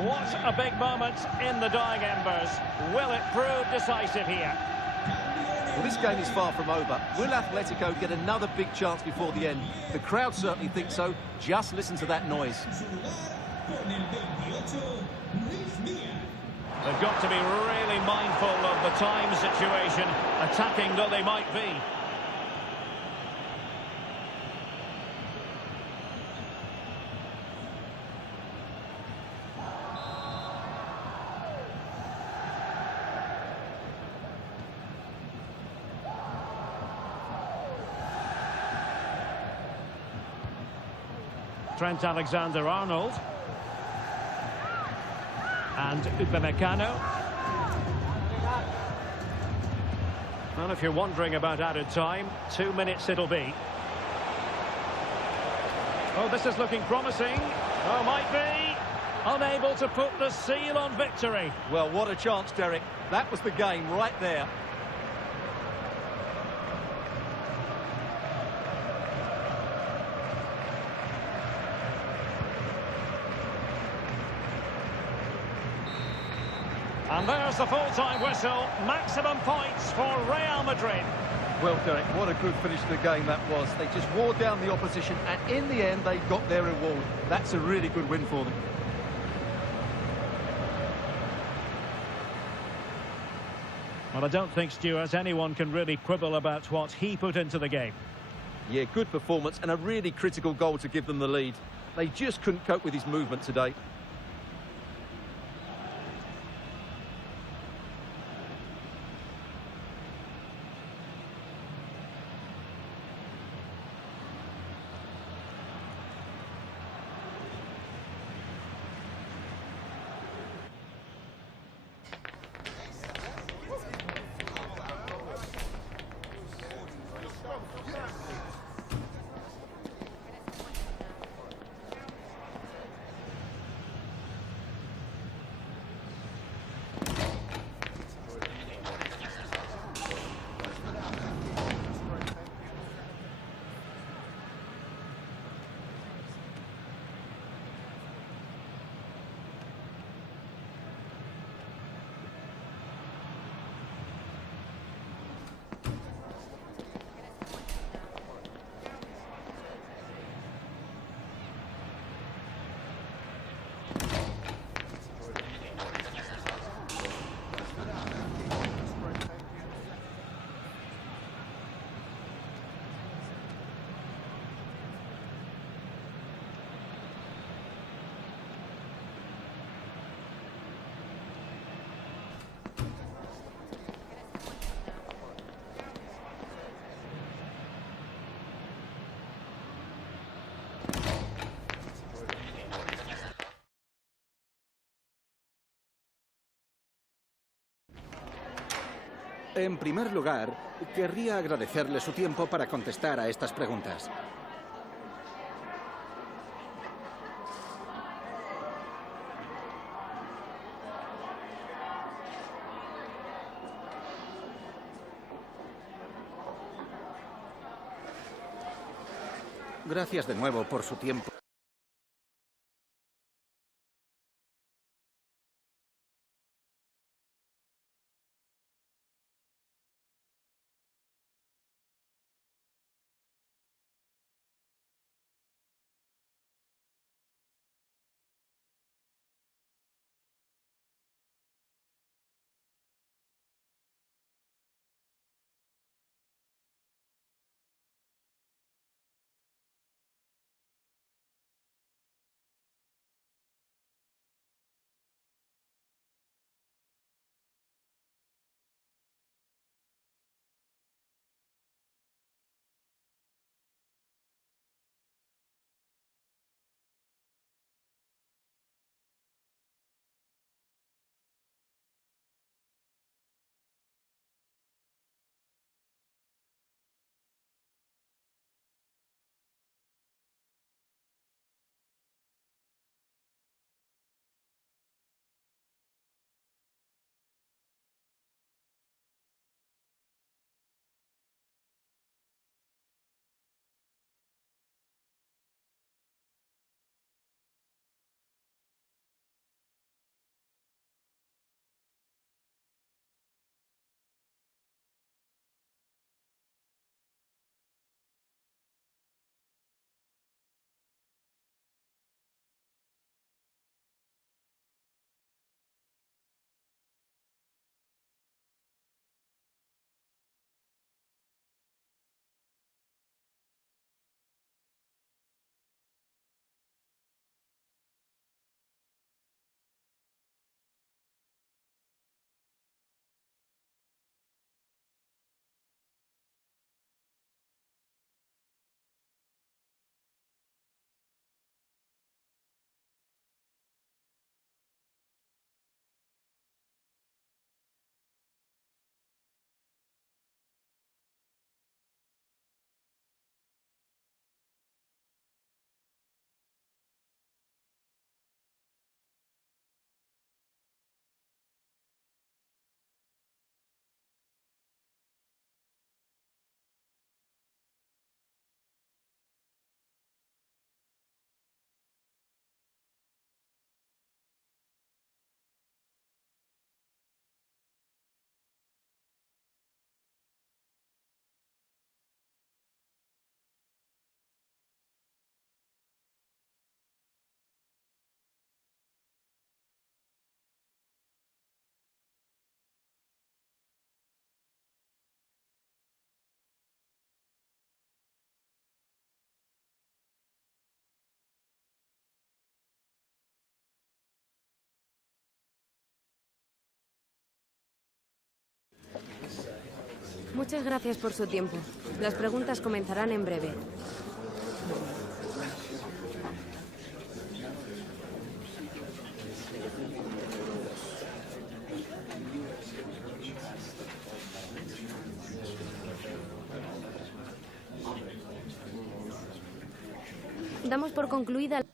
What a big moment in the dying embers. Will it prove decisive here? Well, this game is far from over. Will Atletico get another big chance before the end? The crowd certainly think so. Just listen to that noise. They've got to be really mindful of the time situation, attacking though they might be. Trent Alexander-Arnold. And Upamecano. Well, if you're wondering about added time, 2 minutes it'll be. Oh, this is looking promising. Oh, might be. Unable to put the seal on victory. Well, what a chance, Derek. That was the game right there. And there's the full-time whistle. Maximum points for Real Madrid. Well, Derek, what a good finish to the game that was. They just wore down the opposition, and in the end, they got their reward. That's a really good win for them. Well, I don't think, Stuart, anyone can really quibble about what he put into the game. Yeah, good performance and a really critical goal to give them the lead. They just couldn't cope with his movement today. En primer lugar, querría agradecerle su tiempo para contestar a estas preguntas. Gracias de nuevo por su tiempo. Muchas gracias por su tiempo. Las preguntas comenzarán en breve. Damos por concluida...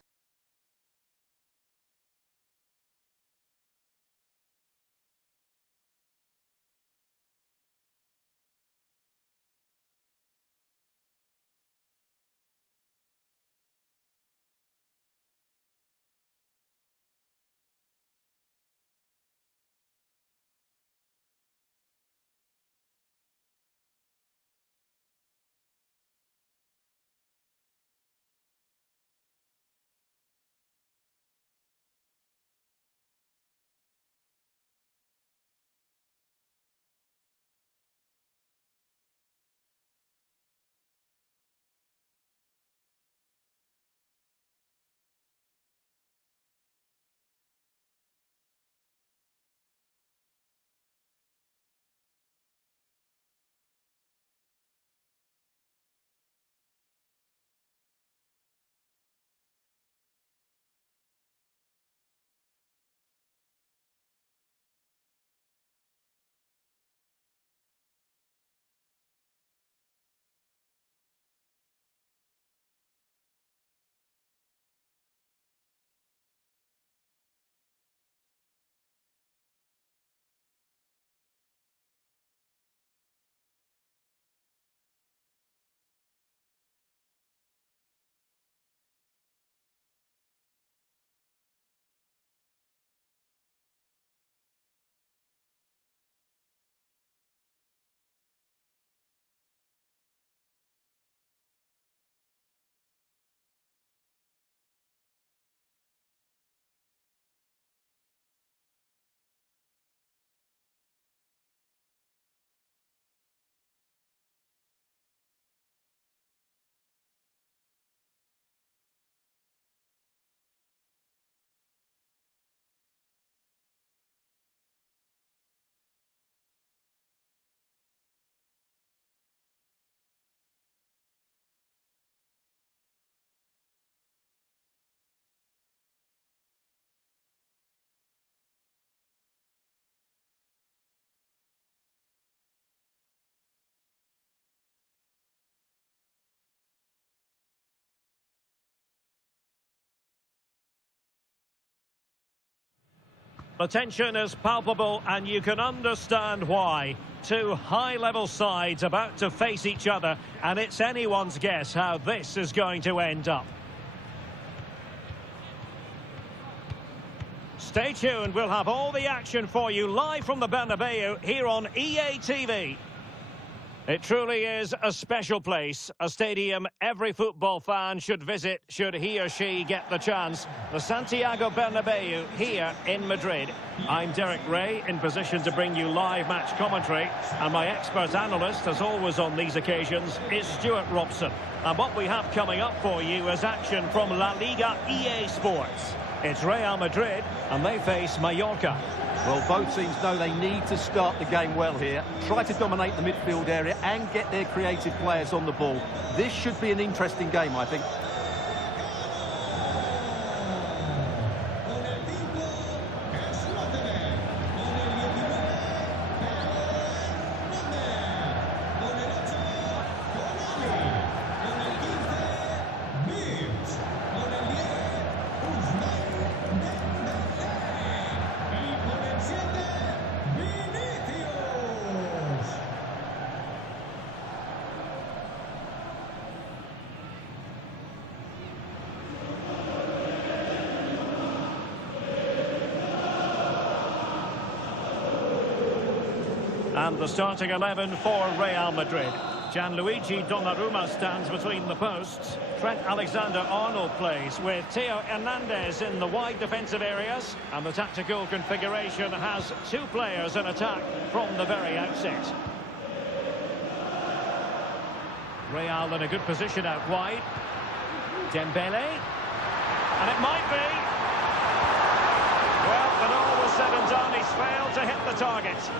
The tension is palpable and you can understand why. Two high-level sides about to face each other, and it's anyone's guess how this is going to end up. Stay tuned, we'll have all the action for you live from the Bernabeu here on EATV. It truly is a special place, a stadium every football fan should visit should he or she get the chance. The Santiago Bernabeu here in Madrid. I'm Derek Ray, in position to bring you live match commentary, and my expert analyst, as always on these occasions, is Stuart Robson. And what we have coming up for you is action from La Liga EA Sports. It's Real Madrid, and they face Mallorca. Well, both teams know they need to start the game well here. Try to dominate the midfield area and get their creative players on the ball. This should be an interesting game, I think. And the starting 11 for Real Madrid. Gianluigi Donnarumma stands between the posts. Trent Alexander-Arnold plays with Theo Hernandez in the wide defensive areas. And the tactical configuration has two players in attack from the very outset. Real in a good position out wide. Dembele. And it might be. Well, when all was said and done, he's failed to hit the target.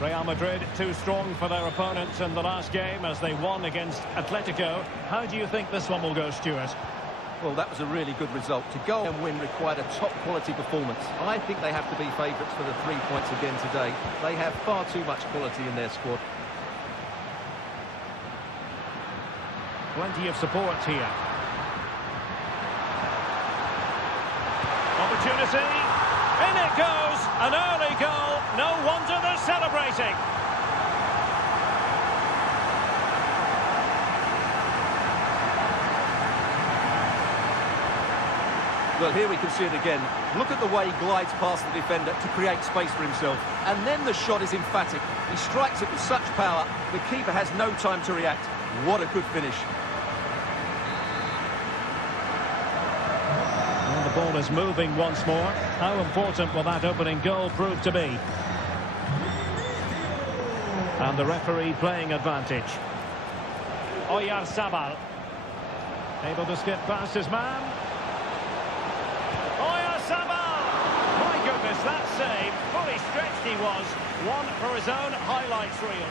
Real Madrid too strong for their opponents in the last game as they won against Atletico. How do you think this one will go, Stuart? Well, that was a really good result. To go and win required a top-quality performance. I think they have to be favourites for the 3 points again today. They have far too much quality in their squad. Plenty of support here. Opportunity. In it goes. An early goal. No wonder they're celebrating. Well, here we can see it again. Look at the way he glides past the defender to create space for himself. And then the shot is emphatic. He strikes it with such power, the keeper has no time to react. What a good finish. Well, the ball is moving once more. How important will that opening goal prove to be? And the referee playing advantage. Oyarzabal. Able to skip past his man. My goodness, that save. Fully stretched he was. One for his own highlights reel.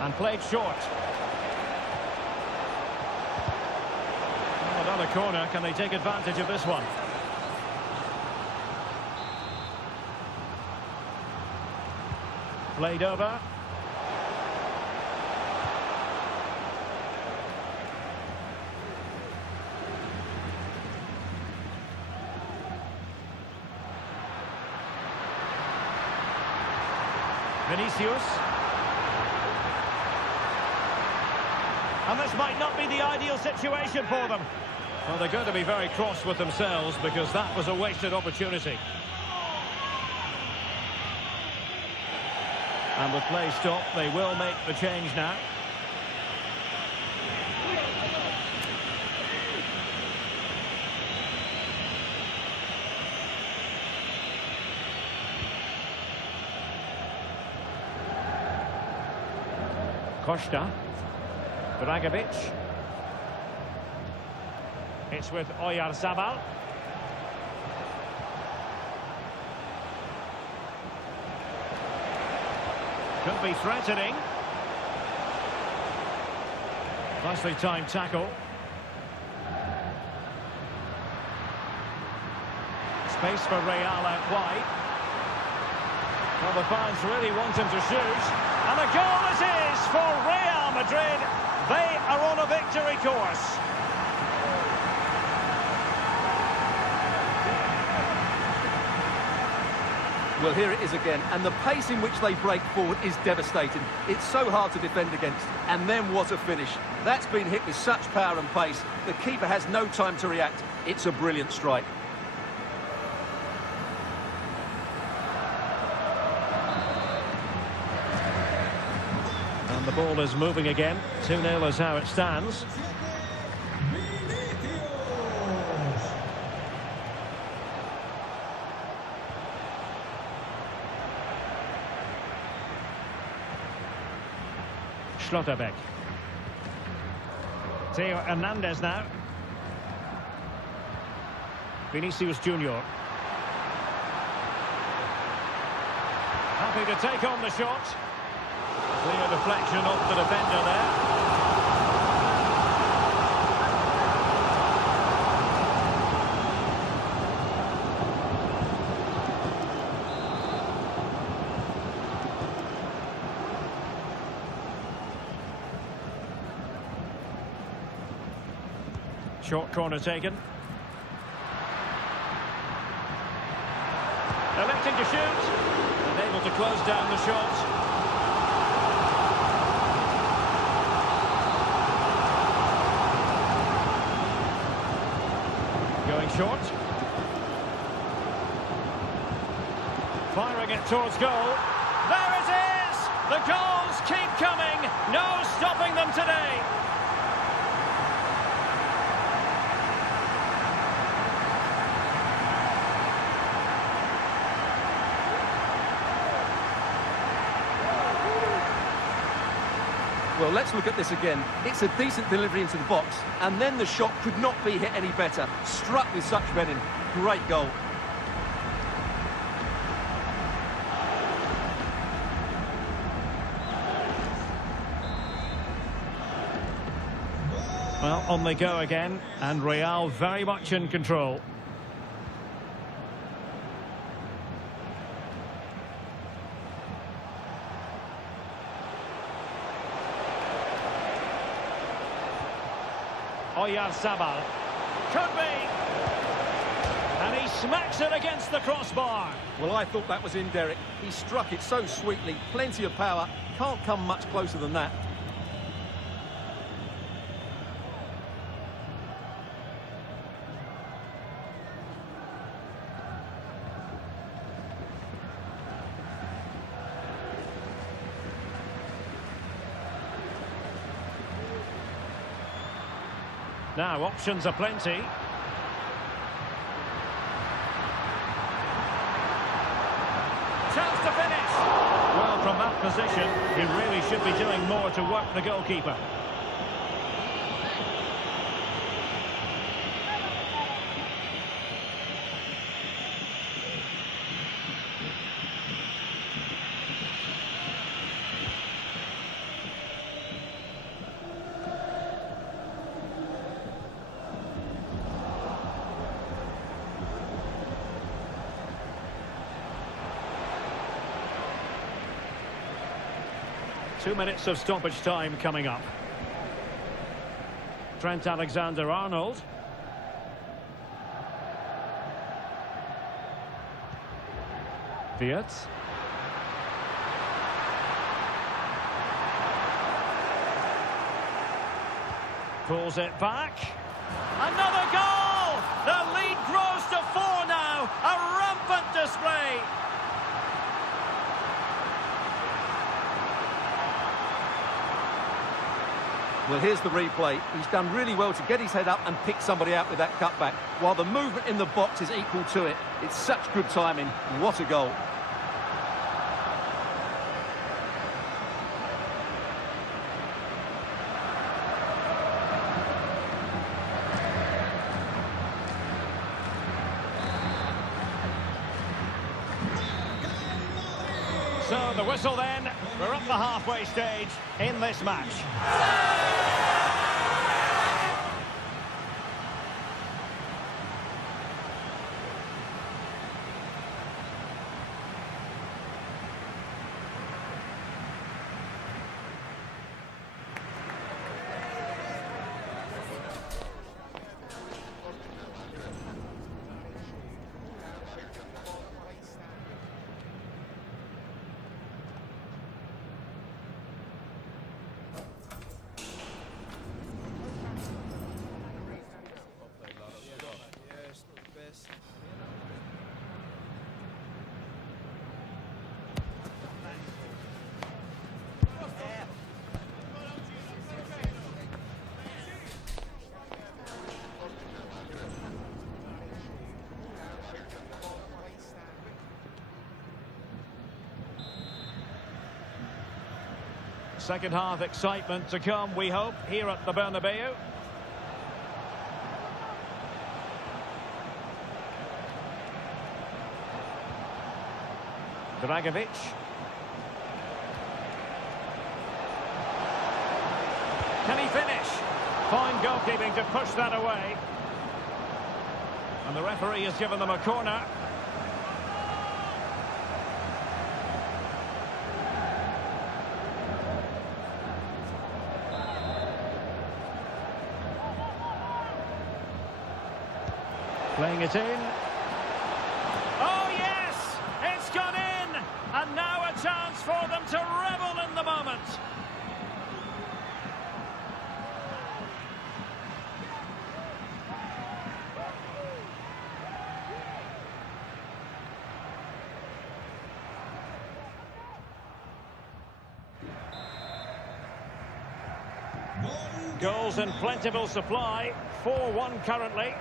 And played short. Well, another corner. Can they take advantage of this one? Played over. Vinicius. And this might not be the ideal situation for them. Well, they're going to be very cross with themselves because that was a wasted opportunity. And with play stopped, they will make the change now. Costa. Dragovic. It's with Oyarzabal. Could be threatening. Nicely timed tackle. Space for Real out wide. Well, the fans really want him to shoot. And a goal it is for Real Madrid. They are on a victory course. Well, here it is again, and the pace in which they break forward is devastating. It's so hard to defend against, and then what a finish. That's been hit with such power and pace. The keeper has no time to react. It's a brilliant strike. And the ball is moving again. 2-0 is how it stands. Schlotterbeck. Theo Hernandez now. Vinicius Junior. Happy to take on the shot. Clear deflection off the defender there. Short corner taken. Electing to shoot. And able to close down the shot. Going short. Firing it towards goal. There it is! The goals keep coming. No stopping them today. Well, let's look at this again. It's a decent delivery into the box, and then the shot could not be hit any better. Struck with such venom. Great goal. Well, on they go again, and Real very much in control. Oyarzabal. Could be! And he smacks it against the crossbar. Well, I thought that was in, Derek. He struck it so sweetly. Plenty of power. Can't come much closer than that. Now, options are plenty. Chance to finish. Well, from that position, he really should be doing more to work the goalkeeper. Two minutes of stoppage time coming up. Trent Alexander-Arnold. Viet. Pulls it back. Another goal! The lead grows to 4 now. A rampant display. Well, here's the replay. He's done really well to get his head up and pick somebody out with that cutback, while the movement in the box is equal to it. It's such good timing. What a goal. So the whistle then. We're up the halfway stage in this match. Second half excitement to come, we hope, here at the Bernabeu. Dragovic. Can he finish? Fine goalkeeping to push that away. And the referee has given them a corner. Playing it in. Oh, yes! It's gone in! And now a chance for them to revel in the moment. Goals in plentiful supply. 4-1 currently.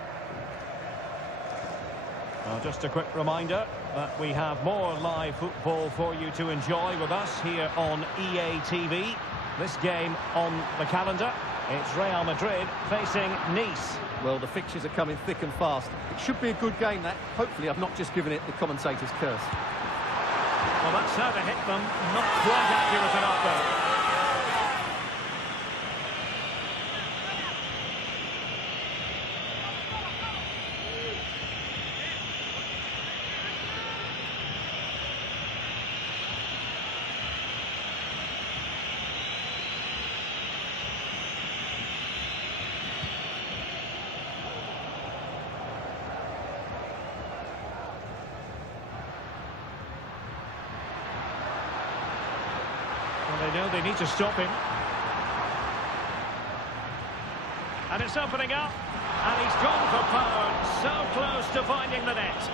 Well, just a quick reminder that we have more live football for you to enjoy with us here on EA TV. This game on the calendar, it's Real Madrid facing Nice. Well, the fixtures are coming thick and fast. It should be a good game, that. Hopefully I've not just given it the commentator's curse. Well, that's how to hit them. Not quite accurate enough, though. They know they need to stop him. And it's opening up. And he's gone for power. So close to finding the net.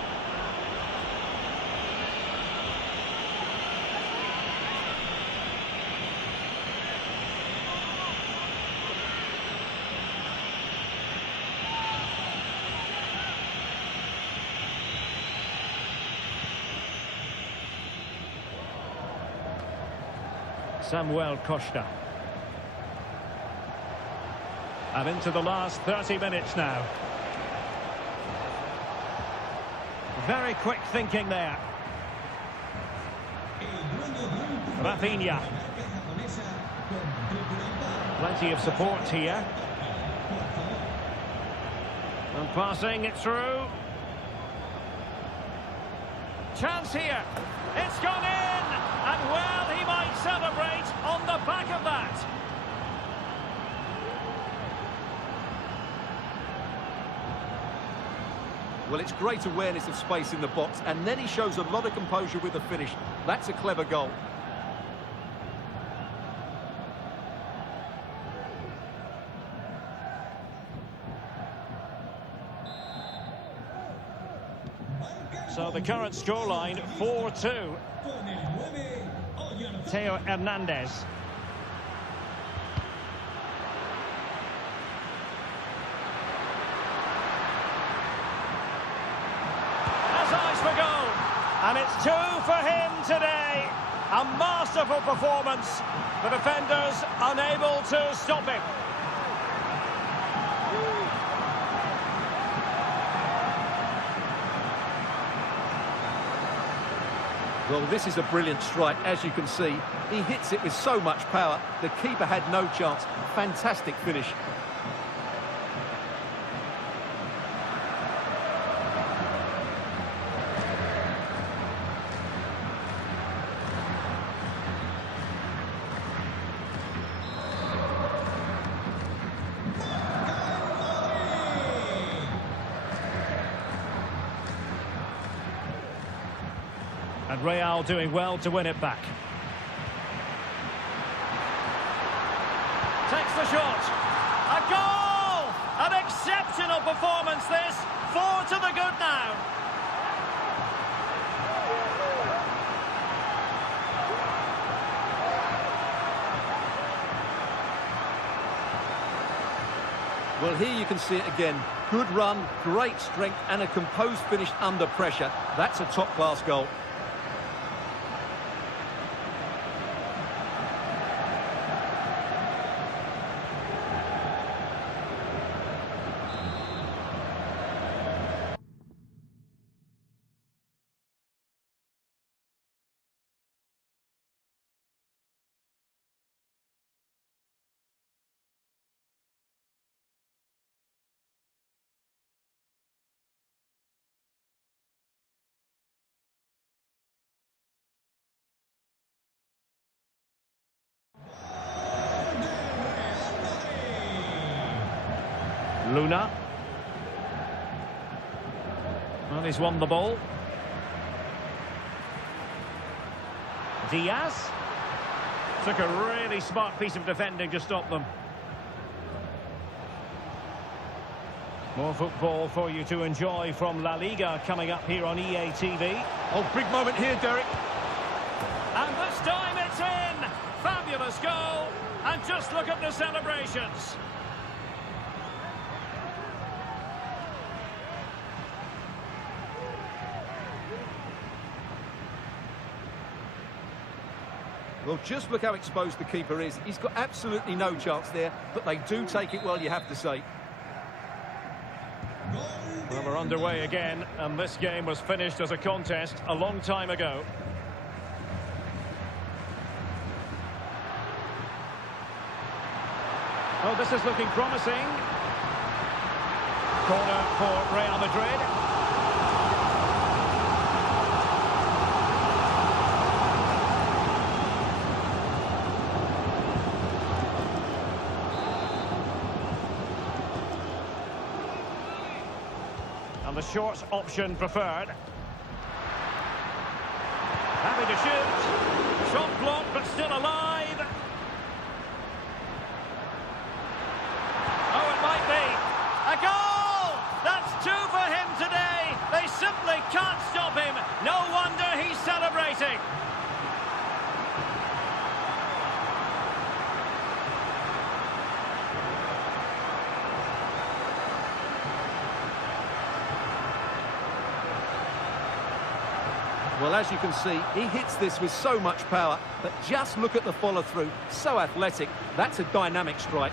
Samuel Costa. And into the last 30 minutes now. Very quick thinking there. Rafinha. Plenty of support here. And passing it through. Chance here. It's gone in. And well, he might celebrate on the back of that. Well, it's great awareness of space in the box, and then he shows a lot of composure with the finish. That's a clever goal. So the current scoreline, 4-2. Theo Hernandez. Has eyes for goal. And it's 2 for him today. A masterful performance. The defenders unable to stop him. Well, this is a brilliant strike, as you can see. He hits it with so much power. The keeper had no chance. Fantastic finish. And Real doing well to win it back. Takes the shot. A goal! An exceptional performance this. 4 to the good now. Well, here you can see it again. Good run, great strength, and a composed finish under pressure. That's a top-class goal. Luna. Well, he's won the ball. Diaz. Took a really smart piece of defending to stop them. More football for you to enjoy from La Liga coming up here on EATV. Oh, big moment here, Derek. And this time it's in! Fabulous goal! And just look at the celebrations. Well, just look how exposed the keeper is. He's got absolutely no chance there, but they do take it well, you have to say. Well, we're underway again, and this game was finished as a contest a long time ago. Oh, this is looking promising. Corner for Real Madrid. And the short option preferred. Happy to shoot. Shot blocked, but still alive. Oh, it might be. A goal! That's 2 for him today. They simply can't stop him. No wonder he's celebrating. Well, as you can see, he hits this with so much power, but just look at the follow-through. So athletic. That's a dynamic strike.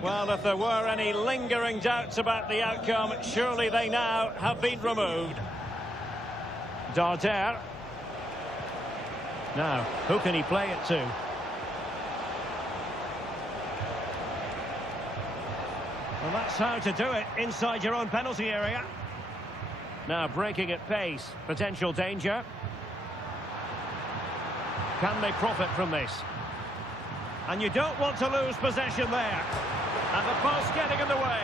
Well, if there were any lingering doubts about the outcome, surely they now have been removed. Darder. Now, who can he play it to? Well, that's how to do it, inside your own penalty area. Now, breaking at pace, potential danger. Can they profit from this? And you don't want to lose possession there. And the post getting in the way.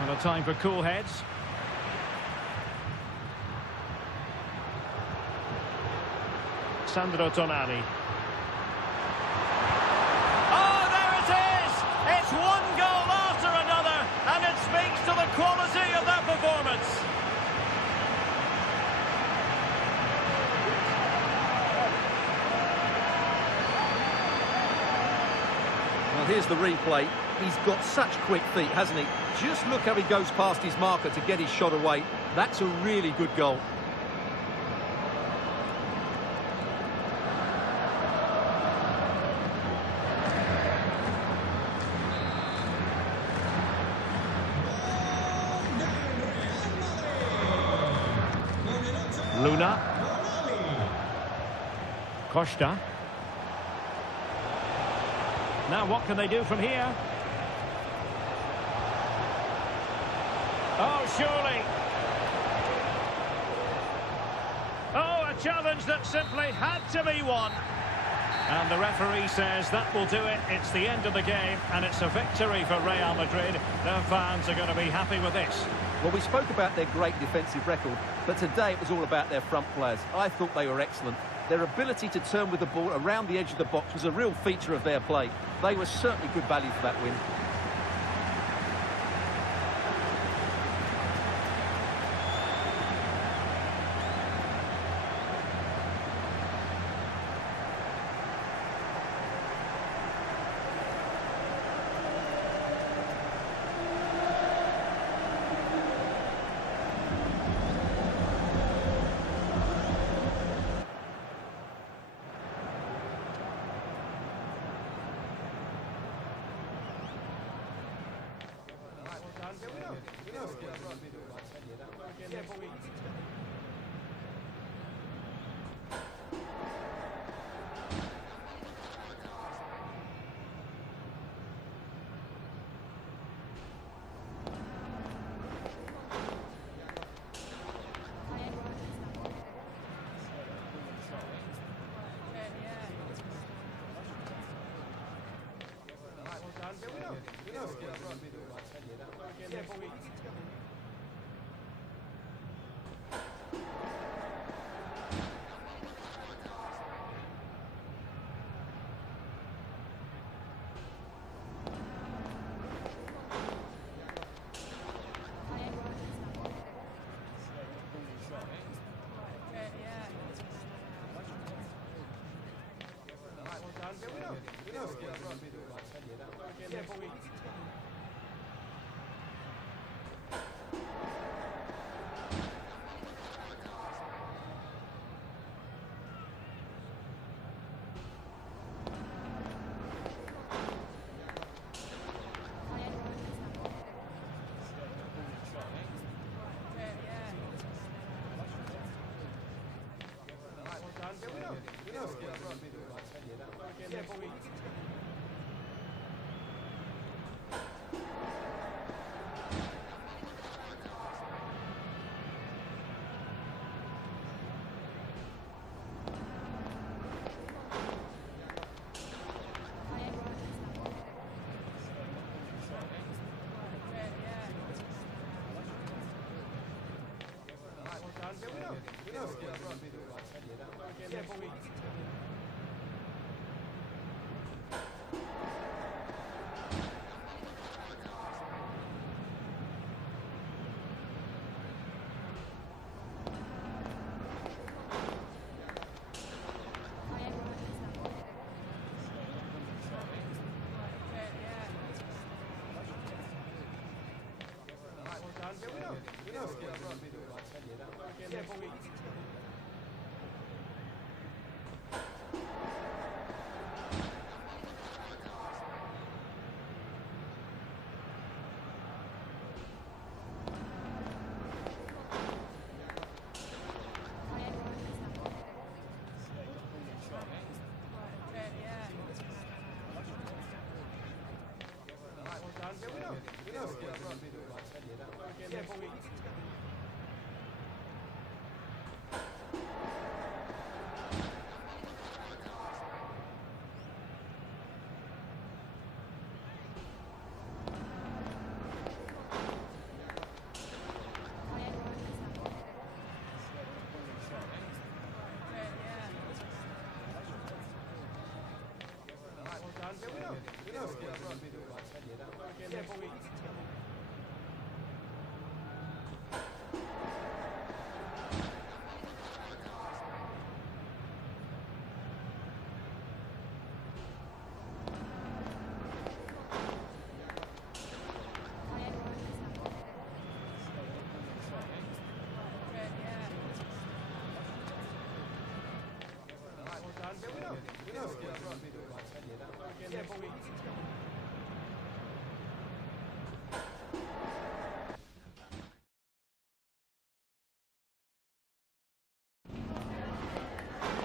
And a time for cool heads. Sandro Tonali. Oh, there it is! It's one goal after another, and it speaks to the quality of that performance. Well, here's the replay. He's got such quick feet, hasn't he? Just look how he goes past his marker to get his shot away. That's a really good goal. Luna. Costa. Now what can they do from here? Oh, surely. Oh, a challenge that simply had to be won. And the referee says that will do it. It's the end of the game, and it's a victory for Real Madrid. Their fans are going to be happy with this. Well, we spoke about their great defensive record, but today it was all about their front players. I thought they were excellent. Their ability to turn with the ball around the edge of the box was a real feature of their play. They were certainly good value for that win.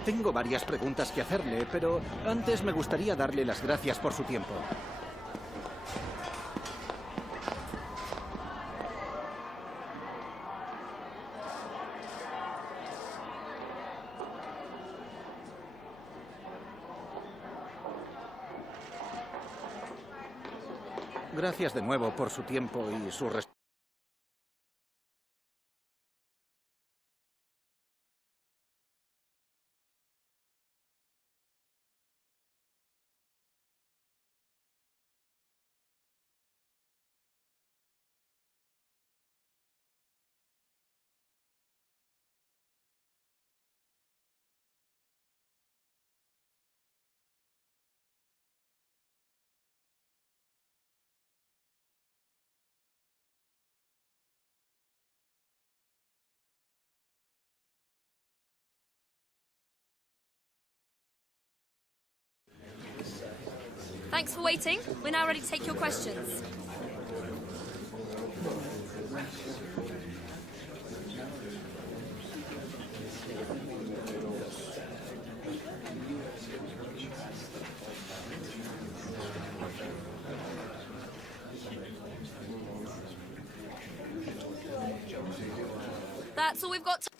Tengo varias preguntas que hacerle, pero antes me gustaría darle las gracias por su tiempo. Gracias de nuevo por su tiempo y su respeto. Thanks for waiting. We're now ready to take your questions. That's all we've got time.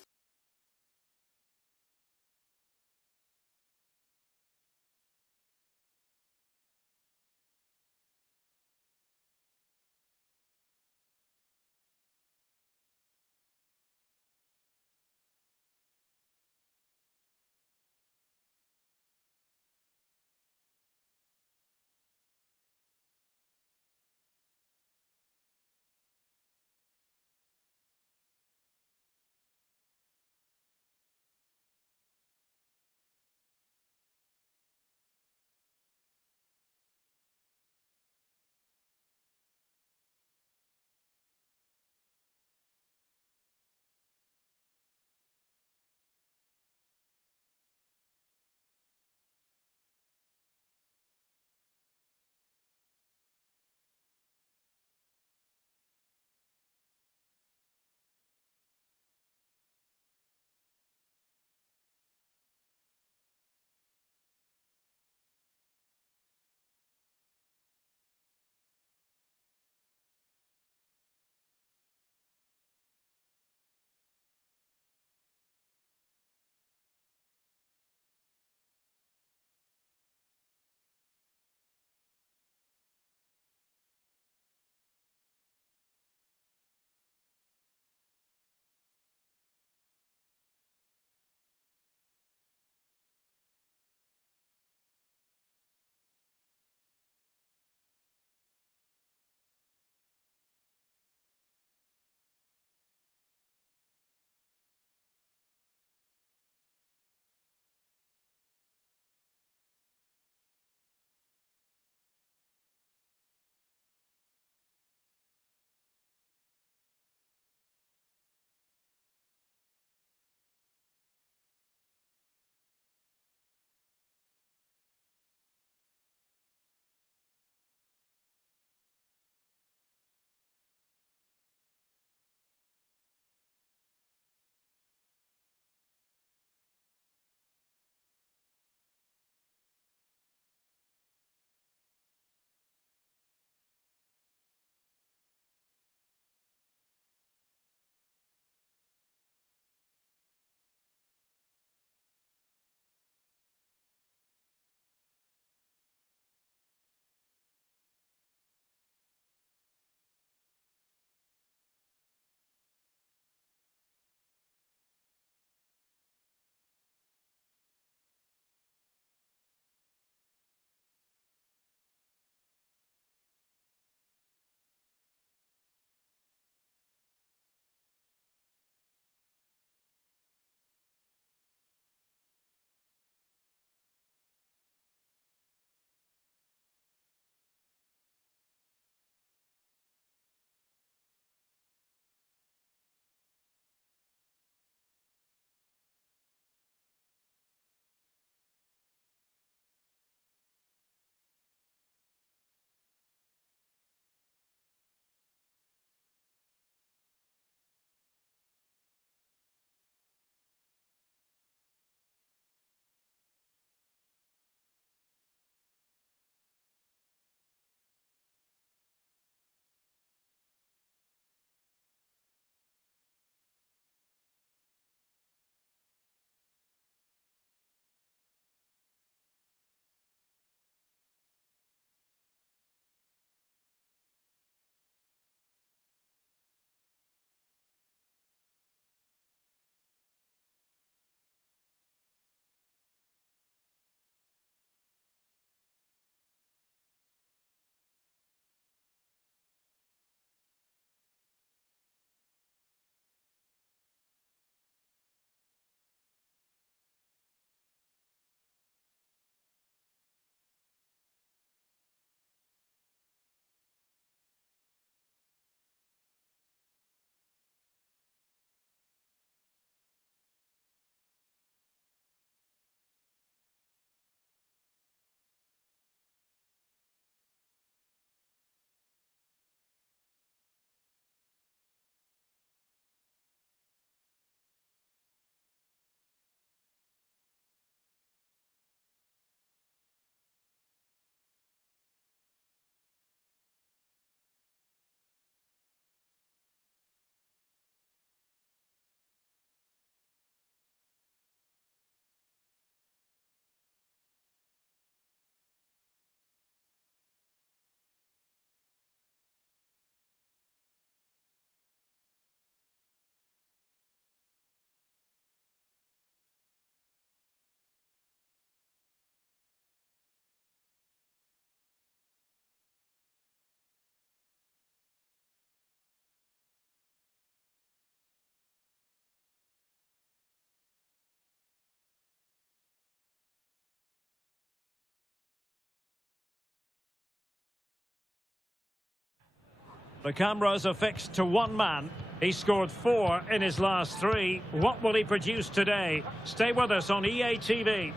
The cameras are fixed to one man. He scored 4 in his last 3. What will he produce today? Stay with us on EATV.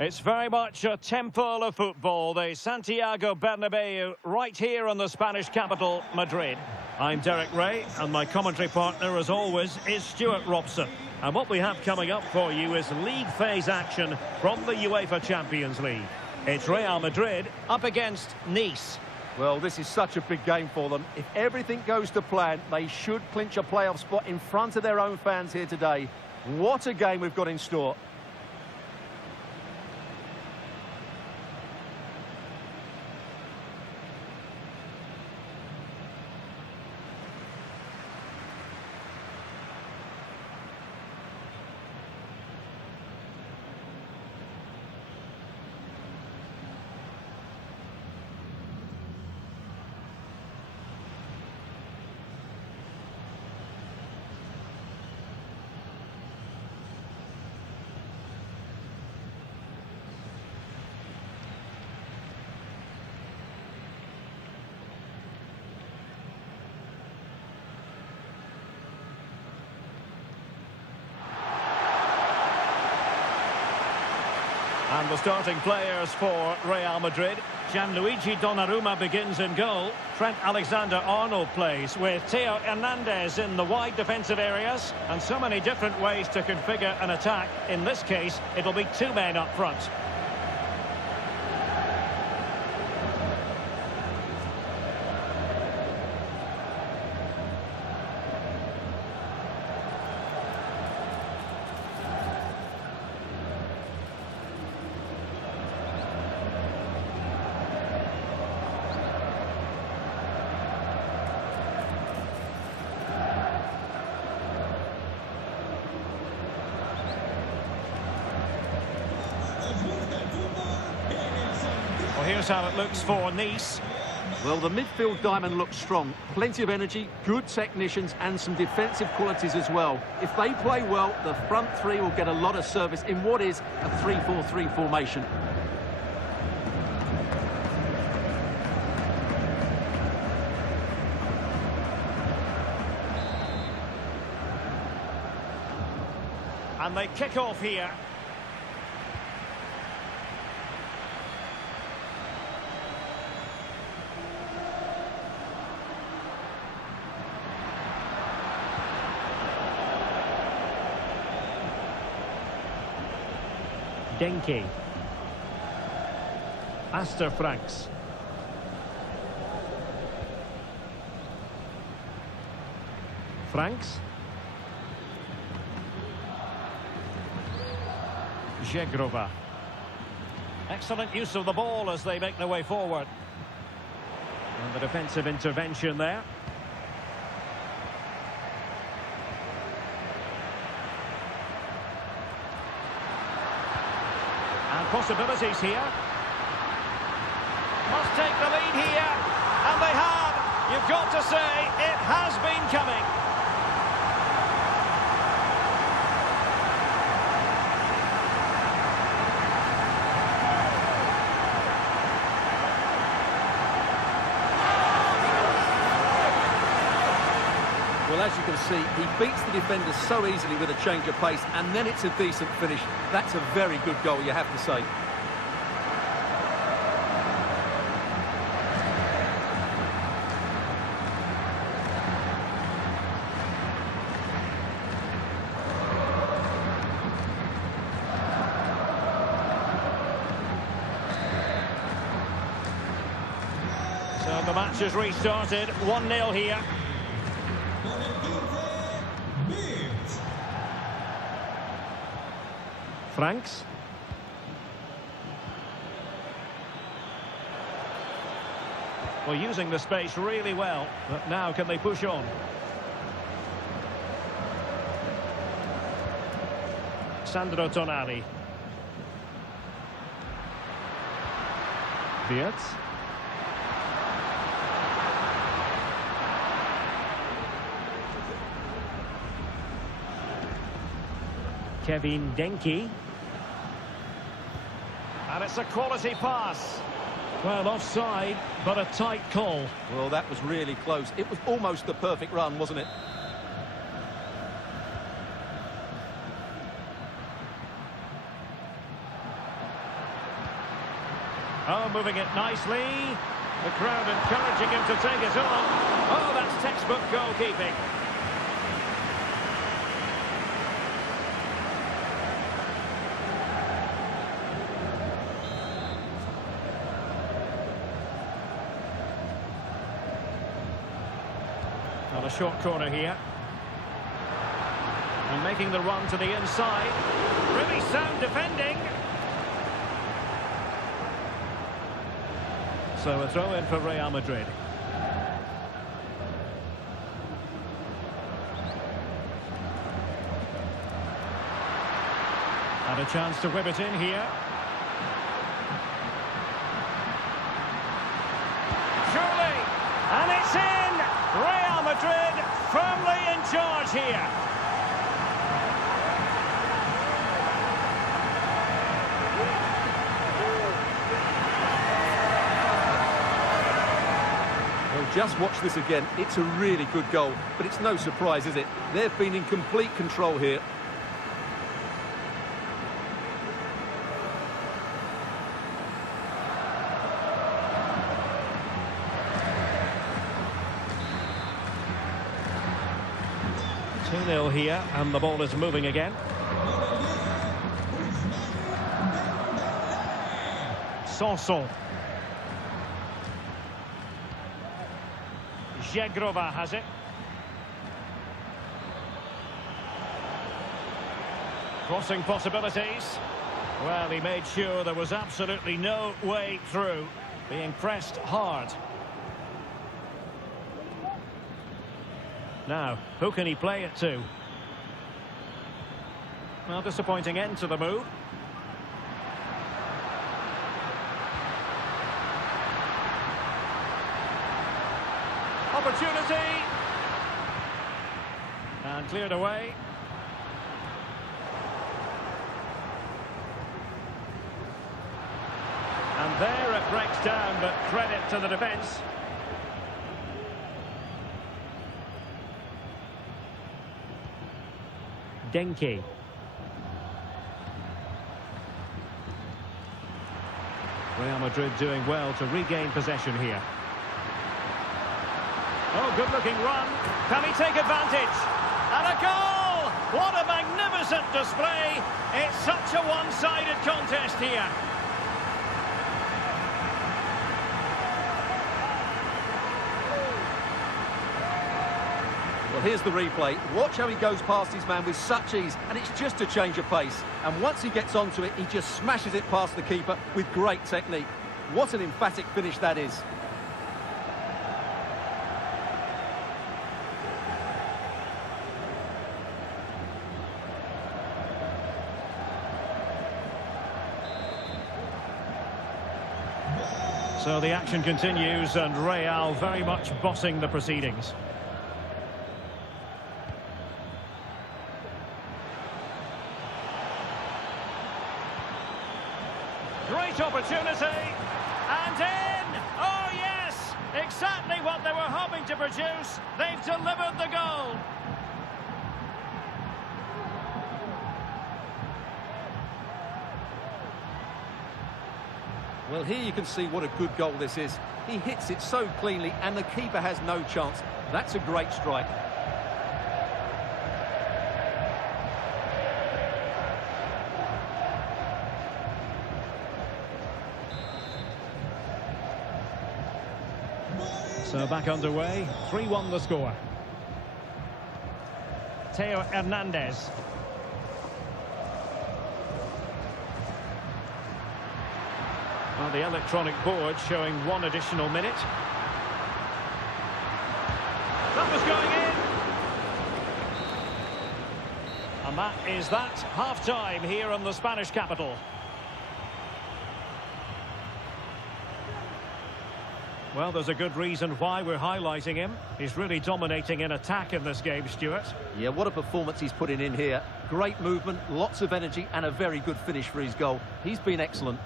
It's very much a temple of football, the Santiago Bernabeu, right here in the Spanish capital, Madrid. I'm Derek Ray, and my commentary partner, as always, is Stuart Robson. And what we have coming up for you is league phase action from the UEFA Champions League. It's Real Madrid up against Nice. Well, this is such a big game for them. If everything goes to plan, they should clinch a playoff spot in front of their own fans here today. What a game we've got in store. And the starting players for Real Madrid. Gianluigi Donnarumma begins in goal. Trent Alexander-Arnold plays with Theo Hernandez in the wide defensive areas. And so many different ways to configure an attack. In this case, it'll be 2 men up front. Well, here's how it looks for Nice. Well, the midfield diamond looks strong. Plenty of energy, good technicians and some defensive qualities as well. If they play well, the front three will get a lot of service in what is a 3-4-3 formation. And they kick off here. Denke. Aster Franks. Franks. Jegrova. Excellent use of the ball as they make their way forward. And the defensive intervention there. And possibilities here. Must take the lead here. And they have. You've got to say, it has been coming. Well, as you can see, he beats the defenders so easily with a change of pace, and then it's a decent finish. That's a very good goal, you have to say. So the match has restarted, 1-0 here. Franks. Well, using the space really well, but now can they push on? Sandro Tonali. Wirtz. Kevin Denke. And it's a quality pass. Well, offside, but a tight call. Well, that was really close. It was almost the perfect run, wasn't it? Oh, moving it nicely. The crowd encouraging him to take it on. Oh, that's textbook goalkeeping. On a short corner here. And making the run to the inside. Really sound defending. So a throw in for Real Madrid. And a chance to whip it in here. Surely! And it's in! Real Madrid firmly in charge here. Just watch this again. It's a really good goal, but it's no surprise, is it? They've been in complete control here. Two 2-0 here, and the ball is moving again. Sanson. Jegrova has it. Crossing possibilities. Well, he made sure there was absolutely no way through. Being pressed hard. Now, who can he play it to? Well, disappointing end to the move. Opportunity. And cleared away. And there it breaks down, but credit to the defence. Denke. Real Madrid doing well to regain possession here. Oh, good-looking run. Can he take advantage? And a goal! What a magnificent display. It's such a one-sided contest here. Well, here's the replay. Watch how he goes past his man with such ease, and it's just a change of pace. And once he gets onto it, he just smashes it past the keeper with great technique. What an emphatic finish that is. So the action continues, and Real very much bossing the proceedings. Great opportunity, and in! Oh yes! Exactly what they were hoping to produce. They've delivered the goal. Well, here you can see what a good goal this is. He hits it so cleanly, and the keeper has no chance. That's a great strike. So back underway, 3-1 the score. Theo Hernandez. Well, the electronic board showing 1 additional minute. That was going in. And that is that. Half-time here in the Spanish capital. Well, there's a good reason why we're highlighting him. He's really dominating in attack in this game, Stuart. Yeah, what a performance he's putting in here. Great movement, lots of energy, and a very good finish for his goal. He's been excellent.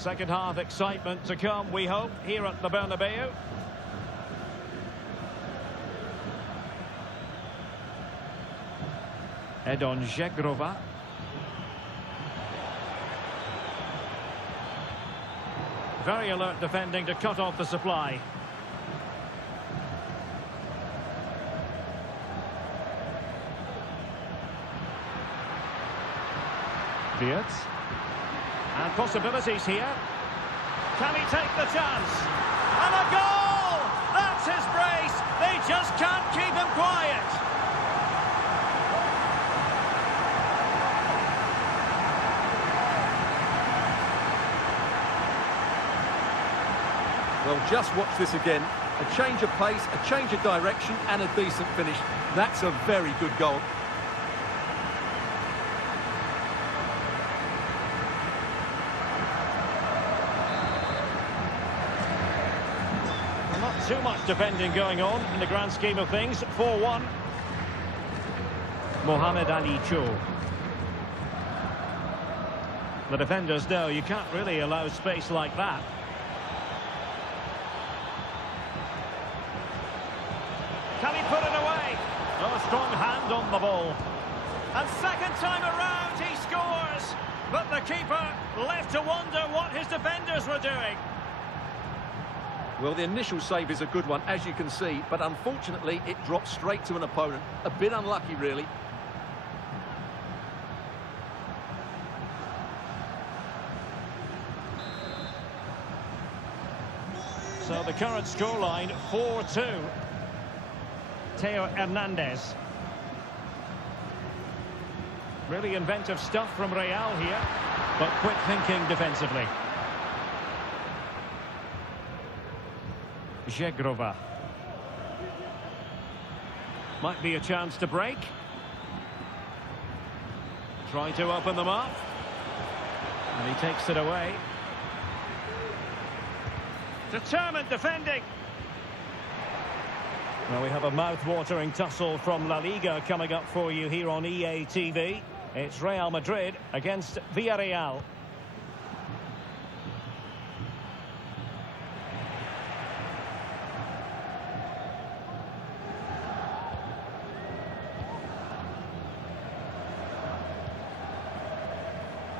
Second half excitement to come, we hope, here at the Bernabeu. Edon Żegrova. Very alert defending to cut off the supply. Fiat. And possibilities here. Can he take the chance? And a goal! That's his brace! They just can't keep him quiet! Well, just watch this again. A change of pace, a change of direction, and a decent finish. That's a very good goal. Not too much defending going on in the grand scheme of things. 4-1. Mohamed Ali Cho. The defenders know you can't really allow space like that. Can he put it away? Oh, strong hand on the ball. And second time around, he scores. But the keeper left to wonder what his defenders were doing. Well, the initial save is a good one, as you can see, but unfortunately it dropped straight to an opponent. A bit unlucky, really. So the current scoreline, 4-2. Theo Hernandez. Really inventive stuff from Real here, but quick thinking defensively. Żegrova. Might be a chance to break. Trying to open them up. And he takes it away. Determined defending. Well, we have a mouth-watering tussle from La Liga coming up for you here on EATV. It's Real Madrid against Villarreal.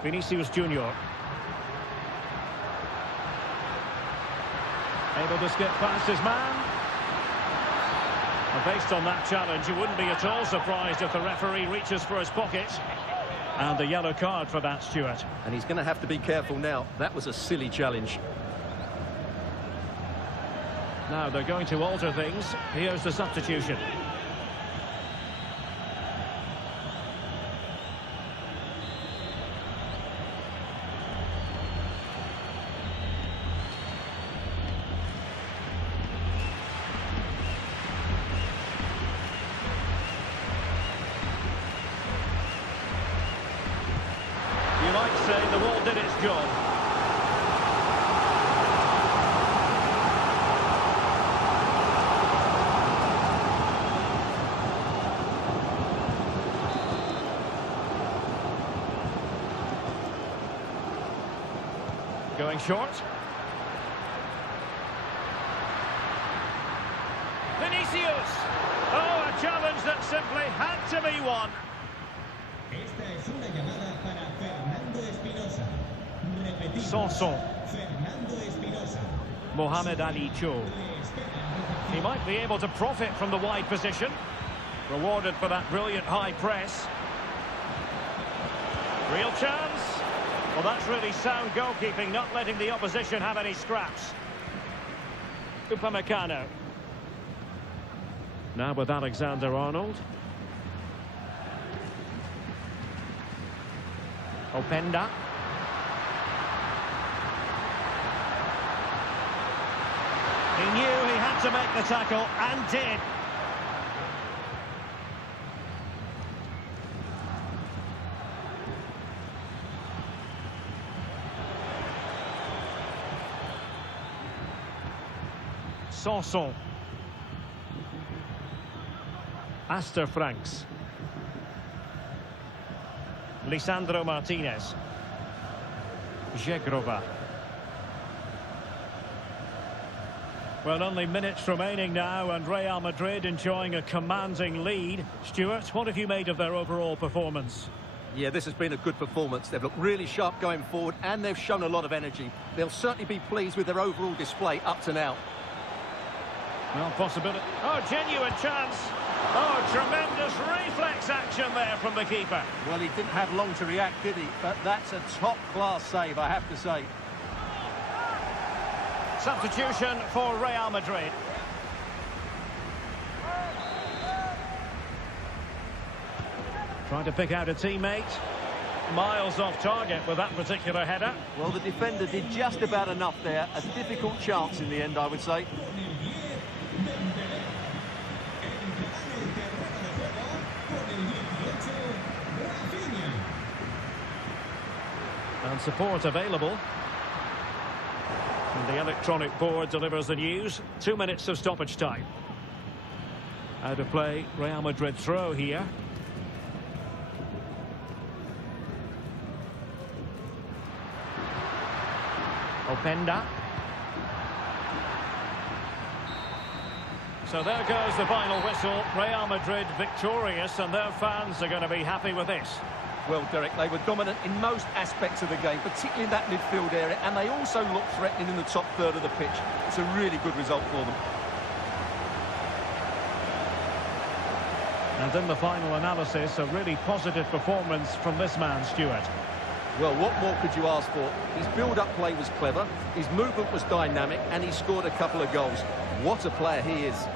Vinicius Junior. Able to skip past his man. And based on that challenge, you wouldn't be at all surprised if the referee reaches for his pocket. And the yellow card for that, Stuart. And he's going to have to be careful now. That was a silly challenge. Now they're going to alter things. Here's the substitution. You might say the ball did its job. Going short. Vinicius! Oh, a challenge that simply had to be won. Esta es una llamada para Fernando Espinosa. Repetimos. Sanson. Fernando Espinosa. Mohamed Ali Cho. He might be able to profit from the wide position. Rewarded for that brilliant high press. Real chance. Well, that's really sound goalkeeping, not letting the opposition have any scraps. Upamecano. Now with Alexander-Arnold. Openda. He knew he had to make the tackle, and did. Sanson. Astor Franks. Lisandro Martinez. Żegrova. Well, only minutes remaining now, and Real Madrid enjoying a commanding lead. Stuart, what have you made of their overall performance? Yeah, this has been a good performance. They've looked really sharp going forward, and they've shown a lot of energy. They'll certainly be pleased with their overall display up to now. Well, possibility. Oh, genuine chance. Oh, tremendous reflex action there from the keeper. Well, he didn't have long to react, did he? But that's a top-class save, I have to say. Substitution for Real Madrid. Trying to pick out a teammate. Miles off target with that particular header. Well, the defender did just about enough there. A difficult chance in the end, I would say. And support available. And the electronic board delivers the news. 2 minutes of stoppage time. Out of play, Real Madrid throw here. Openda. So there goes the final whistle. Real Madrid victorious, and their fans are going to be happy with this. Well, Derek, they were dominant in most aspects of the game, particularly in that midfield area, and they also looked threatening in the top third of the pitch. It's a really good result for them. And in the final analysis, a really positive performance from this man, Stuart. Well, what more could you ask for? His build-up play was clever, his movement was dynamic, and he scored a couple of goals. What a player he is.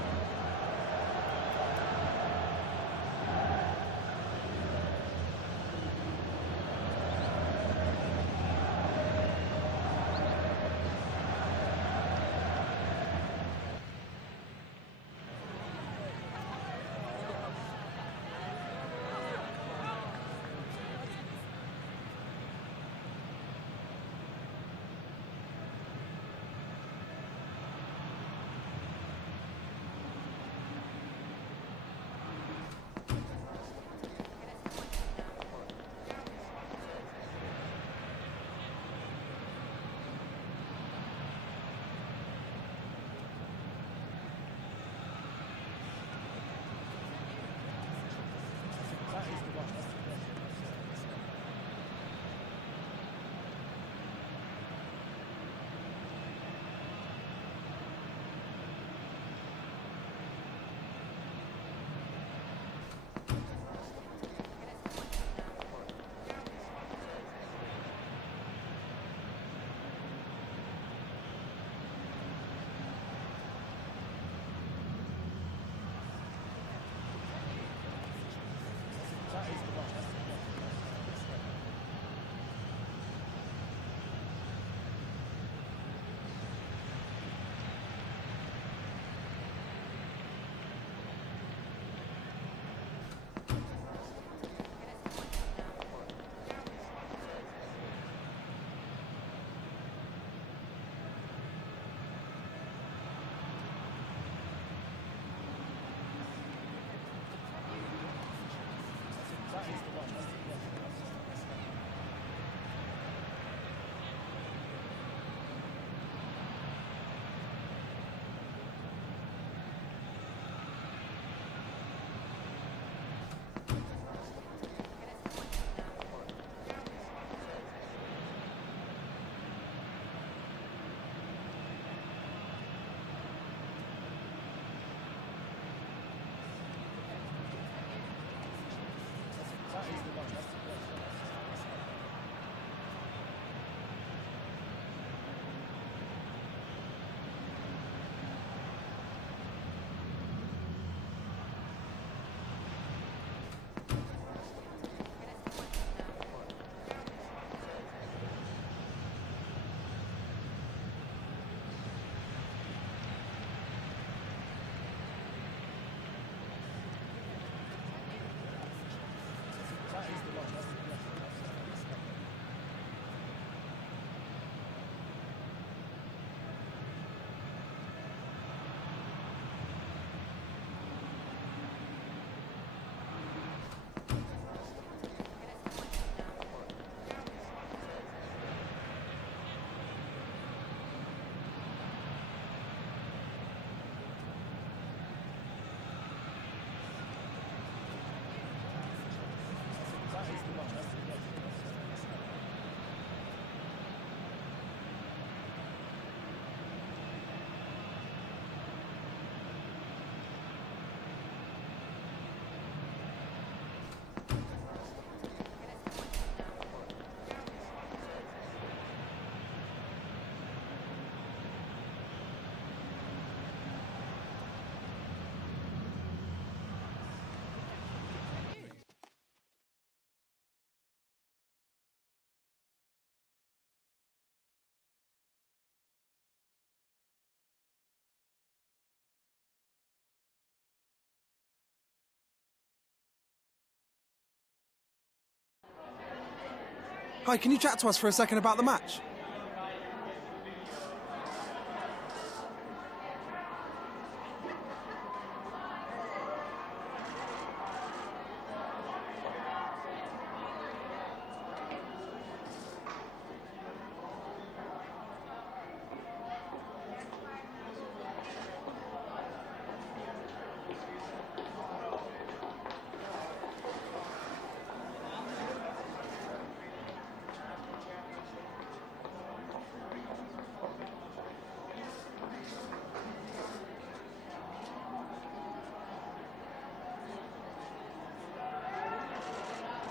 Hi, can you chat to us for a second about the match?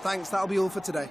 Thanks, that'll be all for today.